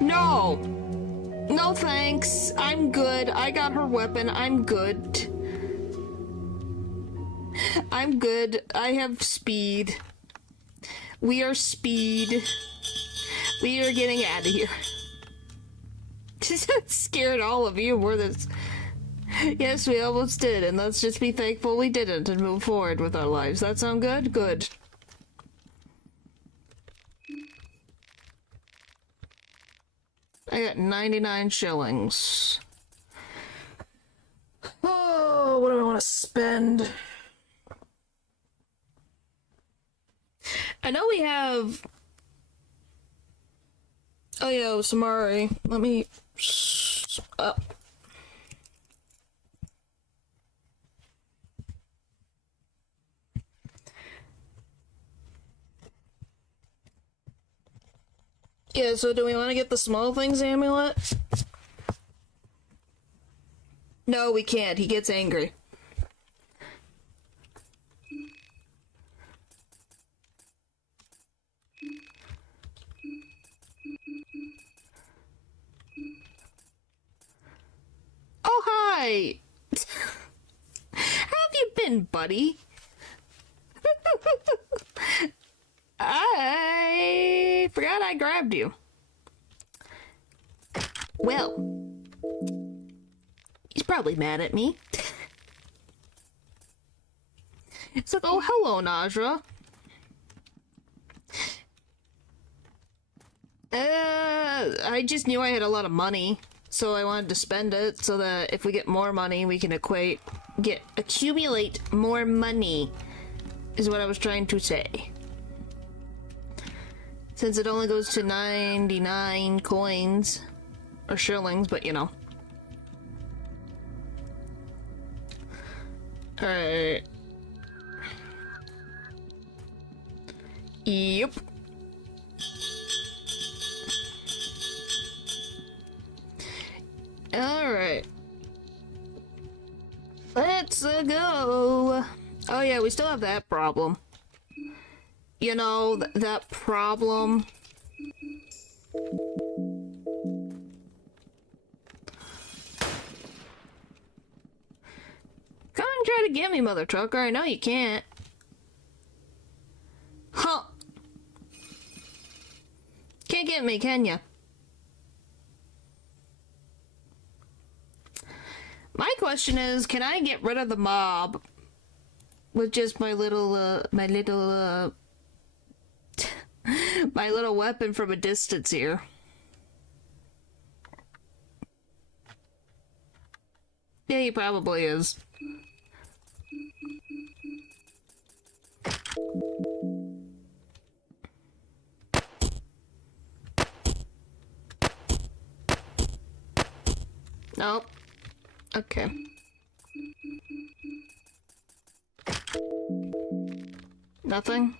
No! No thanks. I'm good. I got her weapon. I'm good. I'm good. I have speed. We are speed. We are getting out of here. Scared all of you more than... Yes, we almost did, and let's just be thankful we didn't and move forward with our lives. That sound good? Good. I got 99 shillings. Oh, what do I want to spend? I know we have... Oh, yo, Samari. Let me... up. Yeah, so do we want to get the small things amulet? No, we can't. He gets angry. Oh, hi! How have you been, buddy? I forgot I grabbed you. Well, he's probably mad at me. It's like, oh, hello, Najra. I just knew I had a lot of money, so I wanted to spend it so that if we get more money, we can accumulate more money, is what I was trying to say. Since it only goes to 99 coins, or shillings, but you know. Alright. Yep. Alright. Let's go. Oh yeah, we still have that problem. You know, that problem. Come and try to get me, mother trucker. I know you can't. Huh. Can't get me, can ya? My question is, can I get rid of the mob with just my little my little weapon from a distance here? Yeah, he probably is. Nope. Okay. Nothing?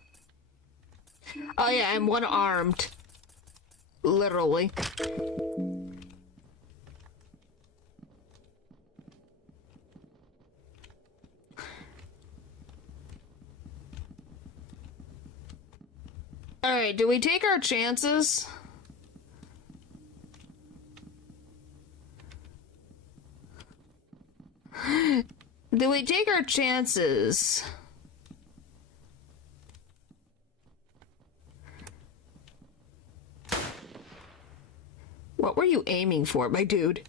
Oh yeah, I'm one-armed. Literally. Alright, do we take our chances? Do we take our chances? What were you aiming for, my dude?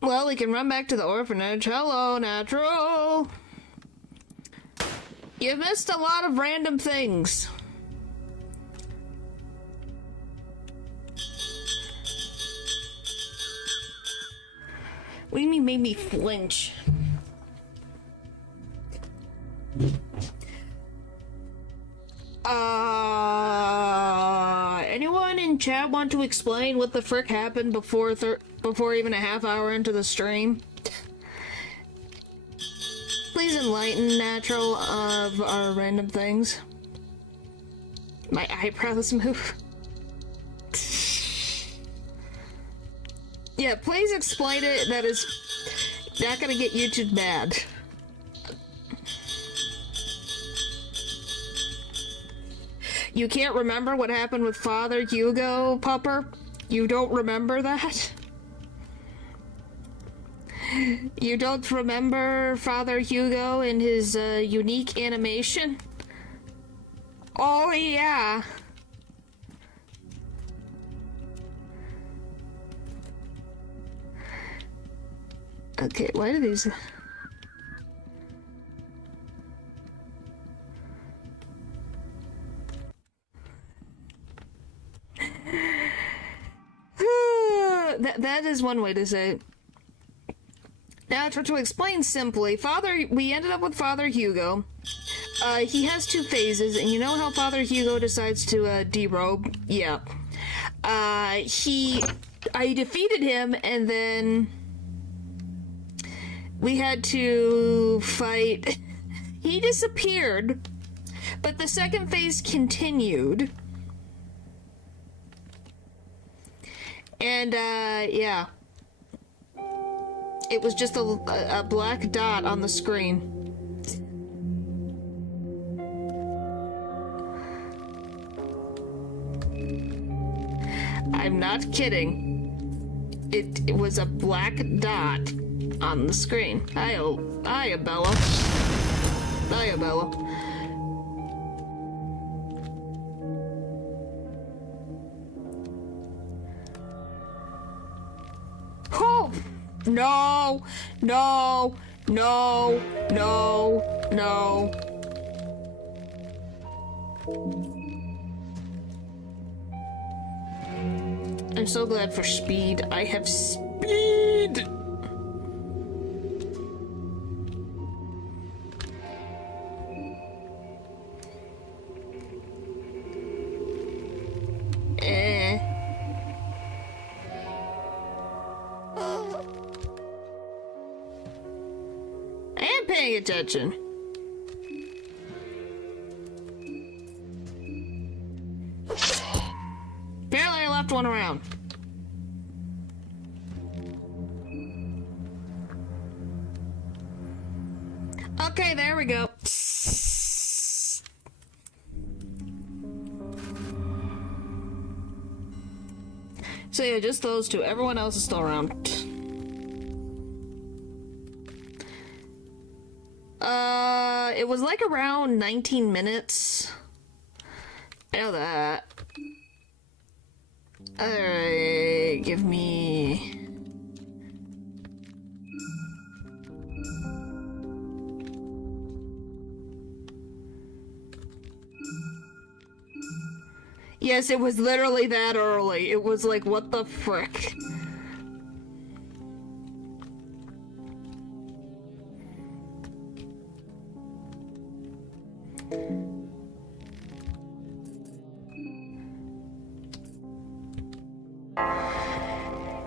Well, we can run back to the orphanage. Hello, Natural. You've missed a lot of random things. What do you mean made me flinch? Anyone in chat want to explain what the frick happened before even a half hour into the stream? Please enlighten Natural of our random things. My eyebrows move. Yeah, please explain it. That is not gonna get YouTube mad. You can't remember what happened with Father Hugo, Pupper? You don't remember that? You don't remember Father Hugo and his unique animation? Oh yeah. Okay, why do these... that is one way to say it. Now, to explain simply, we ended up with Father Hugo. He has two phases, and you know how Father Hugo decides to derobe? Yeah. I defeated him, and then we had to fight. He disappeared, but the second phase continued. And, yeah. It was just a black dot on the screen. I'm not kidding. It was a black dot on the screen. Hiya, Bella. Hiya, Bella. Oh! No! No! No! No! No! I'm so glad for speed. I have speed! I am paying attention. Apparently I left one around. Okay, there we go. So yeah, just those two. Everyone else is still around. It was like around 19 minutes. I know that. Alright, give me... Yes, it was literally that early. It was like, what the frick?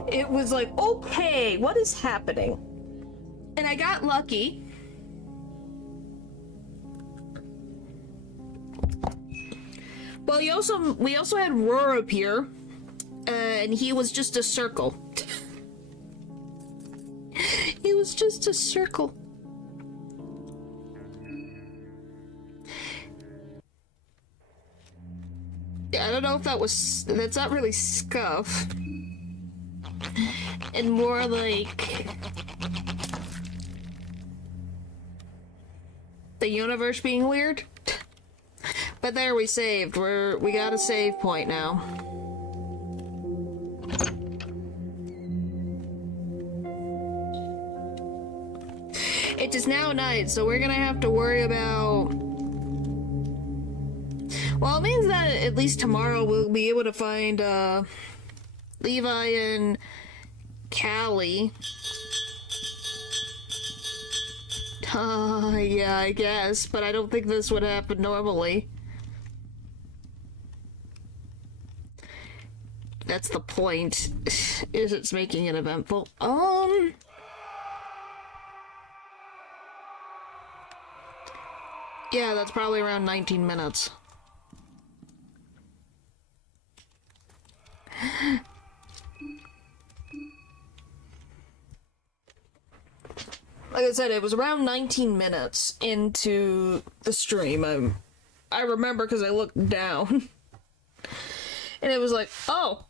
It was like, okay, what is happening? And I got lucky. Well, we also had Roar appear, and he was just a circle. He was just a circle. Yeah, I don't know if that's not really scuff. And more like the universe being weird. But there, we saved. We got a save point now. It is now night, so we're gonna have to worry about... Well, it means that at least tomorrow we'll be able to find, Levi and Callie. Yeah, I guess, but I don't think this would happen normally. That's the point, is it's making it eventful. Yeah, that's probably around 19 minutes. Like I said, it was around 19 minutes into the stream. I remember because I looked down. And it was like, oh.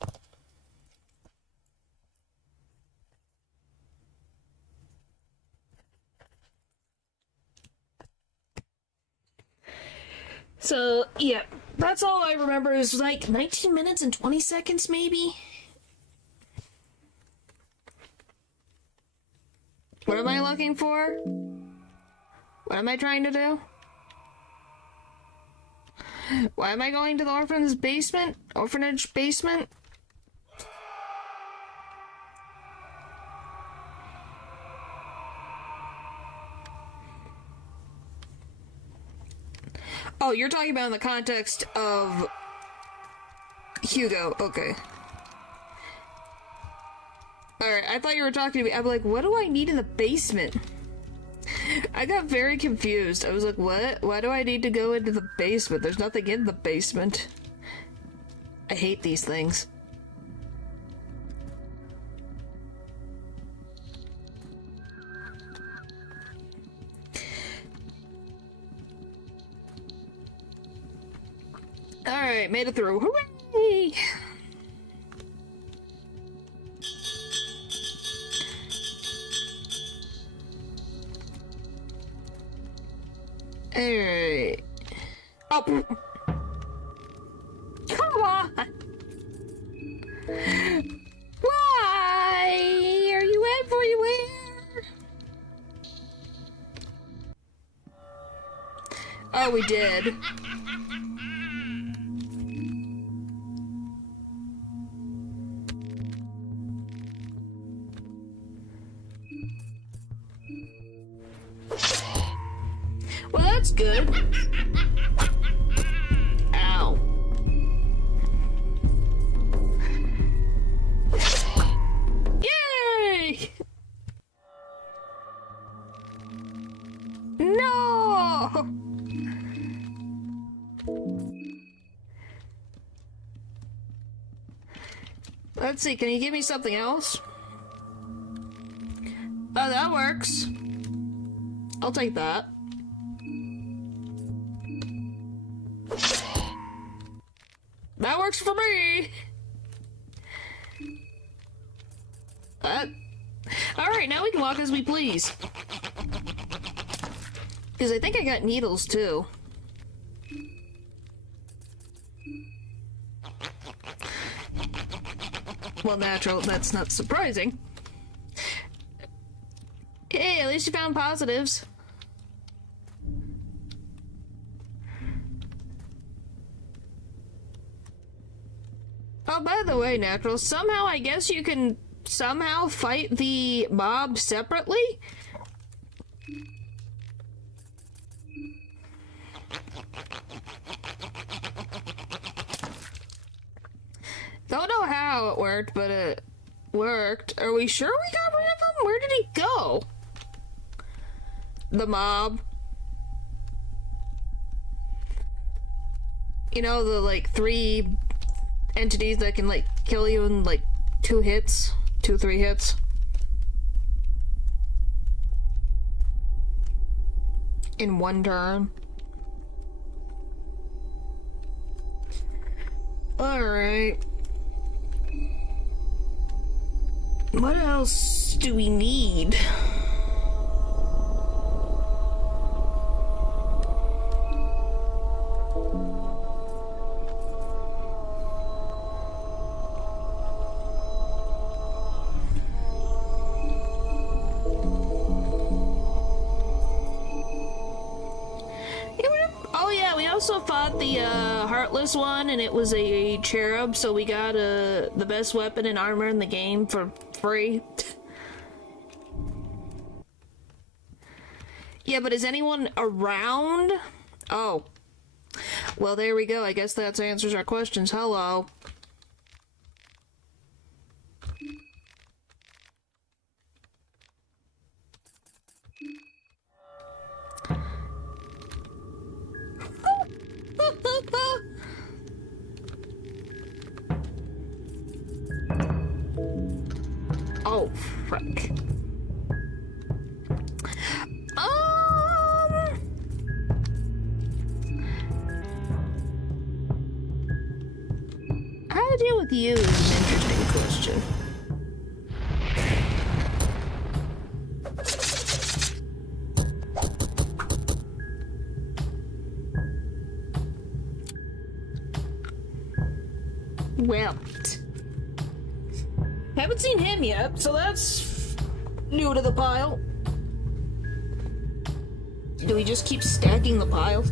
So, yeah. That's all I remember. It was like 19 minutes and 20 seconds, maybe? What am I looking for? What am I trying to do? Why am I going to the orphanage basement? Orphanage basement? Oh, you're talking about in the context of Hugo. Okay. Alright, I thought you were talking to me. I'm like, what do I need in the basement? I got very confused. I was like, what? Why do I need to go into the basement? There's nothing in the basement. I hate these things. Alright, made it through. Hooray! Alright. Oh! Come on! Why are you everywhere? Oh, we did. Well, that's good. Ow. Yay! No! Let's see, can you give me something else? Oh, that works. I'll take that. That works for me! Alright, now we can walk as we please. Because I think I got needles, too. Well, natural, that's not surprising. Hey, at least you found positives. Oh, by the way, Natural, somehow I guess you can somehow fight the mob separately? Don't know how it worked, but it worked. Are we sure we got rid of him? Where did he go? The mob. You know, the, like, 3 entities that can, like, kill you in, like, 2 hits? 2-3 hits? In 1 turn. Alright. What else do we need? Also fought the Heartless one, and it was a cherub, so we got the best weapon and armor in the game for free. Yeah, but is anyone around? Oh. Well, there we go. I guess that answers our questions. Hello. Oh, frick. How to deal with you is an interesting question. Well, haven't seen him yet, so that's new to the pile. Do we just keep stacking the piles?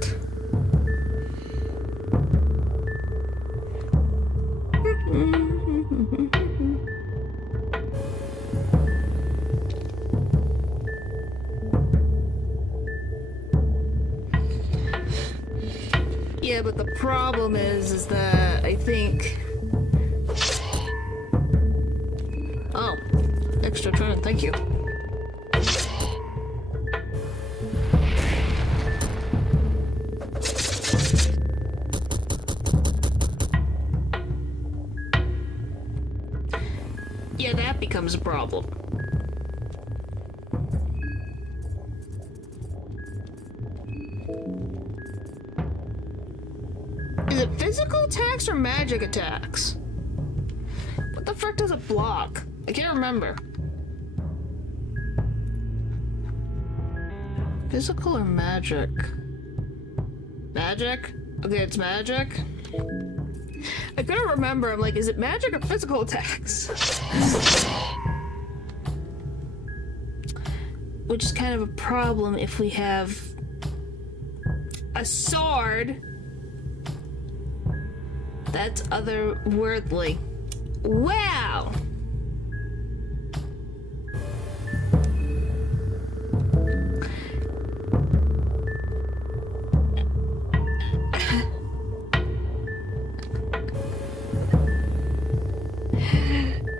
Yeah, but the problem is that I think... Oh, extra turn, thank you. Yeah, that becomes a problem. Is it physical attacks or magic attacks? What the frick does it block? I can't remember. Physical or magic? Magic? Okay, it's magic. I couldn't remember. I'm like, is it magic or physical attacks? Which is kind of a problem if we have a sword that's otherworldly. Wow!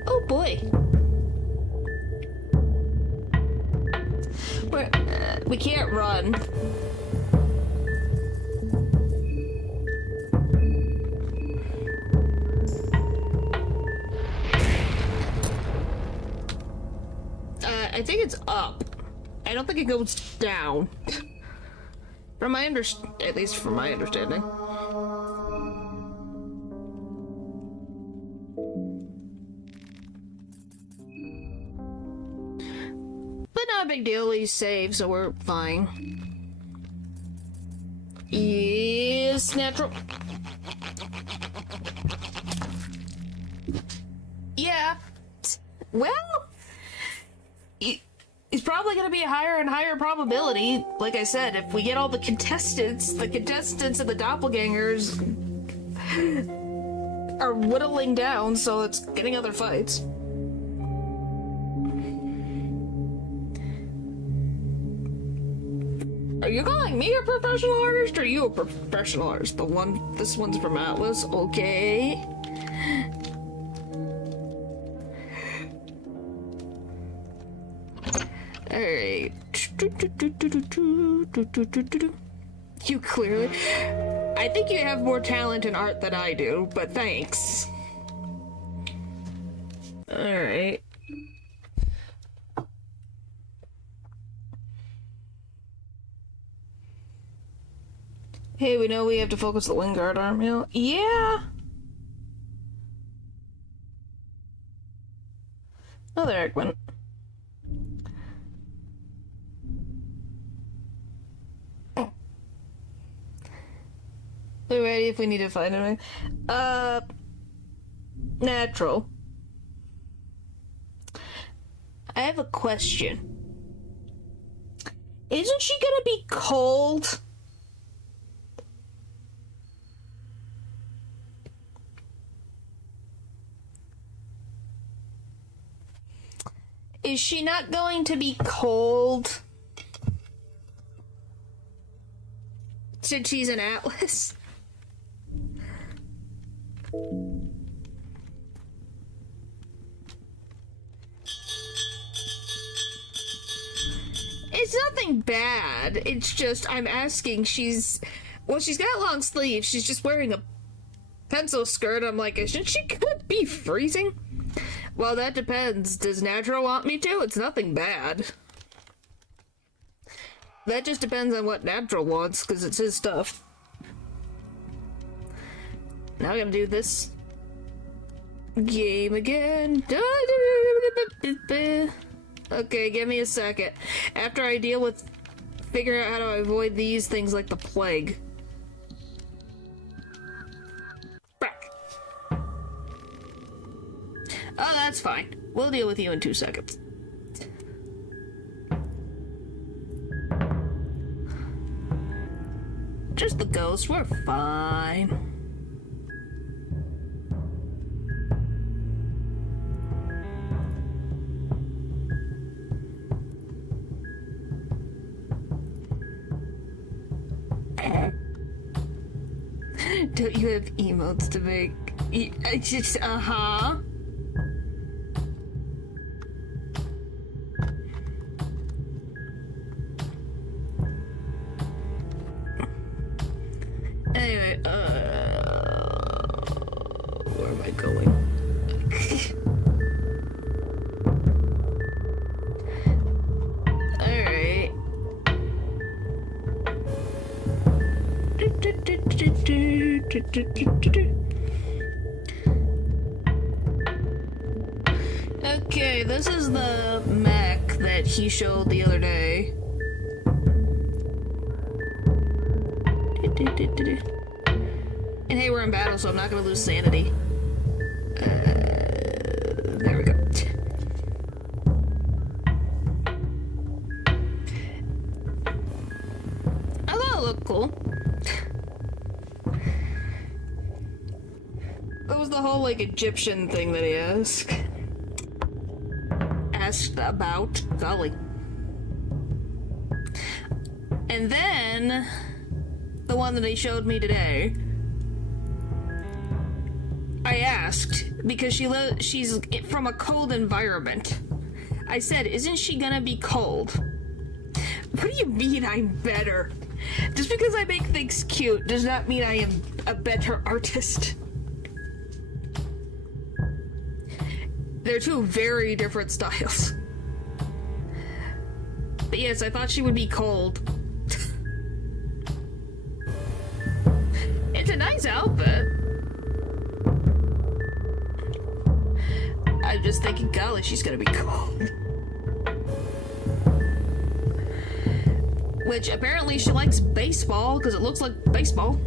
Oh boy. We can't run. I think it's up. I don't think it goes down. From my at least from my understanding. But not a big deal, we saved, so we're fine. Yes, natural. Yeah. Well, it's probably going to be a higher and higher probability. Like I said, if we get all the contestants and the doppelgangers are whittling down, so it's getting other fights. Are you calling me a professional artist, or are you a professional artist? This one's from Atlas, okay. Alright. You clearly... I think you have more talent in art than I do, but thanks. Alright. Hey, we know we have to focus the Wingard arm now. Yeah! Oh, there it went. We're ready if we need to find him. Natural. I have a question. Isn't she gonna be cold? Is she not going to be cold? Since she's an Atlas? It's nothing bad. It's just, I'm asking, she's got long sleeves. She's just wearing a pencil skirt. I'm like, isn't she gonna be freezing? Well, that depends. Does Natural want me to? It's nothing bad. That just depends on what Natural wants, because it's his stuff. Now I'm gonna do this game again. Okay, give me a second. After I deal with figuring out how to avoid these things like the plague. Back. Oh, that's fine. We'll deal with you in 2 seconds. Just the ghost. We're fine. Don't you have emotes to make? I just, uh-huh. Anyway, where am I going? Alright. Okay, this is the mech that he showed the other day. And hey, we're in battle, so I'm not gonna lose sanity. There we go. I thought it looked cool. That was the whole, like, Egyptian thing that he asked about. Golly. And then the one that he showed me today, I asked because she's from a cold environment. I said, "Isn't she gonna be cold?" What do you mean I'm better? Just because I make things cute does not mean I am a better artist. They're two very different styles. But yes, I thought she would be cold. It's a nice outfit. I'm just thinking, golly, she's gonna be cold. Which, apparently she likes baseball, because it looks like baseball.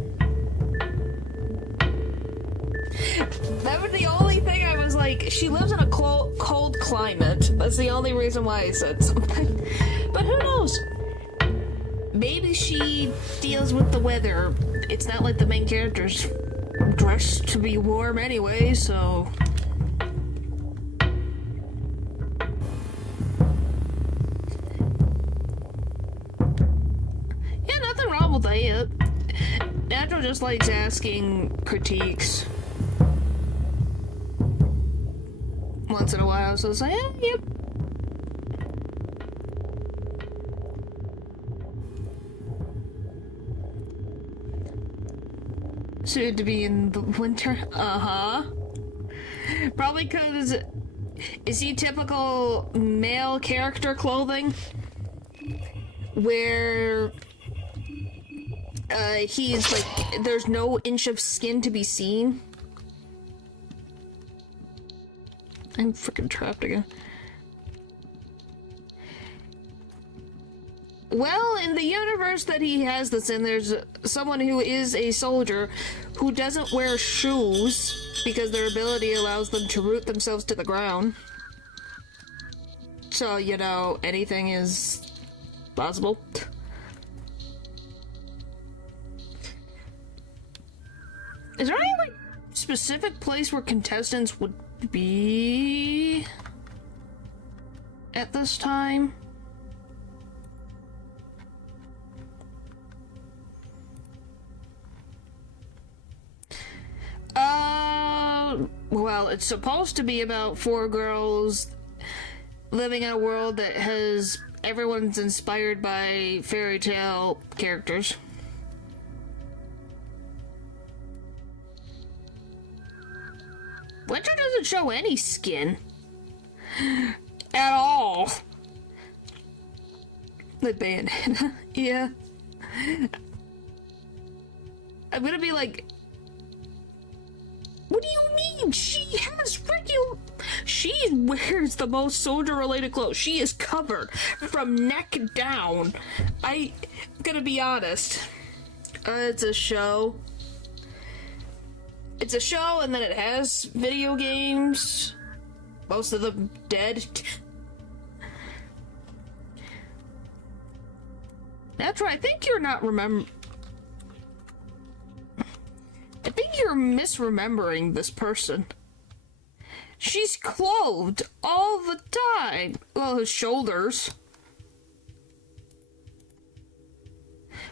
That was the only thing I was like, she lives in a cold climate. That's the only reason why I said something. But who knows? Maybe she deals with the weather. It's not like the main character's dressed to be warm anyway, so... Yeah, nothing wrong with that. Natural just likes asking critiques once in a while, so it's like, yep. Soon to be in the winter. Uh-huh. Probably because... Is he typical male character clothing? Where... he's like... There's no inch of skin to be seen. I'm freaking trapped again. Well, in the universe that he has this in, there's someone who is a soldier who doesn't wear shoes because their ability allows them to root themselves to the ground. So, you know, anything is possible. Is there any, like, specific place where contestants would be at this time? Well, it's supposed to be about 4 girls living in a world that has everyone's inspired by fairy tale characters. Winter doesn't show any skin. At all. The bandana. Yeah. I'm gonna be like... What do you mean? She has freaking... She wears the most soldier-related clothes. She is covered from neck down. I'm gonna be honest. It's a show. It's a show, and then it has video games. Most of them dead. That's right. I think you're not I think you're misremembering this person. She's clothed all the time. Well, her shoulders.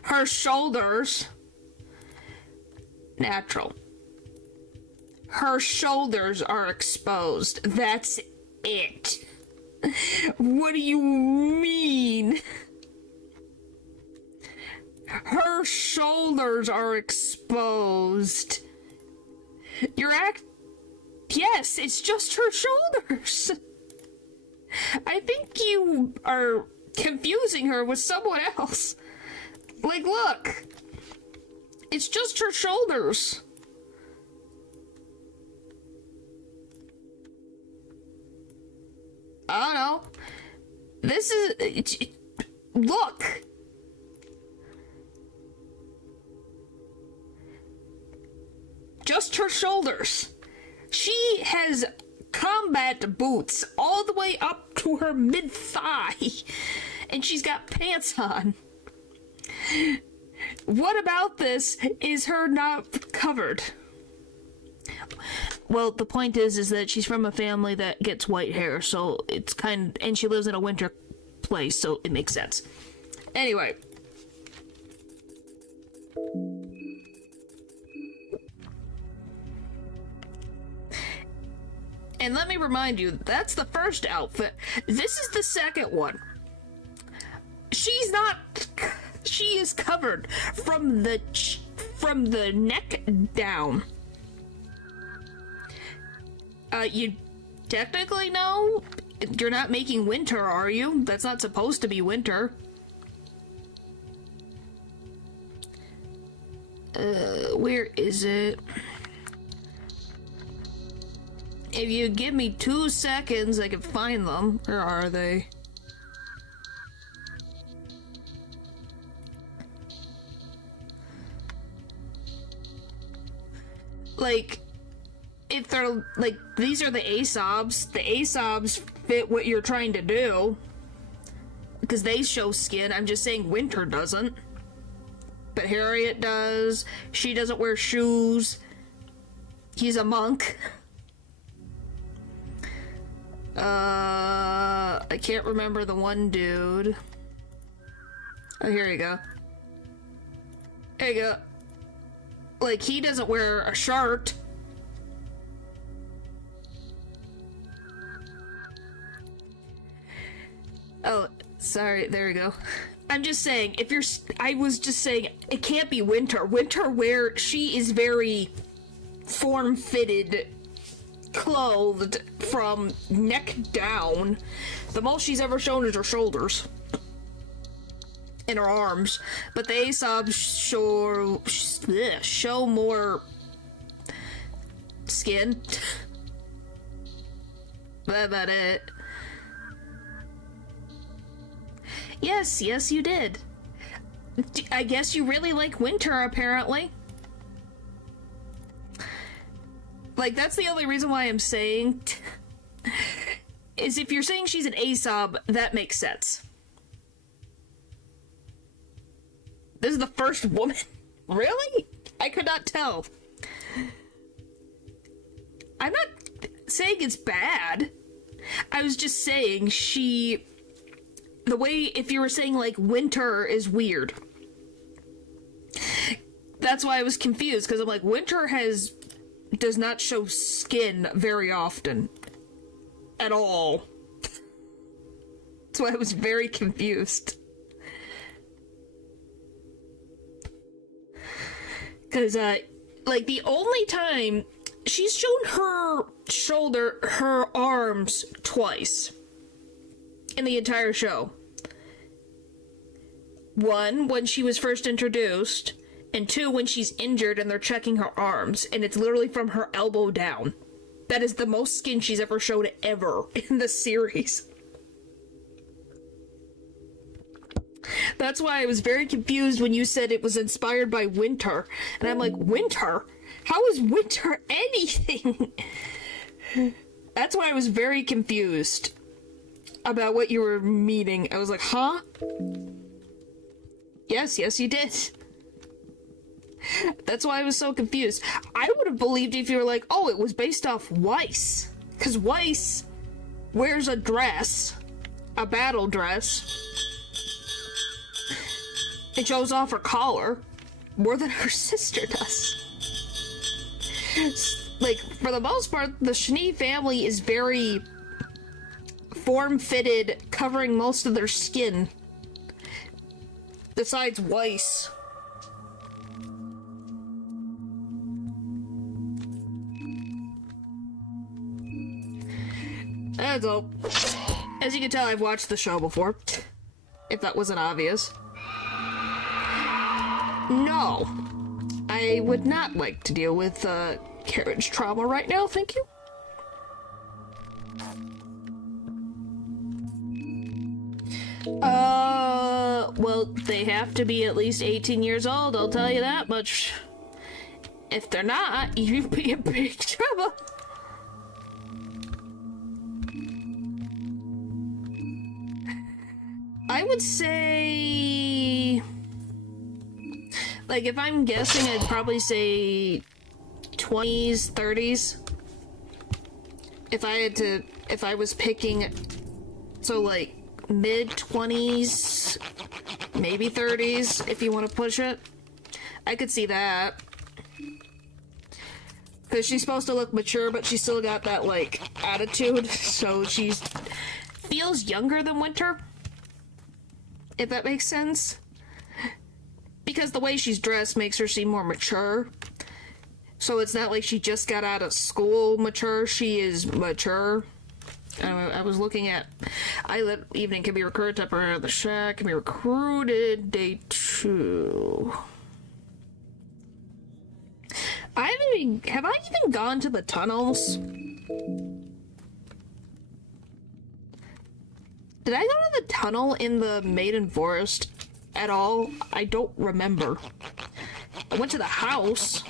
Her shoulders. Natural. Her shoulders are exposed. That's it. What do you mean? Her shoulders are exposed. Yes, it's just her shoulders. I think you are confusing her with someone else. Like, look. It's just her shoulders. I don't know. This is... Look. Just her shoulders. She has combat boots all the way up to her mid-thigh. And she's got pants on. What about this is her not covered? Well, the point is that she's from a family that gets white hair, so it's and she lives in a winter place, so it makes sense. Anyway. And let me remind you, that's the first outfit. This is the second one. She's not... She is covered from the neck down. You technically know? You're not making winter, are you? That's not supposed to be winter. Where is it? If you give me 2 seconds, I can find them. Where are they? Like, if they're, like, these are the ASOBs. The ASOBs fit what you're trying to do. Because they show skin. I'm just saying winter doesn't. But Harriet does. She doesn't wear shoes. He's a monk. I can't remember the one dude. Oh, here you go. There you go. Like, he doesn't wear a shirt. Oh, sorry, there we go. I'm just saying, I was just saying, it can't be winter. Winter where she is very form-fitted, clothed from neck down. The most she's ever shown is her shoulders. And her arms. But the ASOBs show more skin. That's about it. Yes, you did. I guess you really like winter, apparently. Like, that's the only reason why I'm saying... is if you're saying she's an ASOB, that makes sense. This is the first woman? Really? I could not tell. I'm not saying it's bad. I was just saying the way, if you were saying, like, winter is weird. That's why I was confused, because I'm like, winter does not show skin very often. At all. That's why I was very confused. Because, like, the only time she's shown her arms twice in the entire show. One, when she was first introduced, and 2, when she's injured and they're checking her arms, and it's literally from her elbow down. That is the most skin she's ever showed ever in the series. That's why I was very confused when you said it was inspired by winter. And I'm like, winter? How is winter anything? That's why I was very confused about what you were meaning. I was like, huh? Yes, you did. That's why I was so confused. I would have believed if you were like, oh, it was based off Weiss. Because Weiss wears a dress, a battle dress. It shows off her collar more than her sister does. Like, for the most part, the Schnee family is very form-fitted, covering most of their skin. Besides Weiss. That's all. As you can tell, I've watched the show before. If that wasn't obvious. No. I would not like to deal with, carriage trauma right now, thank you. Well, they have to be at least 18 years old, I'll tell you that much. If they're not, you'd be in big trouble. I would say... Like, if I'm guessing, I'd probably say 20s, 30s. If I was picking, so like mid-20s, maybe 30s, if you want to push it. I could see that. Because she's supposed to look mature, but she's still got that, like, attitude, so she's feels younger than Winter. If that makes sense. Because the way she's dressed makes her seem more mature. So it's not like she just got out of school mature, she is mature. I was looking at evening can be recruited temporarily at the shack, can be recruited day 2. Have I even gone to the tunnels? Did I go to the tunnel in the Maiden Forest at all? I don't remember. I went to the house.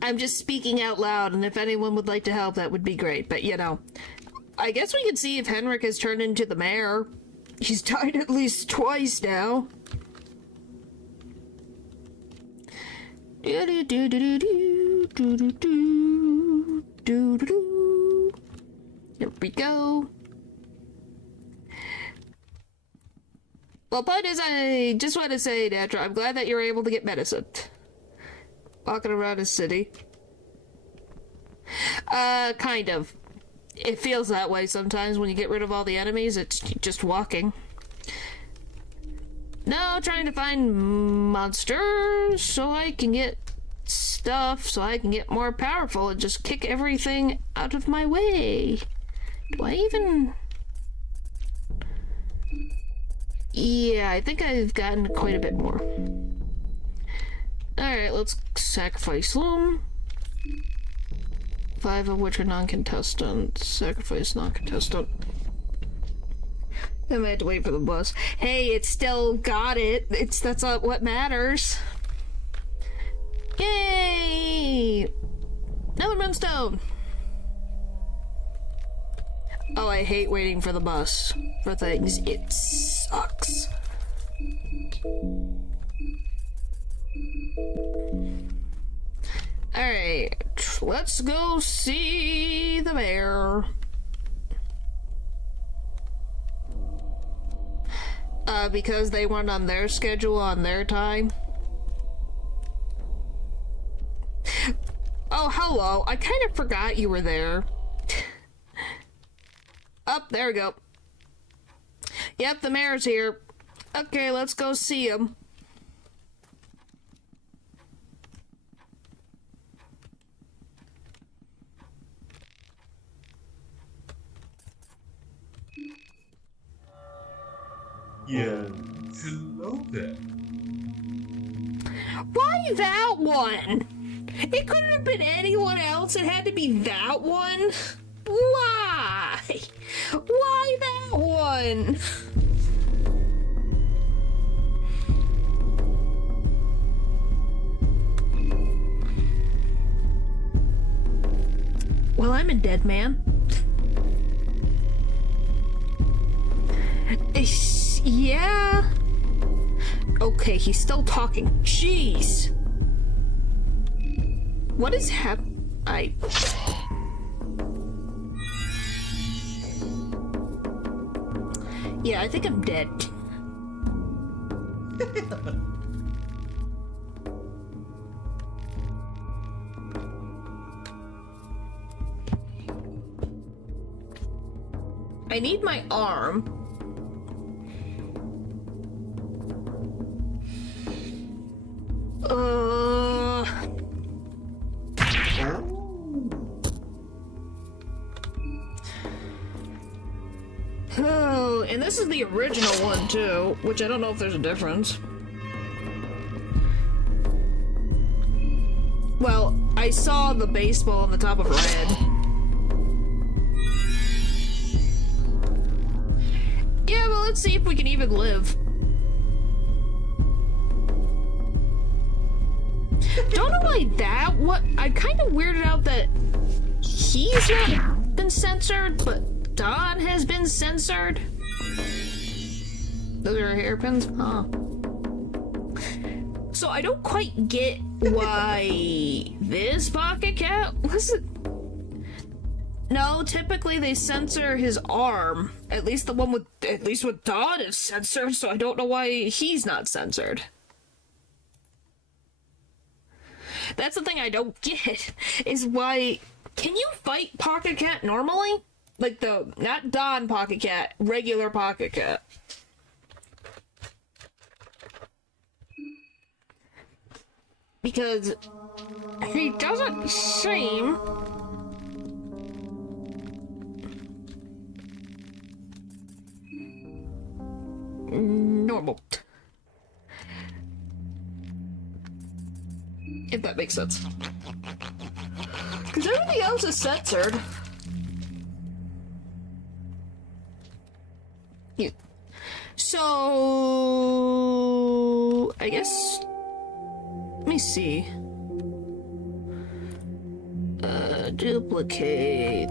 I'm just speaking out loud, and if anyone would like to help, that would be great. But, you know, I guess we could see if Henrik has turned into the mayor. He's died at least twice now. Here we go. Well, point is, I just want to say, Natra, I'm glad that you're able to get medicine. Walking around a city. Kind of. It feels that way sometimes when you get rid of all the enemies, it's just walking. No, trying to find monsters so I can get stuff, so I can get more powerful and just kick everything out of my way. Do I even... Yeah, I think I've gotten quite a bit more. Alright, let's sacrifice them. 5 of which are non-contestant. Sacrifice non-contestant. I might have to wait for the bus. Hey, it's still got it. That's not what matters. Yay! Another moonstone! Oh, I hate waiting for the bus for things. It sucks. Alright, let's go see the mayor. Because they weren't on their schedule on their time. Oh, hello. I kind of forgot you were there. Oh, there we go. Yep, the mayor's here. Okay, let's go see him. Yeah, hello there. Why that one? It couldn't have been anyone else. It had to be that one. Why? Why that one? Well, I'm a dead man. Yeah. Okay, he's still talking. Jeez. What is Yeah, I think I'm dead. I need my arm. Oh, and this is the original one too, which I don't know if there's a difference. Well, I saw the baseball on the top of red. Yeah, well, let's see if we can even live. Don't know why I'm kind of weirded out that he's not been censored, but Don has been censored. Those are hairpins? Huh. So I don't quite get why this pocket cat wasn't. No, typically they censor his arm. At least with Don is censored, so I don't know why he's not censored. That's the thing I don't get, is why... Can you fight Pocket Cat normally? Like not Don Pocket Cat, regular Pocket Cat. Because he doesn't seem... normal. If that makes sense. Because everything else is censored. Yeah. So... I guess... Let me see. Duplicate...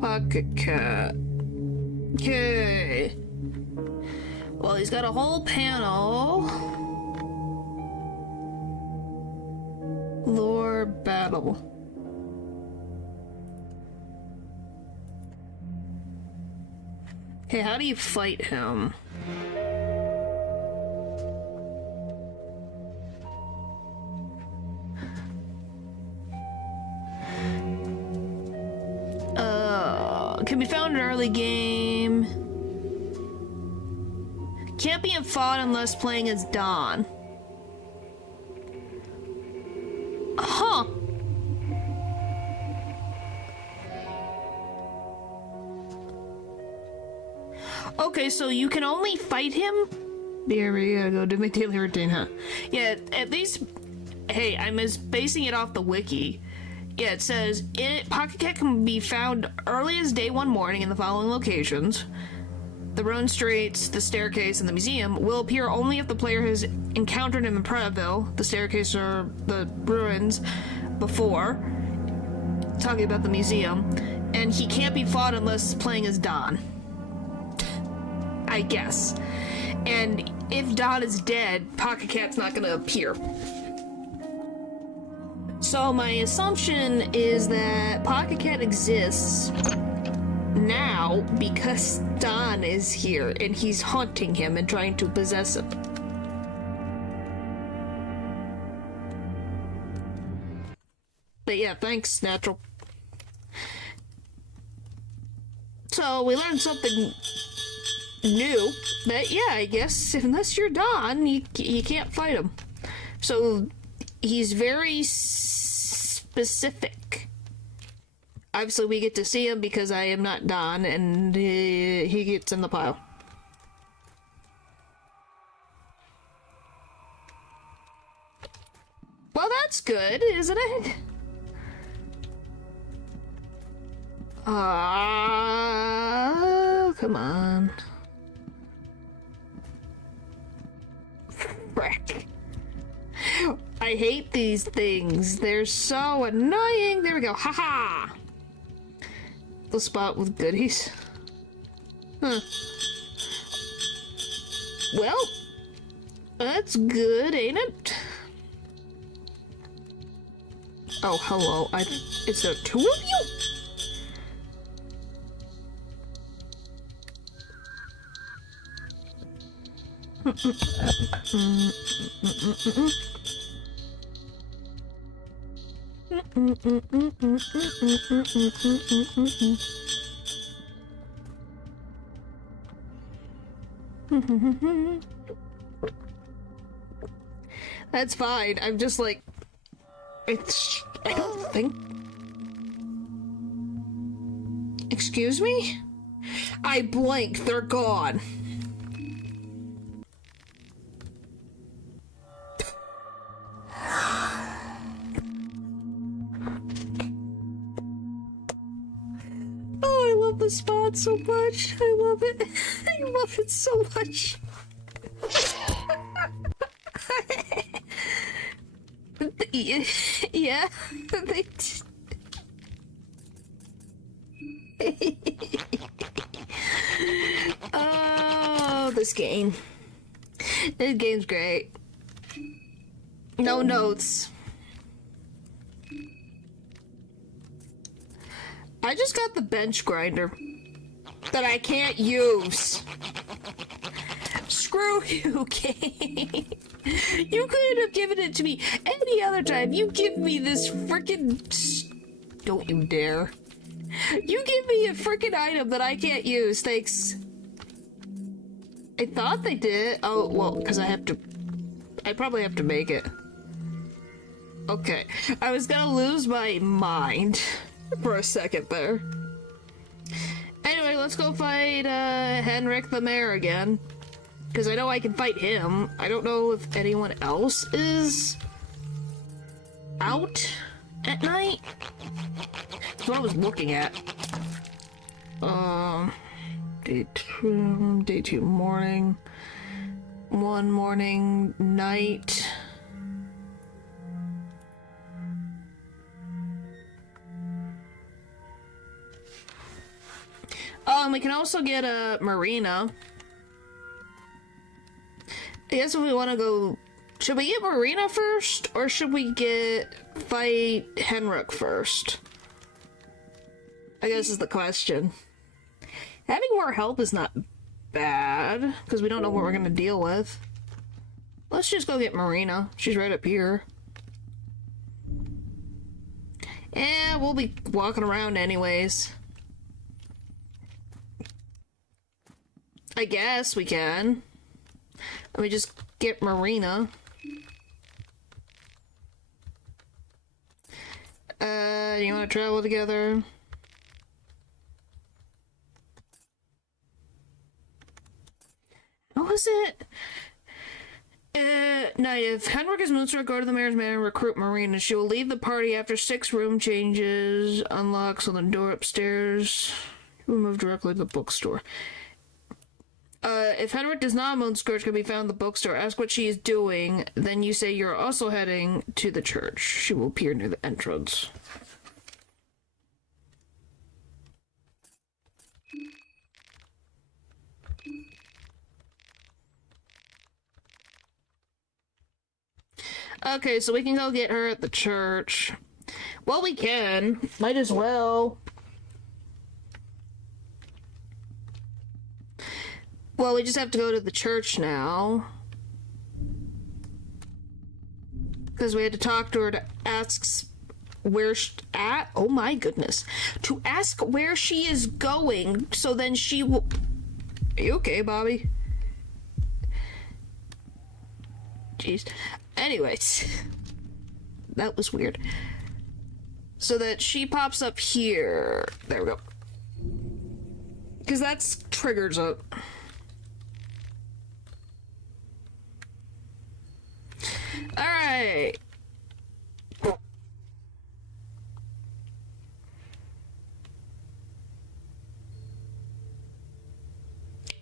Pocket Cat. Okay. Well, he's got a whole panel. Lore battle. Okay, how do you fight him? Can be found in early game. Can't be fought unless playing as Don. Huh. Okay, so you can only fight him? There we go, do my daily routine, huh? Yeah, at least... Hey, I'm basing it off the wiki. Yeah, it says, Pocket Cat can be found early as day one morning in the following locations. The Roan Straits, the staircase, and the museum will appear only if the player has encountered him in Preville, the staircase or the ruins, before. Talking about the museum. And he can't be fought unless playing as Don. I guess. And if Don is dead, Pocket Cat's not gonna appear. So my assumption is that Pocket Cat exists now because Don is here and he's haunting him and trying to possess him. But yeah, thanks, Natural. So we learned something new. That, yeah, I guess unless you're Don, you can't fight him. So he's very specific. Obviously, we get to see him because I am not Don, and he gets in the pile. Well, that's good, isn't it? Come on. Frick. I hate these things. They're so annoying. There we go. Haha. The spot with goodies. Huh. Well, that's good, ain't it? Oh, hello. Is there two of you? That's fine. I'm just like, I don't think. Excuse me? I blinked. They're gone. Oh, I love the spot so much. I love it. I love it so much. Yeah, they oh, this game. This game's great. No notes. I just got the bench grinder that I can't use. Screw you, game. You couldn't have given it to me any other time. You give me this freaking... Don't you dare. You give me a freaking item that I can't use. Thanks. I thought they did. Oh, well, because I probably have to make it. Okay. I was gonna lose my mind for a second there. Anyway, let's go fight Henrik the Mayor again. Because I know I can fight him. I don't know if anyone else is out at night. That's what I was looking at. Day 2 morning. 1 morning, night. We can also get a Marina. I guess if we want to go... Should we get Marina first? Or should we fight Henrik first? I guess is the question. Having more help is not bad, because we don't know what we're going to deal with. Let's just go get Marina. She's right up here. Yeah, we'll be walking around anyways. I guess we can. Let me just get Marina. You want to travel together? What was it? Now, if Henrik is Moonstruck, go to the Mayor's Manor and recruit Marina. She will leave the party after 6 room changes. Unlocks on the door upstairs. You will move directly to the bookstore. If Henrik does not, Moonscourge can be found in the bookstore. Ask what she is doing. Then you say you're also heading to the church. She will appear near the entrance. Okay, so we can go get her at the church. Well, we can. Might as well. Well, we just have to go to the church now. Because we had to talk to her to ask where oh my goodness. To ask where she is going, so then she will... Are you okay, Bobby? Jeez. Anyways. That was weird. So that she pops up here. There we go. Because that's triggers up. Alright.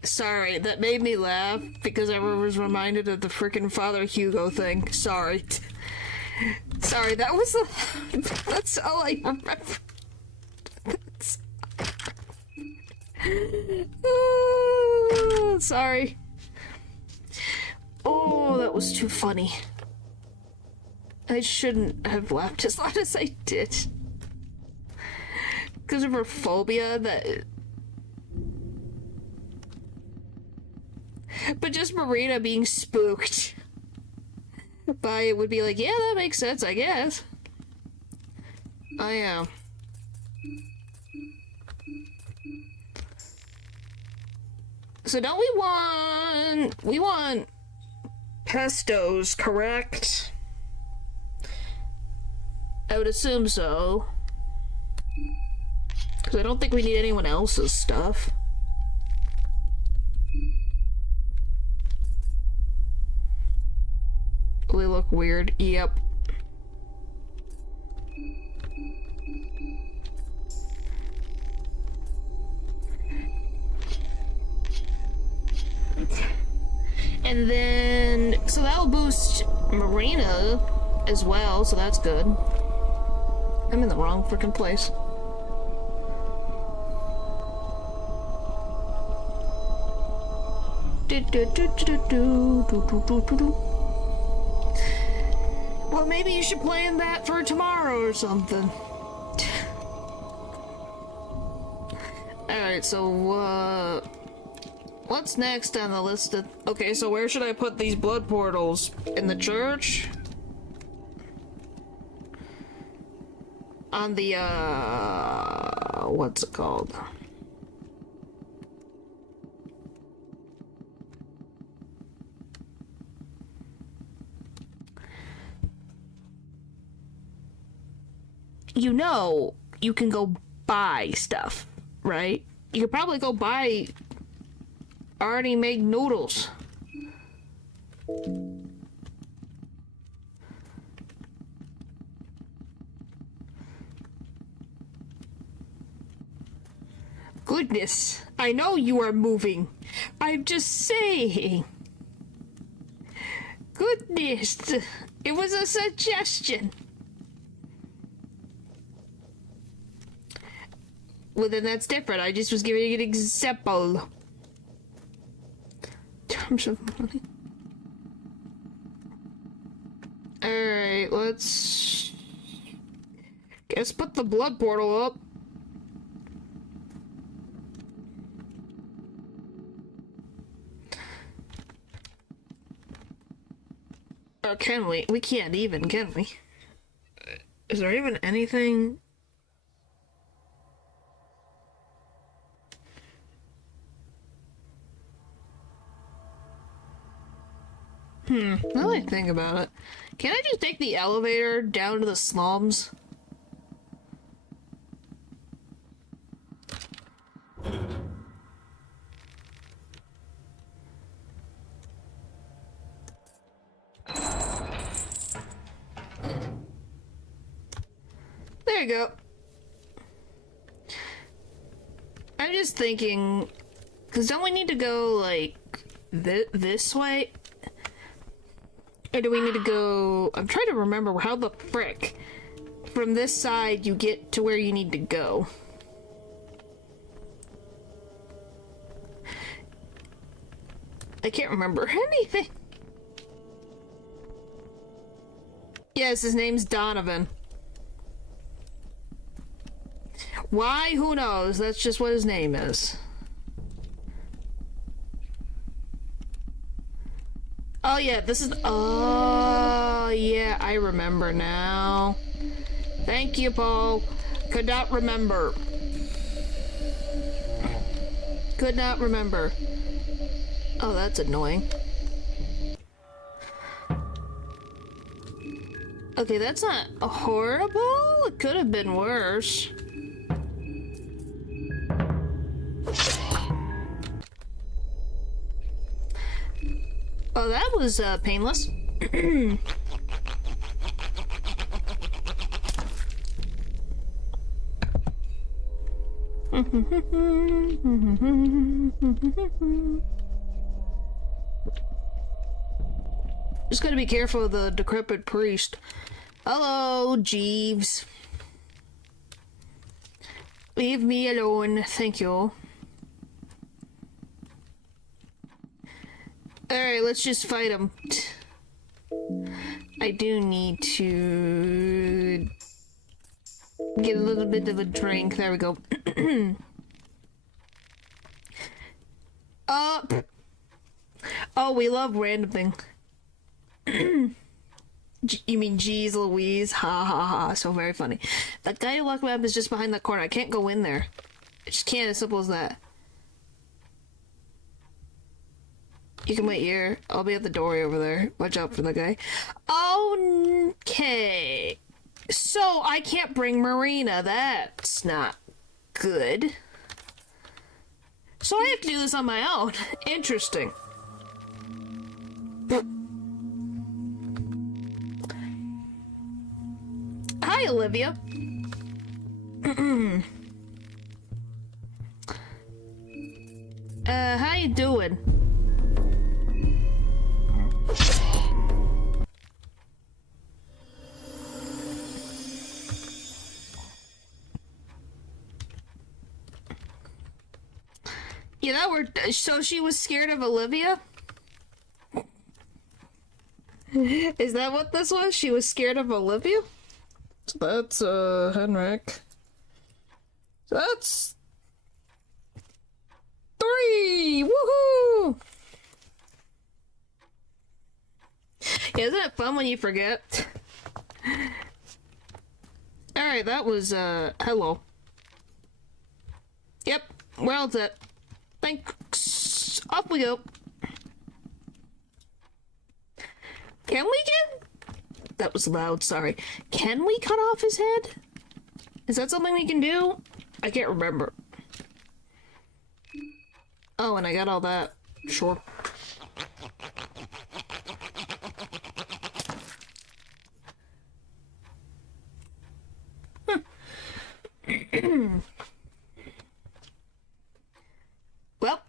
Sorry, that made me laugh because I was reminded of the frickin' Father Hugo thing. Sorry. Sorry, that was that's all I remember. Sorry. Oh, that was too funny. I shouldn't have laughed as loud as I did. Because of her phobia that... But just Marina being spooked by it would be like, yeah, that makes sense, I guess. I am. So don't we want pestos, correct? I would assume so. Because I don't think we need anyone else's stuff. We look weird. Yep. And then, so that'll boost Marina as well, so that's good. I'm in the wrong freaking place. Well, maybe you should plan that for tomorrow or something. Alright, so, what's next on the list of... Okay, so where should I put these blood portals? In the church? On the, what's it called? You know, you can go buy stuff, right? You could probably go buy already made noodles. Goodness, I know you are moving. I'm just saying. Goodness, it was a suggestion. Well, then that's different. I just was giving you an example. Terms of money. Alright, let's... Guess put the blood portal up. Or can we? We can't even, can we? Is there even anything... Now that I think about it, can I just take the elevator down to the slums? There you go. I'm just thinking, because don't we need to go, like, this way? Or do we need to go... I'm trying to remember how the frick from this side you get to where you need to go. I can't remember anything. Yes, his name's Donovan. Why? Who knows? That's just what his name is. Oh yeah, this is... Oh yeah, I remember now. Thank you, Paul. Could not remember. Could not remember. Oh, that's annoying. Okay, that's not horrible. It could have been worse. Oh, that was painless. Just gotta be careful of the decrepit priest. Hello, Jeeves. Leave me alone, thank you. Alright, let's just fight him. I do need to get a little bit of a drink. There we go. Oh, we love random thing. You mean geez Louise? Ha ha ha, so very funny. That guy who locked me up is just behind that corner. I can't go in there. I just can't, as simple as that. You can wait here. I'll be at the doorway over there. Watch out for the guy. Okay. So, I can't bring Marina. That's not good. So I have to do this on my own. Interesting. Hi, Olivia. How you doing? Yeah, that worked. So she was scared of Olivia? Is that what this was? She was scared of Olivia? So that's, Henrik. So that's 3! Woohoo! Yeah, isn't it fun when you forget? Alright, that was, hello. Yep, we're all set. Thanks. Off we go. Can we get... That was loud, sorry. Can we cut off his head? Is that something we can do? I can't remember. Oh, and I got all that. Sure. Well,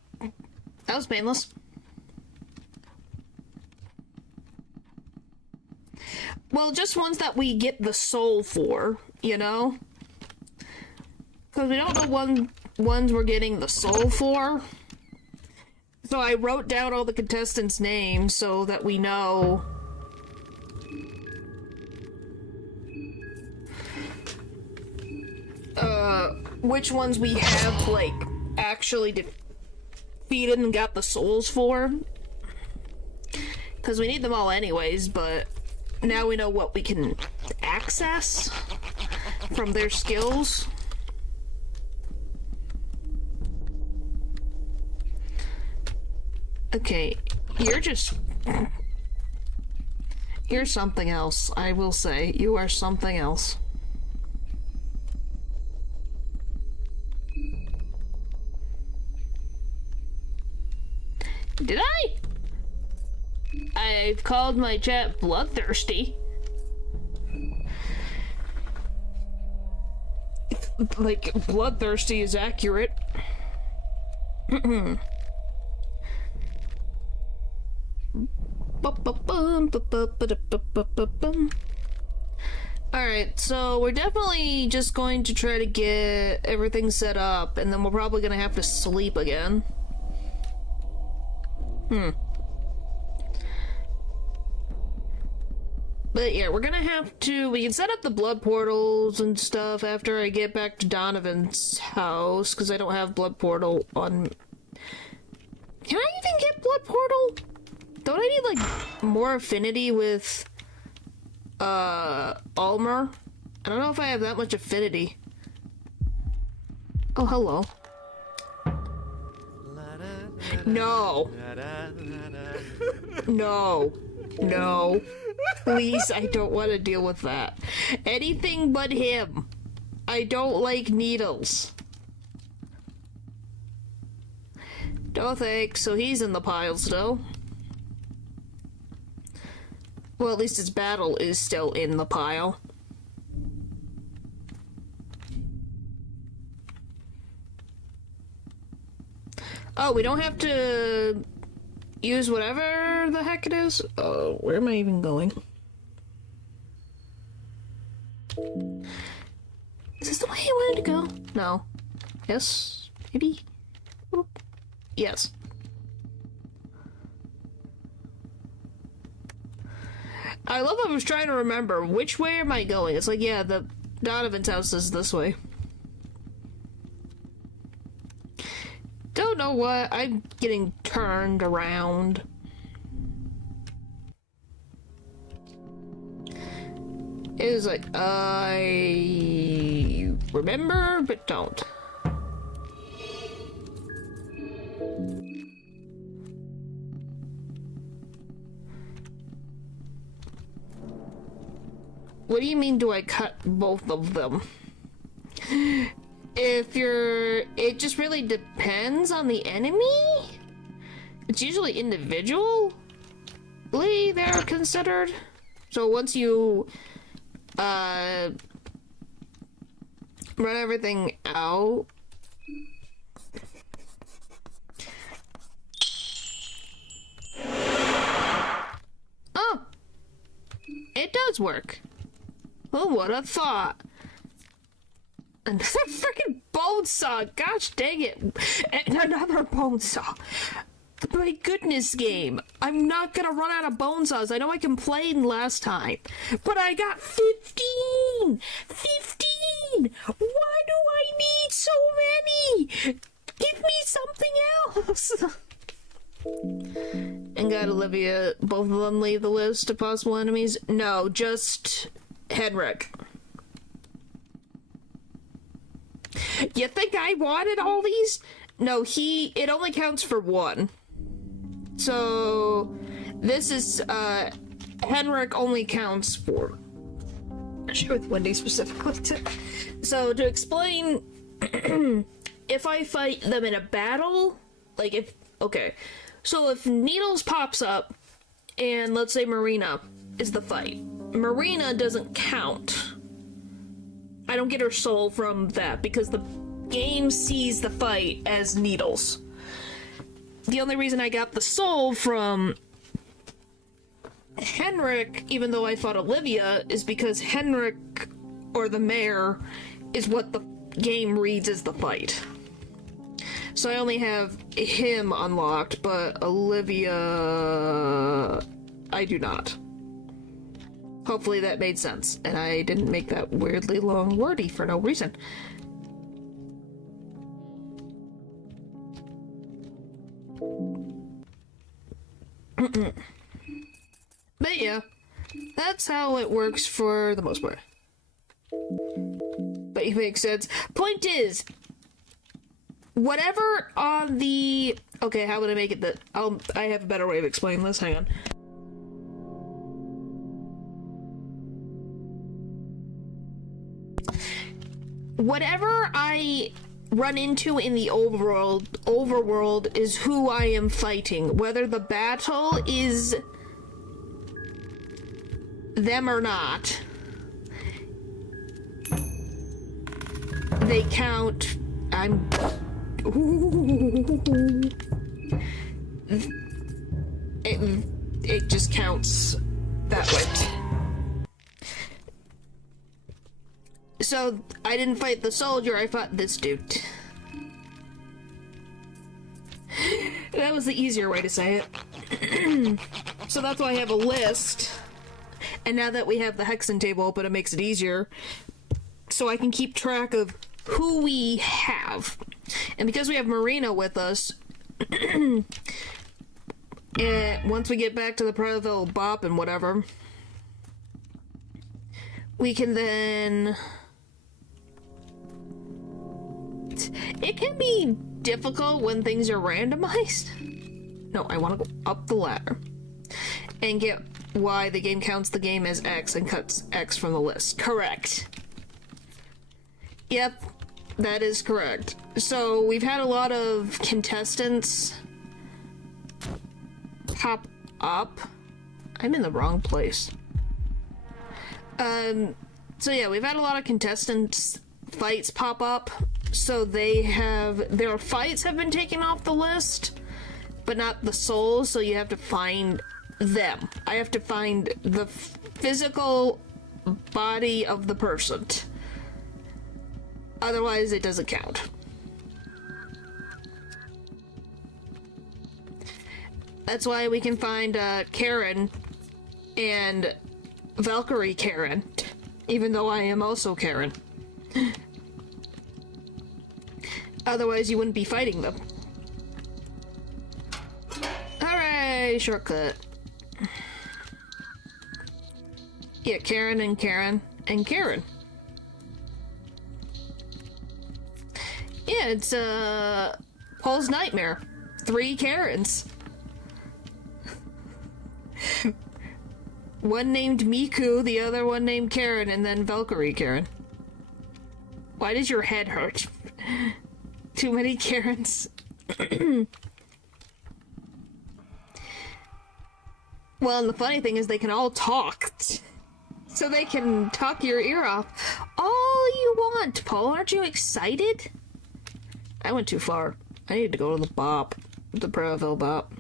that was painless. Well, just ones that we get the soul for, you know? Because we don't know ones we're getting the soul for. So I wrote down all the contestants' names so that we know... which ones we have, like, actually defeated and got the souls for. Because we need them all anyways, but... Now we know what we can access from their skills. Okay, you're something else, I will say. You are something else. Did I? I've called my chat bloodthirsty. Like, bloodthirsty is accurate. Alright, so we're definitely just going to try to get everything set up, and then we're probably gonna have to sleep again. But yeah, we're gonna have to... We can set up the blood portals and stuff after I get back to Donovan's house, because I don't have blood portal on... Can I even get blood portal? Don't I need, like, more affinity with, Almer? I don't know if I have that much affinity. Oh, hello. No. No. No. Please, I don't want to deal with that. Anything but him. I don't like needles. No thanks, so he's in the pile still. Well, at least his battle is still in the pile. Oh, we don't have to use whatever the heck it is? Oh, where am I even going? Is this the way I wanted to go? No. Yes? Maybe? Oop. Yes. I love I was trying to remember, which way am I going? It's like, yeah, the Donovan's house is this way. Don't know what, I'm getting turned around. It was like, I remember, but don't. What do you mean, do I cut both of them? It just really depends on the enemy? It's usually individually they're considered. So once you, run everything out. Oh! It does work. Oh, what a thought. Another freaking bone saw. Gosh dang it. And another bone saw. My goodness, game. I'm not gonna run out of bone saws. I know I complained last time, but I got 15! 15! Why do I need so many? Give me something else! And got Olivia, both of them leave the list of possible enemies? No, just Henrik. You think I wanted all these? No, it only counts for one. So, this is, Henrik only counts for... with Wendy specifically. So, to explain, if I fight them in a battle, like if... Okay. So, if Needles pops up, and let's say Marina is the fight, Marina doesn't count. I don't get her soul from that, because the game sees the fight as Needles. The only reason I got the soul from Henrik, even though I fought Olivia, is because Henrik, or the mayor, is what the game reads as the fight. So I only have him unlocked, but Olivia... I do not. Hopefully that made sense, and I didn't make that weirdly long wordy for no reason. But yeah, that's how it works for the most part. But it makes sense. Point is, whatever on the... Okay, how would I make it that... I have a better way of explaining this, hang on. Whatever I run into in the overworld is who I am fighting. Whether the battle is them or not, they count. It just counts that way. So, I didn't fight the soldier, I fought this dude. That was the easier way to say it. So that's why I have a list. And now that we have the hexen table open, it makes it easier. So I can keep track of who we have. And because we have Marina with us, and once we get back to the private little bop and whatever, we can then... It can be difficult when things are randomized. No, I want to go up the ladder and get why the game counts the game as X and cuts X from the list. Correct. Yep, that is correct. So we've had a lot of contestants pop up. I'm in the wrong place. So yeah, we've had a lot of contestants fights pop up. So their fights have been taken off the list, but not the souls, so you have to find them. I have to find the physical body of the person. Otherwise, it doesn't count. That's why we can find Karen and Valkyrie Karen, even though I am also Karen. Otherwise, you wouldn't be fighting them. Hooray! Shortcut. Yeah, Karen and Karen and Karen. Yeah, it's Paul's nightmare. 3 Karens. One named Miku, the other one named Karen, and then Valkyrie Karen. Why does your head hurt? Too many Karens. Well, and the funny thing is they can all talk. So they can talk your ear off all you want, Paul. Aren't you excited? I went too far. I need to go to the bop. The Breville bop.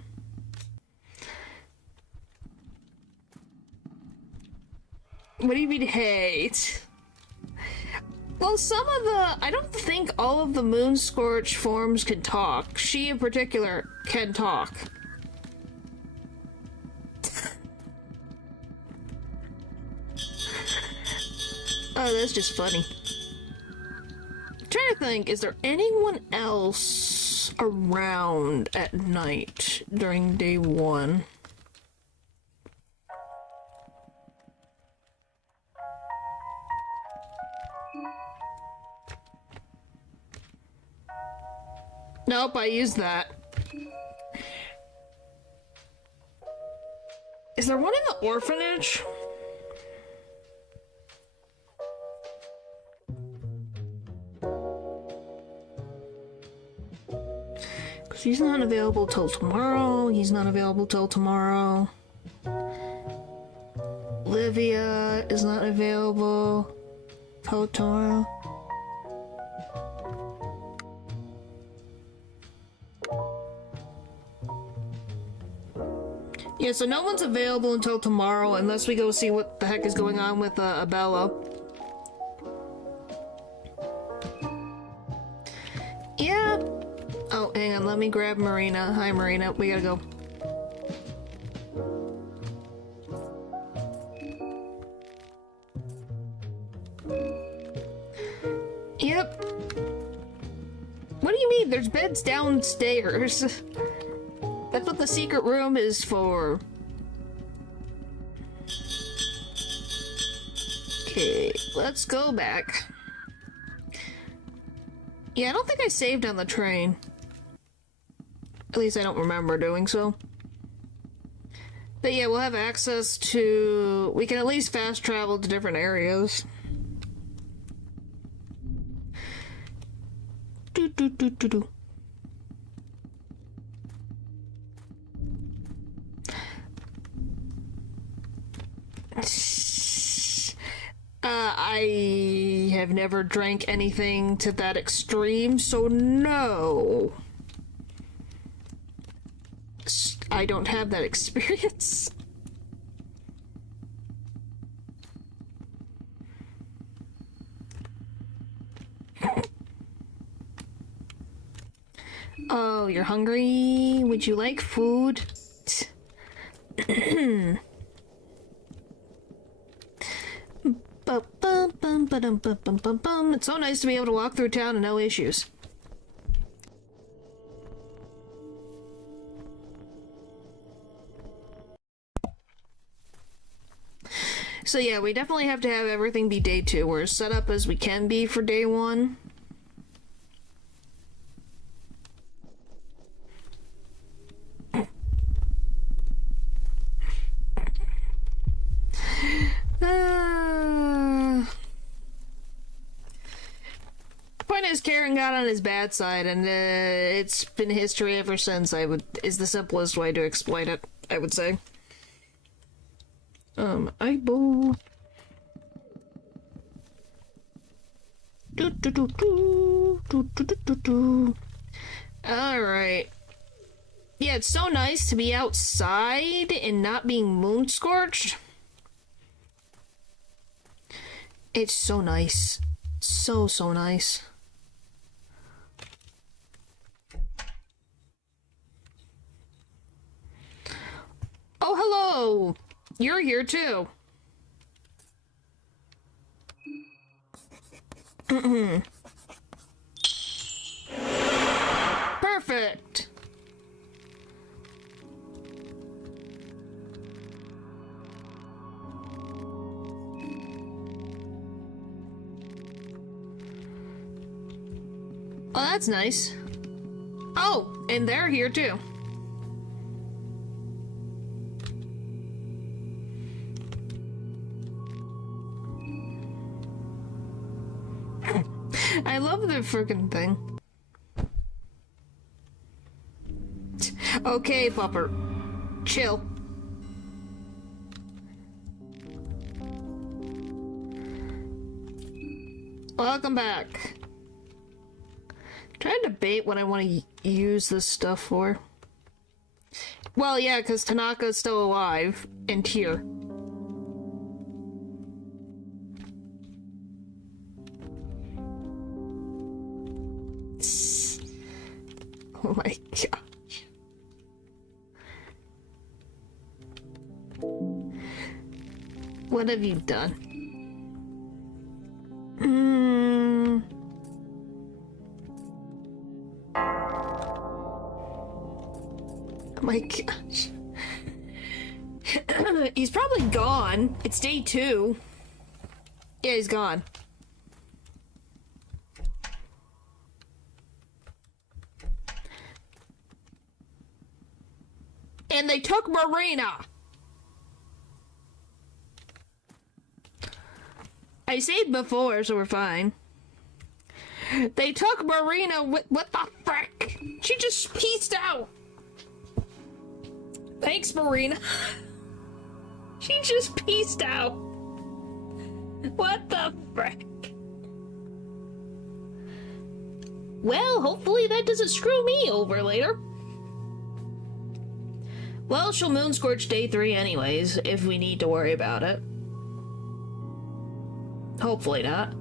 What do you mean hate? Well, some of the... I don't think all of the Moonscorch forms can talk. She in particular can talk. Oh, that's just funny. I'm trying to think, is there anyone else around at night during day 1? Nope, I used that. Is there one in the orphanage? Because he's not available till tomorrow. He's not available till tomorrow. Livia is not available till tomorrow. Yeah, so no one's available until tomorrow unless we go see what the heck is going on with Abella. Yeah. Oh, hang on, let me grab Marina. Hi, Marina. We gotta go. Yep. What do you mean? There's beds downstairs. That's what the secret room is for. Okay, let's go back. Yeah, I don't think I saved on the train. At least I don't remember doing so. But yeah, we'll have access to... We can at least fast travel to different areas. Do do do do do. I have never drank anything to that extreme, so no. I don't have that experience. Oh, you're hungry? Would you like food? It's so nice to be able to walk through town and no issues. So yeah, we definitely have to have everything be day 2. We're as set up as we can be for day 1. Point is, Karen got on his bad side, and it's been history ever since. Is the simplest way to explain it, I would say. Eyeball. Alright. Yeah, it's so nice to be outside and not being moon scorched. It's so nice. So, so nice. Oh, hello! You're here too. Perfect! Oh, that's nice. Oh, and they're here too. I love the freaking thing. Okay, Pupper. Chill. Welcome back. Trying to debate what I want to use this stuff for. Well, yeah, because Tanaka's still alive and here. Oh my gosh. What have you done? Oh my gosh. He's probably gone. It's day 2. Yeah, he's gone. And they took Marina. I saved before, so we're fine. They took Marina with what the frick? She just pieced out. Thanks, Marina. She just pieced out. What the frick? Well, hopefully that doesn't screw me over later. Well, she'll moon scorch day 3 anyways, if we need to worry about it. Hopefully not.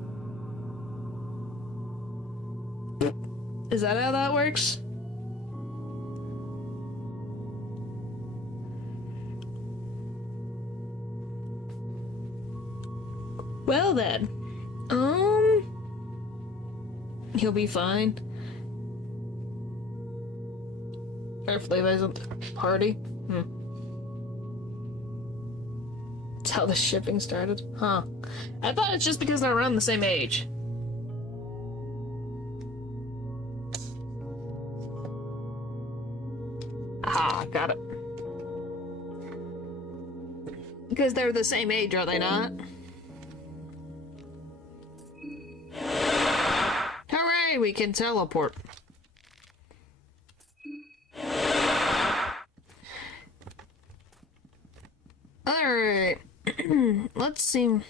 Is that how that works? Well then. He'll be fine. Hopefully there's a party. That's how the shipping started. Huh. I thought it's just because they're around the same age. Aha, got it. Because they're the same age, are they not? Hooray, we can teleport. Alright. Let's see.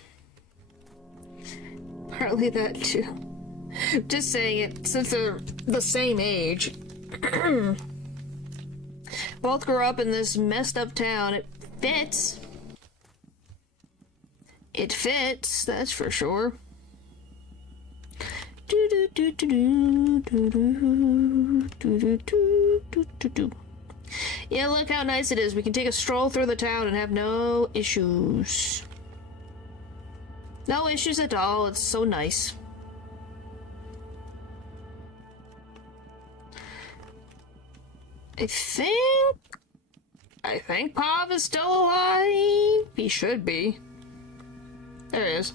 Partly that too. Just saying it, since they're the same age. Both grew up in this messed up town. It fits. It fits, that's for sure. Yeah, look how nice it is. We can take a stroll through the town and have no issues. No issues at all. It's so nice. I think Pav is still alive. He should be. There he is.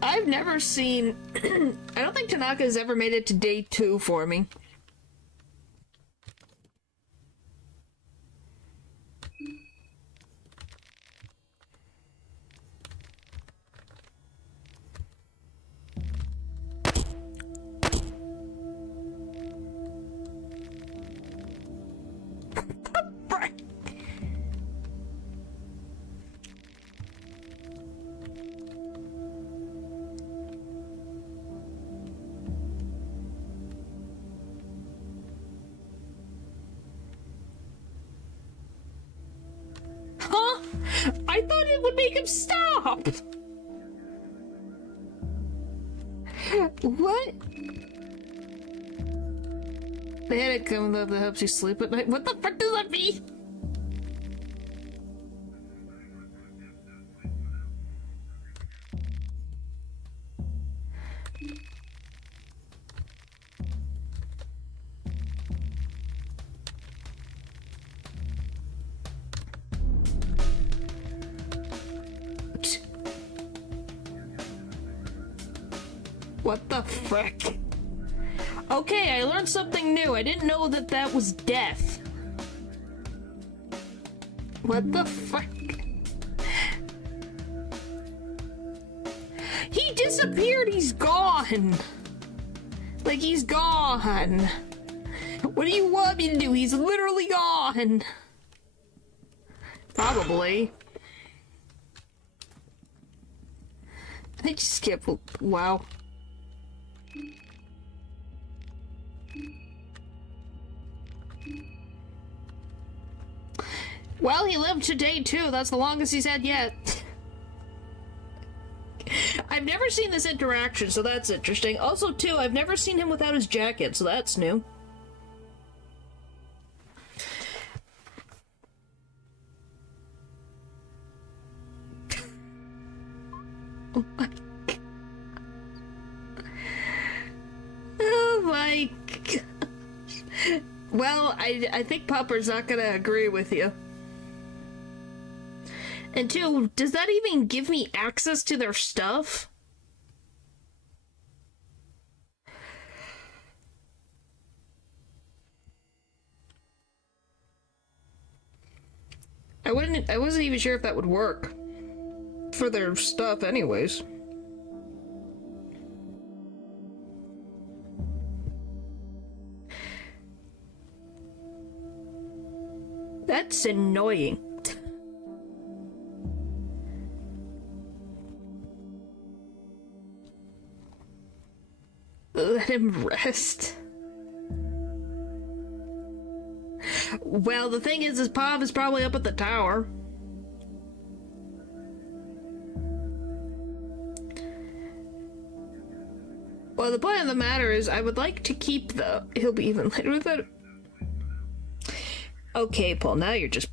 I've never seen... I don't think Tanaka has ever made it to day 2 for me. I thought it would make him stop! What? They had it come up that helps you sleep at night. What the fuck does that mean? What the frick? Okay, I learned something new. I didn't know that that was death. What the frick? He disappeared! He's gone! Like, he's gone! What do you want me to do? He's literally gone! Probably. I just skip. Wow. Well, he lived to day 2. That's the longest he's had yet. I've never seen this interaction, so that's interesting. Also, too, I've never seen him without his jacket, so that's new. Oh my god. Oh my gosh. Well, I think Pupper's not gonna agree with you. And 2, does that even give me access to their stuff? I wasn't even sure if that would work for their stuff anyways. That's annoying. Let him rest. Well, the thing is, his Pav is probably up at the tower. Well, the point of the matter is, I would like to keep the... He'll be even later with that. Okay, Paul, now you're just...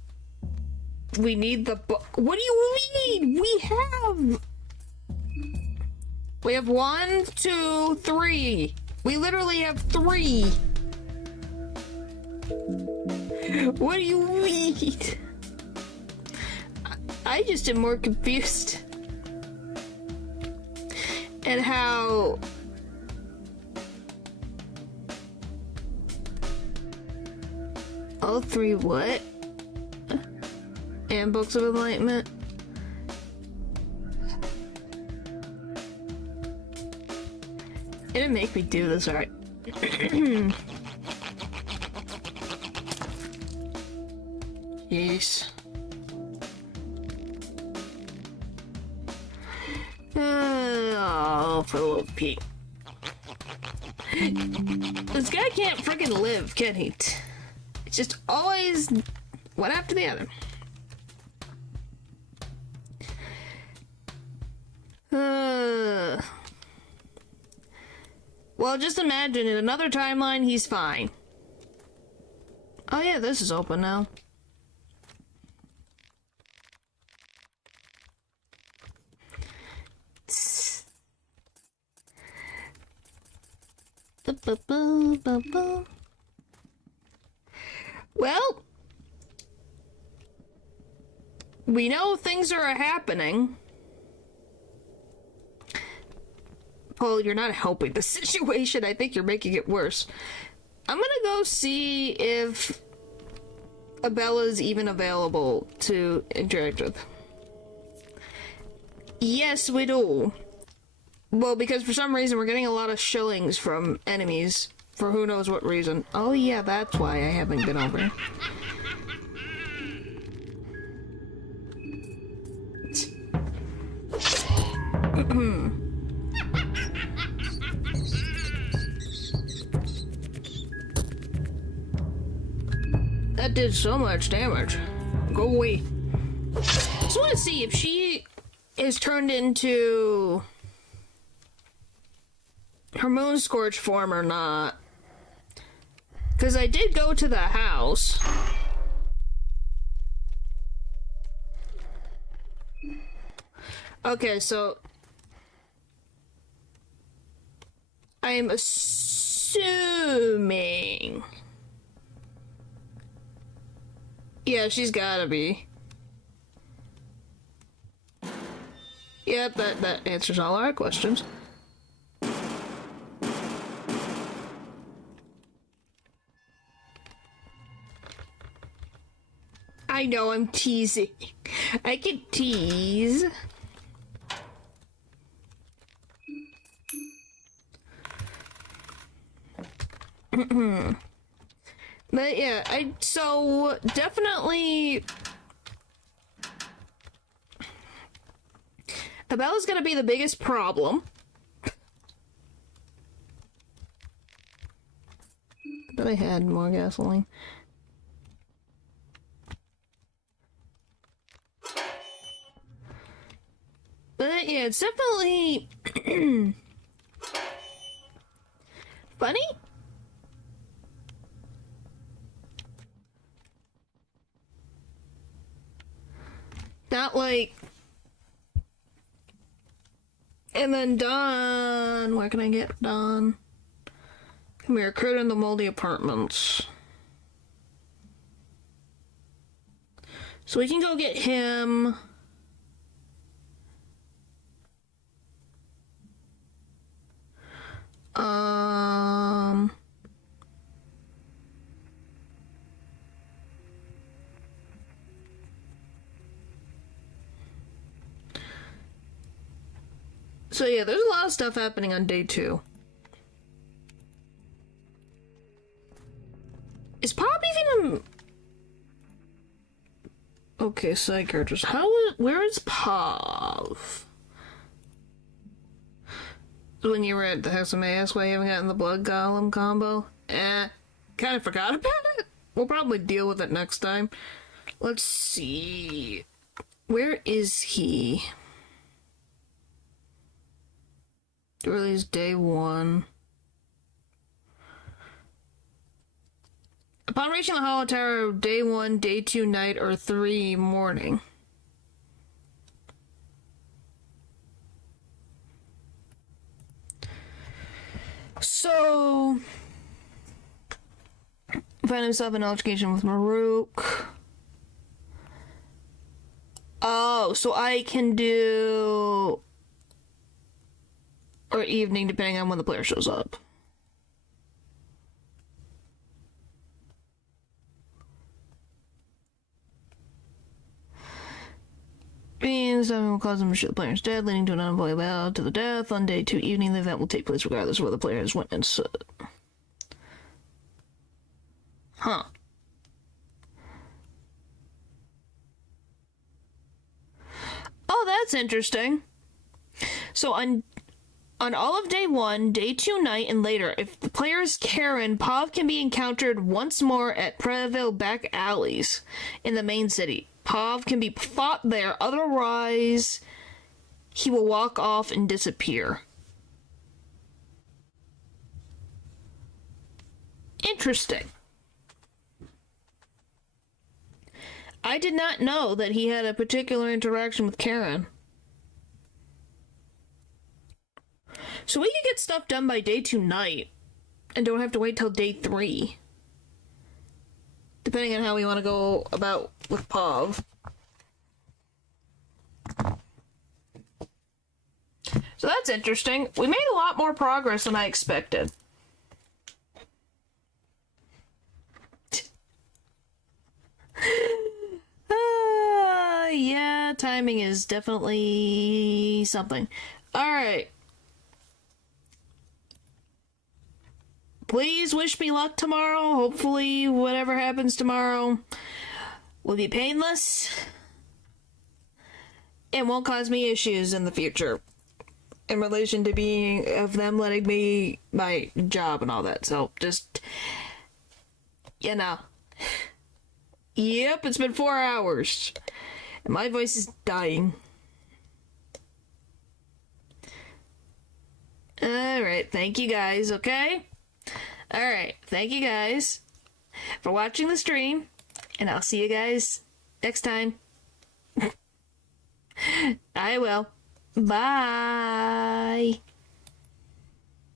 We need the book. What do you mean? We have 1, 2, 3. We literally have 3. What do you mean? I just am more confused. And how... All 3 what? And Books of Enlightenment? It didn't make me do this right. Jeez. Oh, for a little peek. This guy can't freaking live, can he? It's just always one after the other. Well, just imagine in another timeline, he's fine. Oh yeah, this is open now. Well, we know things are happening. Paul, you're not helping the situation. I think you're making it worse. I'm gonna go see if Abella's even available to interact with. Yes, we do. Well, because for some reason we're getting a lot of shillings from enemies. For who knows what reason. Oh yeah, that's why I haven't been over. That did so much damage. Go away. just want to see if she is turned into her moon scorch form or not. Because I did go to the house. Okay, so I'm assuming. Yeah, she's gotta be. Yep, that answers all our questions. I know, I'm teasing. I can tease. But yeah, so definitely Abella's gonna be the biggest problem. But I had more gasoline. But yeah, it's definitely funny. Not like, and then Dawn, where can I get Dawn? Come here, recruit in the moldy apartments. So we can go get him. So yeah, there's a lot of stuff happening on day 2. Is Pop even okay, side characters. Where is Pav? When you were at the House of May, ask why you haven't gotten the Blood Golem combo? Kind of forgot about it. We'll probably deal with it next time. Let's see. Where is he? Release day 1. Upon reaching the Hollow Tower, day 1, day 2 night, or 3 morning. So, find himself in altercation with Maruk. Oh, so I can do or evening, depending on when the player shows up. Means that will cause them to shoot the player's dead, leading to an unavoidable battle to the death. On day 2 evening, the event will take place regardless of where the player has witnessed it. Huh. Oh, that's interesting. So on all of day 1, day 2 night, and later, if the player is Karen, Pav can be encountered once more at Preville back alleys in the main city. Pav can be fought there, otherwise he will walk off and disappear. Interesting. I did not know that he had a particular interaction with Karen. So we can get stuff done by day 2 night, and don't have to wait till day 3. Depending on how we want to go about with Pav. So that's interesting. We made a lot more progress than I expected. Yeah, timing is definitely something. Alright. Please wish me luck tomorrow. Hopefully, whatever happens tomorrow will be painless. It won't cause me issues in the future. In relation to them letting me my job and all that. So, just, you know. Yep, it's been 4 hours. And my voice is dying. Alright, thank you guys, okay? Alright, thank you guys for watching the stream, and I'll see you guys next time. I will. Bye.